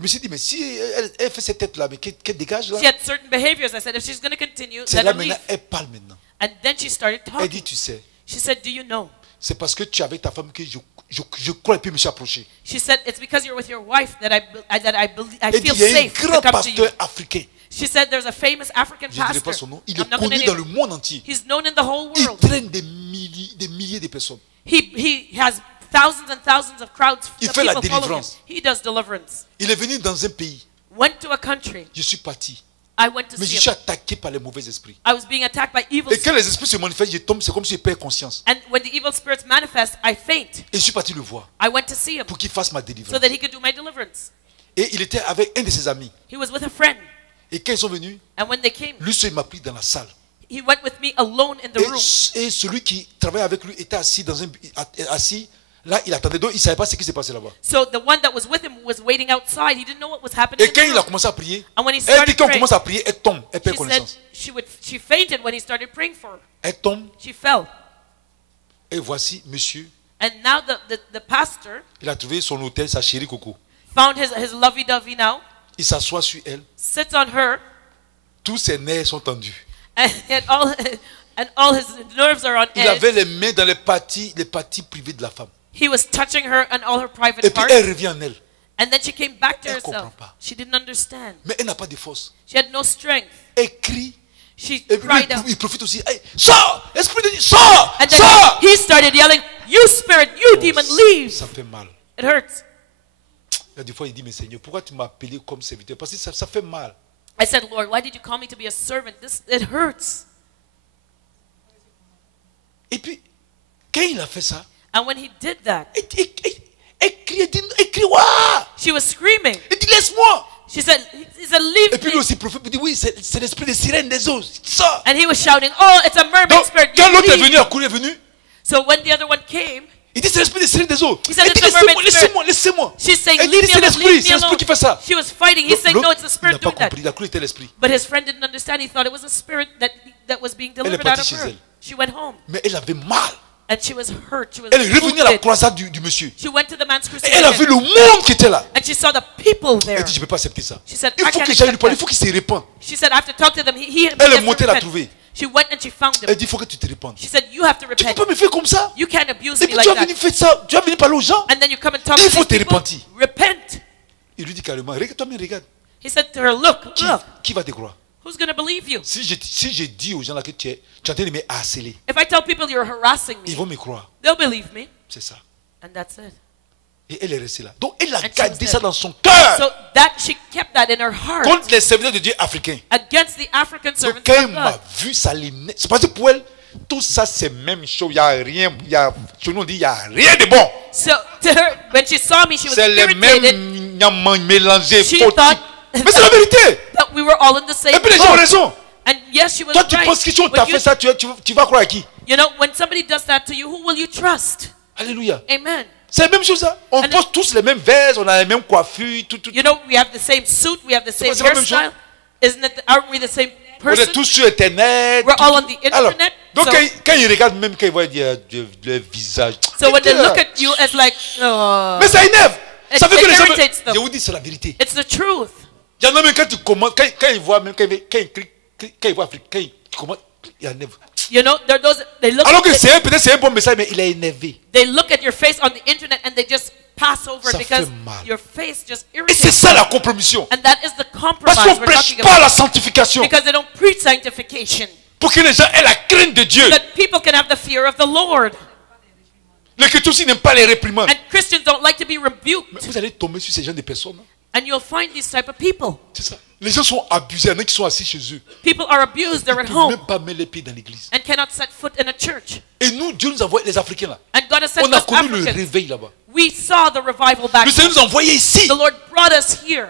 me suis dit, mais si elle fait cette tête-là, mais qu'elle dégage là, she had certain behaviors. I said, if she's going to continue, c'est let là her leave. maintenant, elle parle maintenant. And then she started Elle talking. dit, tu sais, She said, do you know? c'est parce que tu es avec ta femme que je crois et puis me suis approché. She said, it's because you're with your wife that I Elle dit, feel il y a un safe grand to come to you. pasteur africain. She said, there's a famous African Je ne dirai pastor. pas son nom. Il I'm est not gonna connu name dans le him. monde entier. He's known in the whole Il world. traîne des milliers de personnes. He has thousands and thousands of crowds Il of fait la people follow him. délivrance. He does deliverance. Il est venu dans un pays. Went to a country. Je suis parti. I went to Mais je see suis him. attaqué par les mauvais esprits. I was being attacked by evil Et quand spirits. les esprits se manifestent, je tombe, c'est comme si je perds conscience. And when the evil spirits manifest, I faint. Et je suis parti le voir I went to see him pour qu'il fasse ma so délivrance. that he could do my deliverance. Et il était avec un de ses amis. He was with a friend. Et quand ils sont venus, And when they came, lui seul m'a pris dans la salle. he went with me alone in the room. Et celui qui travaillait avec lui était assis assis. Là, il attendait. Donc, il ne savait pas ce qui s'est passé là-bas. So the one that was with him was waiting outside. He didn't know what was happening. Et in quand the il a room. commencé à prier, And when he elle started dit quand on praying, commence à prier, elle tombe, elle perd she said connaissance. she fainted when he started praying for her. Elle tombe, She fell. et voici monsieur, And now the pastor il a trouvé son hôtel, sa chérie Coco. found his lovey-dovey now, Il s'assoit sur elle, sits on her, tous ses nerfs sont tendus. and all his nerves are on Il edge. avait les mains dans les parties privées de la femme. He was touching her and all her private Et puis parts. elle revient en elle. And then she came back to Elle herself. comprend pas. She didn't understand. Mais elle n'a pas de force. She had no strength. Elle crie. She Et puis cried out. il profite aussi. Hey, sors! Esprit de Dieu, sors! And then Sors! he started yelling, "You spirit, you demon, leave!" Ça fait mal. It hurts. Il y a des fois, il dit, mais Seigneur, pourquoi tu m'as appelé comme serviteur? Parce que ça fait mal. I said, Lord, why did you call me to be a servant? It hurts. Et puis, quand il a fait ça, And when he did that, elle crie, waouh! she was screaming. Elle dit, laisse-moi! He said, leave Et puis lui me. aussi, le prophète dit, oui, c'est l'esprit des sirènes des eaux. Sors! And he was shouting, oh, it's a mermaid Donc, spirit. quand You l'autre est leave. venu, est venu, So when the other one came, il dit, c'est l'esprit des sirènes des eaux. He said, Elle dit, it's a mermaid laissez-moi, laissez-moi. she's saying, Elle dit, leave me c'est alone, l'esprit, leave c'est me l'esprit alone. qui fait ça. She was fighting. He's saying, no, it's the Il n'a spirit pas doing that. compris, il a cru que c'était l'esprit. But his friend didn't understand. He thought it was a spirit that was being delivered out partie of chez her. elle. She went home. Mais elle avait mal. And she was hurt. She was Elle est revenue à la wounded. croisade du monsieur. She went to the man's Et crusade elle a vu again. le monde qui était là. And she saw the people there. Elle dit, je ne peux pas accepter ça. She said, Il I faut can't que j'aille lui accept parler, il that. faut qu'il se répande. She said, I have to talk to them. He Elle est has to montée, l'a repent. trouvé. She went and she found him. Elle dit, il faut que tu te répandes. She said, you have to Tu ne repent. peux pas me faire comme ça. You can't abuse Et me puis like tu vas that. venir faire ça. Tu vas venir parler aux gens. And then you come and talk Il to faut these te people. repentir. Repent. Il lui dit carrément, regarde, toi-même regarde. He said to her, look, Qui va te croire? who's going to believe you? Si je dis aux gens là que tu es en train de me harceler, If I tell people you're harassing ils me, vont me croire. they'll believe me. C'est ça. And that's it. Et elle est restée là. Donc elle a And she gardé was ça there. dans son cœur So that she kept that in her heart contre les serviteurs de Dieu africains. against the African Donc servants quand elle of m'a God. vu, ça l'énerve. C'est parce que pour elle, tout ça c'est même chose. Il n'y a rien. Chez nous on dit, il n'y a rien de bon. So to her, when she saw me, she was C'est les irritated mêmes nyamans mélangés. She fautifs. thought- Mais c'est la vérité. that we were all in the same Et puis les gens ont boat. raison. And yes, she was Toi tu right. penses que si on t'a But fait ça, tu vas croire à qui? you know, when somebody does that to you, who will you trust? Alléluia. Amen. C'est la même chose. Hein? On And porte tous les mêmes vestes, on a les mêmes coiffures, tout. You know, we have the same suit, we have the same C'est pas la même hairstyle. Isn't it? Aren't we the same On est person. tous sur Internet. We're all on the Alors, internet. donc So, quand ils regardent, même quand ils voient le visage. so when they look at you as like, Mais ça énerve. It- Ça fait it que les gens. irritates them. Je vous dis, c'est la vérité. it's the truth. Il y en a même quand tu commences, quand ils voient, même quand ils cliquent, quand ils voient Afrique, quand ils commencent, il énerve. You know, there are those they look. Alors que They, peut-être c'est un bon message, mais il est énervé. they look at your face on the internet and they just pass over Ça it because fait mal. your face just Et irritates. c'est ça la compromission. And that is the Parce compromise qu'on ne we're prêche talking pas about. la sanctification. Because they don't preach sanctification. Pour que les gens aient la crainte de Dieu. That people can have the fear of the Lord. Les chrétiens aussi n'aiment pas les réprimandes. And Christians don't like to be rebuked. Mais vous allez tomber sur ces gens de personnes. Hein. And you'll find these type of people. C'est ça. Les gens sont abusés. Il y en a qui sont assis chez eux. People are abused, they're Ils at ne peuvent home même pas mettre les pieds dans l'église. and cannot set foot in a church. Et nous, Dieu nous envoie les Africains là. And God has sent On a us connu le Africans. réveil là-bas. We saw the revival back Le Seigneur then. nous a envoyés ici The Lord brought us here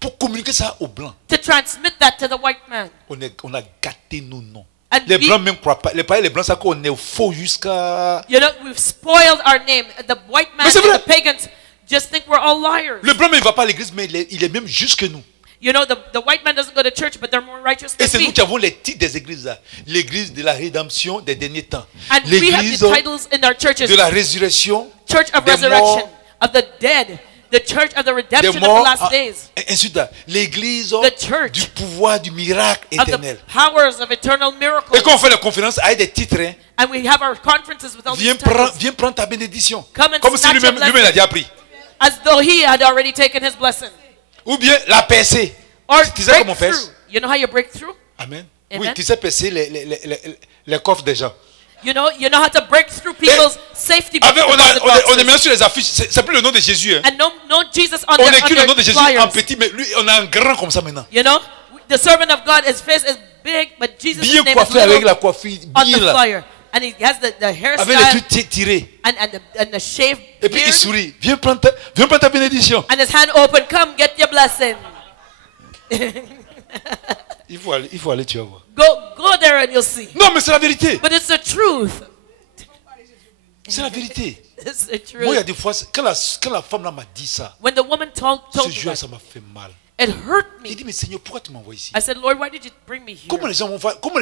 pour communiquer ça aux Blancs. to transmit that to the white man. On a gâté nos noms. And Les we- Blancs même croient pas. Les païens, les Blancs, ça qu'on est faux jusqu'à... You know, we've spoiled our name. The white man Mais c'est and vrai. the pagans just think we're all liars. Le Blanc même ne va pas à l'église, mais il est même juste que nous. You know, the white man doesn't go to church, but they're more righteous Et than c'est nous we. qui avons les titres des églises là. L'église de la rédemption des derniers temps. And we have L'église the titles in our churches. de la résurrection Church of des resurrection, morts, of the dead, the church of the des redemption of the morts, last days, et ainsi de suite. L'église The church du pouvoir du miracle of the éternel. powers of eternal miracles. Et quand on fait les conférences avec des titres, hein, And we have our conferences with all these titles, viens prendre ta bénédiction. Come and Comme si snatch lui-même your blessing. a déjà pris. as though he had already taken his blessing. Ou bien la percée. Or Tu sais comment on fait? breakthrough. You know how you break through? Amen. Amen. Oui, tu sais percer les coffres des gens. You know how to break through people's safety Avec, deposit on est boxes. mis sur les affiches. C'est plus le nom de Jésus. Hein. And no Jesus on On their, écrit le nom de Jésus flyers. en petit, mais lui, on a un grand comme ça maintenant. You know, the servant of God, his face is big, but Jesus' Bien name is coiffé avec little la coiffure, on bien the là. flyer. And he has the Avec les hairstyle trucs tirés. and the shaved Et puis il beard. sourit. Viens prendre ta bénédiction. And his hand open, come get your blessing. Il faut aller, tu vas voir. Go there and you'll see. Non, mais c'est la vérité. But it's the truth. C'est la vérité. It's the Moi, il y a truth. des fois, quand la femme là m'a dit ça, When the woman told ce me jour that, ça m'a fait mal. it hurt J'ai me. dit, mais Seigneur, pourquoi tu m'envoies ici? I said, Lord, why did you bring me Comment here? les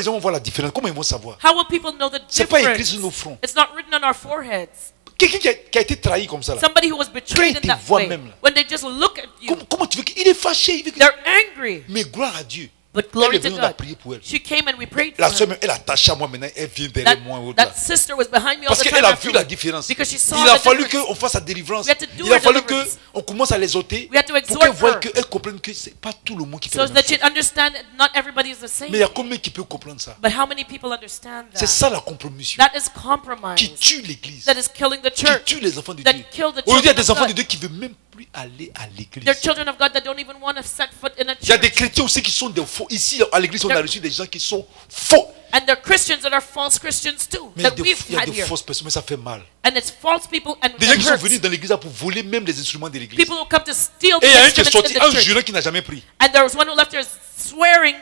gens vont voir la différence? Comment ils vont savoir? How will people know the C'est pas écrit sur difference? nos fronts. It's not written on our foreheads. Quelqu'un qui a été trahi comme ça là. Somebody who was betrayed Quand in ils that te voient way, même là. when they just look at you, Comment tu veux qu'il est fâché? Il veut que... they're angry. Mais gloire à Dieu. But Elle glory est to venue, on a God. prié pour elle. She came and we prayed La for soeur, her. même, elle attache à moi maintenant, elle vient derrière moi. That, Autre, là. that sister was behind me all Parce the time qu'elle a vu la afterwards. différence. Because she saw Il a the fallu difference. qu'on fasse la délivrance. We had to do Il a her fallu deliverance. qu'on commence à les ôter We had to pour exhort qu'elle voie her. qu'elle comprenne que c'est pas tout le monde qui fait So la même that chose. she'd understand that not everybody is the same. Mais il y a combien qui peut comprendre ça? But how many people understand C'est that? ça la compromission. That is compromise. Qui tue l'église. That is killing the Qui church. tue les enfants de That Dieu. kill the Aujourd'hui, il y a children des of enfants de God. Dieu qui ne veulent même plus aller à l'église. They're children of God that don't even want to set foot in a Il y a des church. chrétiens aussi qui sont des faux. Ici, à l'église, on a There- reçu des gens qui sont faux. And there are Christians that are false Christians too. Mais il y a That des, we've il y a had des here. fausses personnes, mais ça fait mal. And it's false people and Des gens it qui sont hurts. venus dans l'église là pour voler même les instruments de l'église. People who come to steal the Et il y a un qui est instruments sorti, in un the church. jurant qui n'a jamais pris. And there was one who left here swearing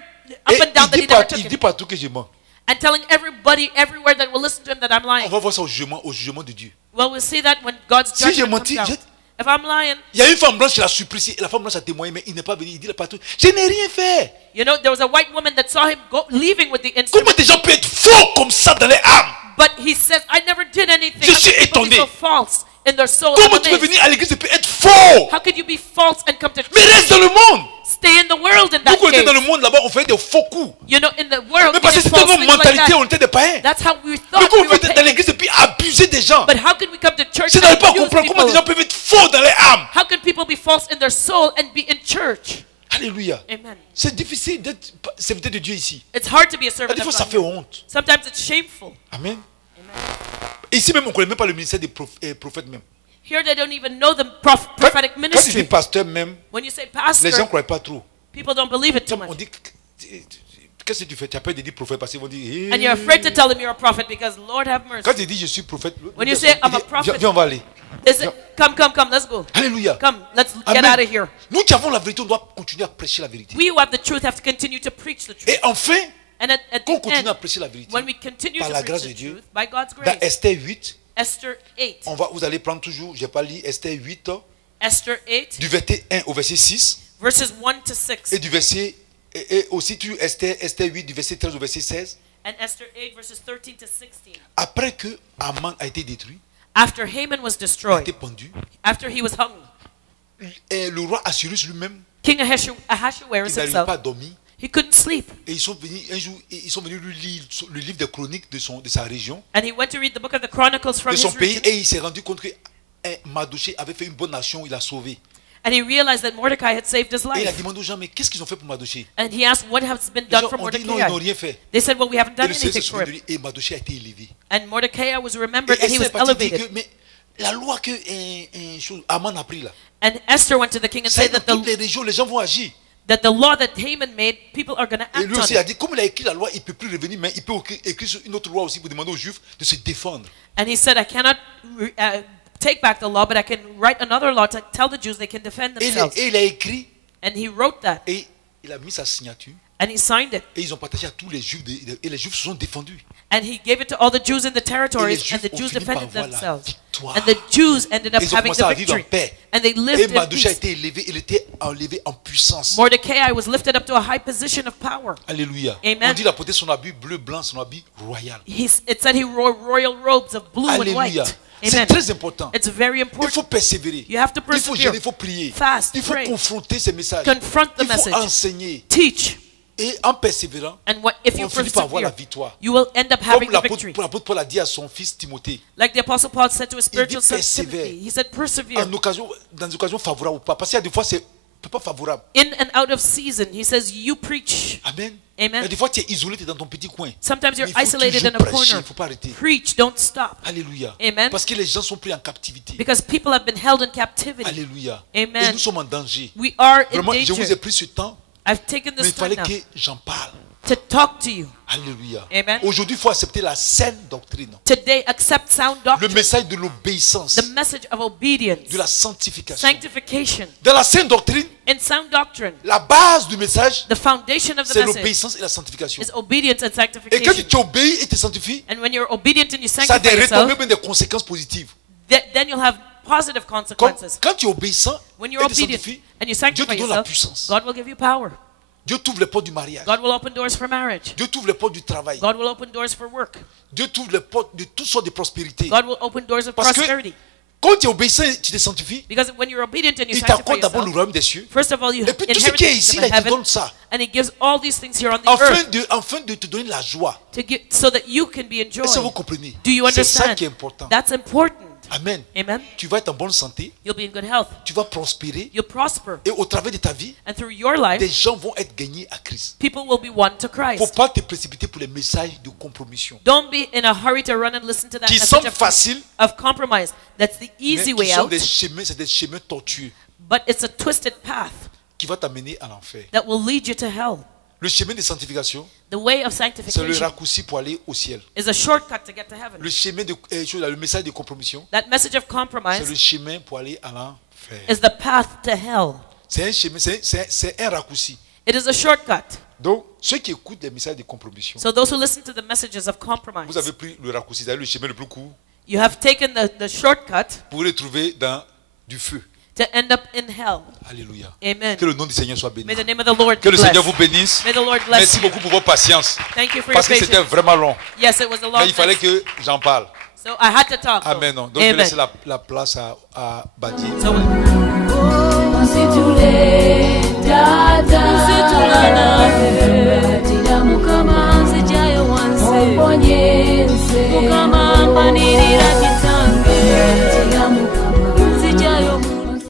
up Et and down that he never took il dit it. partout que je mens. And telling everybody everywhere that will listen to him that I'm On lying. va voir ça au jugement de Dieu. Well, we'll see that when God's Si j'ai judgment menti, comes down. If I'm lying, il y a une femme blanche qui l'a surpris. La femme blanche a témoigné, mais il n'est pas venu. Il dit là partout, je n'ai rien fait. you know, there was a white woman that saw him leaving with the Comment instrument. des gens peuvent être faux comme ça dans les âmes? But he says, I never did anything. Je How suis could people be étonné. so false in their soul? Comment I'm tu peux amazed. venir à l'église et puis être faux? How could you be false and come to Mais church? reste dans le monde. Stay in the world in Nous, that quand on était dans le case. monde là-bas, on fait des faux coups. You know, in the world, Mais we parce que did c'était false notre things like mentalité, that. on était des païens. That's how we Mais thought comment we on were peut être dans pagan. l'église et puis abuser des gens? But how could we come to church Je and n'arrive pas à abuse comprendre comment des people? gens peuvent être faux dans les âmes. How could people be false in their soul and be in church? Alléluia. Amen. C'est difficile d'être serviteur de Dieu ici. It's hard to be a servant Des fois, of ça God. fait honte. Sometimes it's shameful. Amen. Ici même, on ne connaît même pas le ministère des prophètes même. Here they don't even know the prophetic Quand tu dis ministry. pasteur même, When you say les gens ne pastor, croient pas trop. people don't believe it too On much. dit, qu'est-ce que tu fais? Tu as peur de dire prophète parce qu'ils vont dire. And you're afraid to tell them you're a prophet because Lord have mercy. Quand tu dis je suis prophète, When you say, I'm a prophet- viens, on va aller. Is it, come, let's go. Alléluia. Come, let's get Amen. out of here. Nous qui avons la vérité, on doit continuer à prêcher la vérité. We who have the truth have to continue to preach the truth. Et enfin, And at qu'on the continue à end, prêcher la vérité. when we continue Par to la preach grâce the de Dieu, truth, by God's dans grace, Esther 8, Esther 8, vous allez prendre toujours, je n'ai pas lu Esther 8, Esther 8, du verset 1 au verset 6 verses 1 to 6, et du verset Et aussi tu Esther 8 du verset 13 au verset 16. And Esther 8 verses 13 to 16. Après que Haman a été détruit, After Haman was il a été destroyed, pendu, after he was hung, et le roi Assyrus lui-même, King Ahasuerus il n'arrivait pas à himself, dormir. he couldn't sleep. Et ils sont venus un jour, ils sont venus lui lire le livre des chroniques de sa région, And he went to read the book of the Chronicles from de son his pays, region. et il s'est rendu compte que Mardochée avait fait une bonne action, il a sauvé. And he realized that Mordecai had saved his Et il a life. demandé aux gens, mais qu'est-ce qu'ils ont fait pour Mardochée? And he asked, what has been Les done gens for ont dit, non, ils n'ont Mordecai? rien fait. They said, well, we haven't Et done le Seigneur s'est anything for souvenu de him. lui, et Mardochée a été élevé. And Mordecai was Et remembered and he Esther was est partie dire elevated. que, mais la loi que Haman a pris là, And Esther went to the king and ça said dans that toutes les régions, les gens vont agir. the law that Haman made, people are going to Et act lui on aussi a it. dit, comme il a écrit la loi, il ne peut plus revenir, mais il peut écrire sur une autre loi aussi pour demander aux Juifs de se défendre. And he said, I cannot take back the law, but I can write another law to tell the Jews they can defend Et themselves. il a écrit, And he wrote that, et il a mis sa signature, and he signed it. et ils ont partagé à tous les Juifs, et les Juifs se sont défendus. And he gave it to all the Jews in the territories, Juifs and the ont Jews fini par defended avoir la themselves. victoire. And the Jews ended up Ils ont having commencé the à vivre en victory. paix. And they Et lived in Mardochée a peace. été élevé, il était élevé en puissance. Mordecai was lifted up to a high position of power. Alléluia. Amen. On dit il a porté son habit bleu, blanc, son habit royal. It said he wore royal robes of blue and Alléluia. white. C'est Amen. très important. It's very Il faut important. persévérer. You have to Il faut persevere. gérer, il faut prier. Fast, Il faut pray. confronter ces messages. Confront the Il faut message. enseigner. Teach. Et en persévérant, And if you on finit par avoir la persevere, victoire. you will end up having Comme the victory. l'apôtre Paul a dit à son fils Timothée, Like the Apostle Paul said to his spiritual son persevere. Timothy, he said, persevere. dans des occasions favorables ou pas. Parce qu'il y a des fois, c'est pas favorable. In and out of season, he says, you preach. Amen. Amen. Il y a des fois, tu es isolé, tu es dans ton petit coin. Sometimes you're Mais il faut isolated toujours in a prêcher, corner. il ne faut pas arrêter. Preach, don't stop. Alléluia. Amen. Parce que les gens sont pris en captivité. Because people have been held in captivity. Alléluia. Amen. Et nous sommes en danger. We are in Vraiment, je vous ai danger. pris ce temps, I've taken mais il this time fallait now que j'en parle. to talk to you. Alléluia. Amen. Aujourd'hui, il faut accepter la saine doctrine. Today, accept sound Le doctrine, message de l'obéissance, the message of obedience, de la sanctification. sanctification. Dans la saine doctrine, In sound doctrine, la base du message, the foundation of the c'est message l'obéissance et la sanctification. is obedience and Et quand sanctification. tu obéis et te sanctifies, And when you're obedient and you ça a sanctify des retombées, yourself, même des conséquences positives. then you'll have positive Comme consequences. quand tu es obéissant When et you're te obedient sanctifies, and you Dieu te sanctify donne la yourself, puissance. God will give you power. Dieu t'ouvre les portes du mariage. God will open doors for marriage. Dieu t'ouvre les portes du travail. God will open doors for work. Dieu t'ouvre les portes de toutes sortes de prospérité. God will open doors of Parce que prosperity. quand tu es obéissant et tu te sanctifies, Because when you're obedient and you il sanctify t'accorde d'abord le yourself, royaume des cieux. first of all, you Et puis tout ce inherit qui est the ici, kingdom là, of il te heaven, donne ça. and He gives all these things here on the earth Afin de te donner la joie. so that you can be Est-ce que vous enjoyed. comprenez? Do you C'est ça understand? qui est important. That's important. Amen. Amen. Tu vas être en bonne santé, You'll be in good health. tu vas prospérer, You'll prosper. et au travers de ta vie, And through your des life, gens vont être gagnés à Christ. people will be won to Il ne faut Christ. pas te précipiter pour les messages de compromission Don't be in a hurry to run and listen to that qui message semblent faciles, of compromise. That's the mais easy qui way sont out, des chemins, c'est des chemins tortueux but it's a twisted path qui vont t'amener à l'enfer. that will lead you to hell. Le chemin de sanctification, The way of c'est le sanctification raccourci pour aller au ciel. is a shortcut to get to heaven. Le chemin de le message de compromission, That message of c'est le compromise chemin pour aller à l'enfer. is the path to hell. C'est un chemin, c'est un raccourci. It is a shortcut. Donc, ceux qui écoutent les messages de compromission, So those who listen to the messages of compromise, vous avez pris le raccourci, c'est-à-dire le chemin le plus court, you have taken the shortcut pour vous retrouver dans du feu. to end up in hell. Alléluia. Amen. Que le nom du Seigneur soit béni. May the name of the Lord Que le bless. Seigneur vous bénisse. May the Lord bless Merci you. beaucoup pour votre patience. Thank you for your Parce que c'était patience. vraiment long. Yes, it was a long Mais il fallait message. que j'en parle. So I had to talk. though. Amen. Donc je vais Amen. laisser la place à Badi. So Usituleta, usitulala.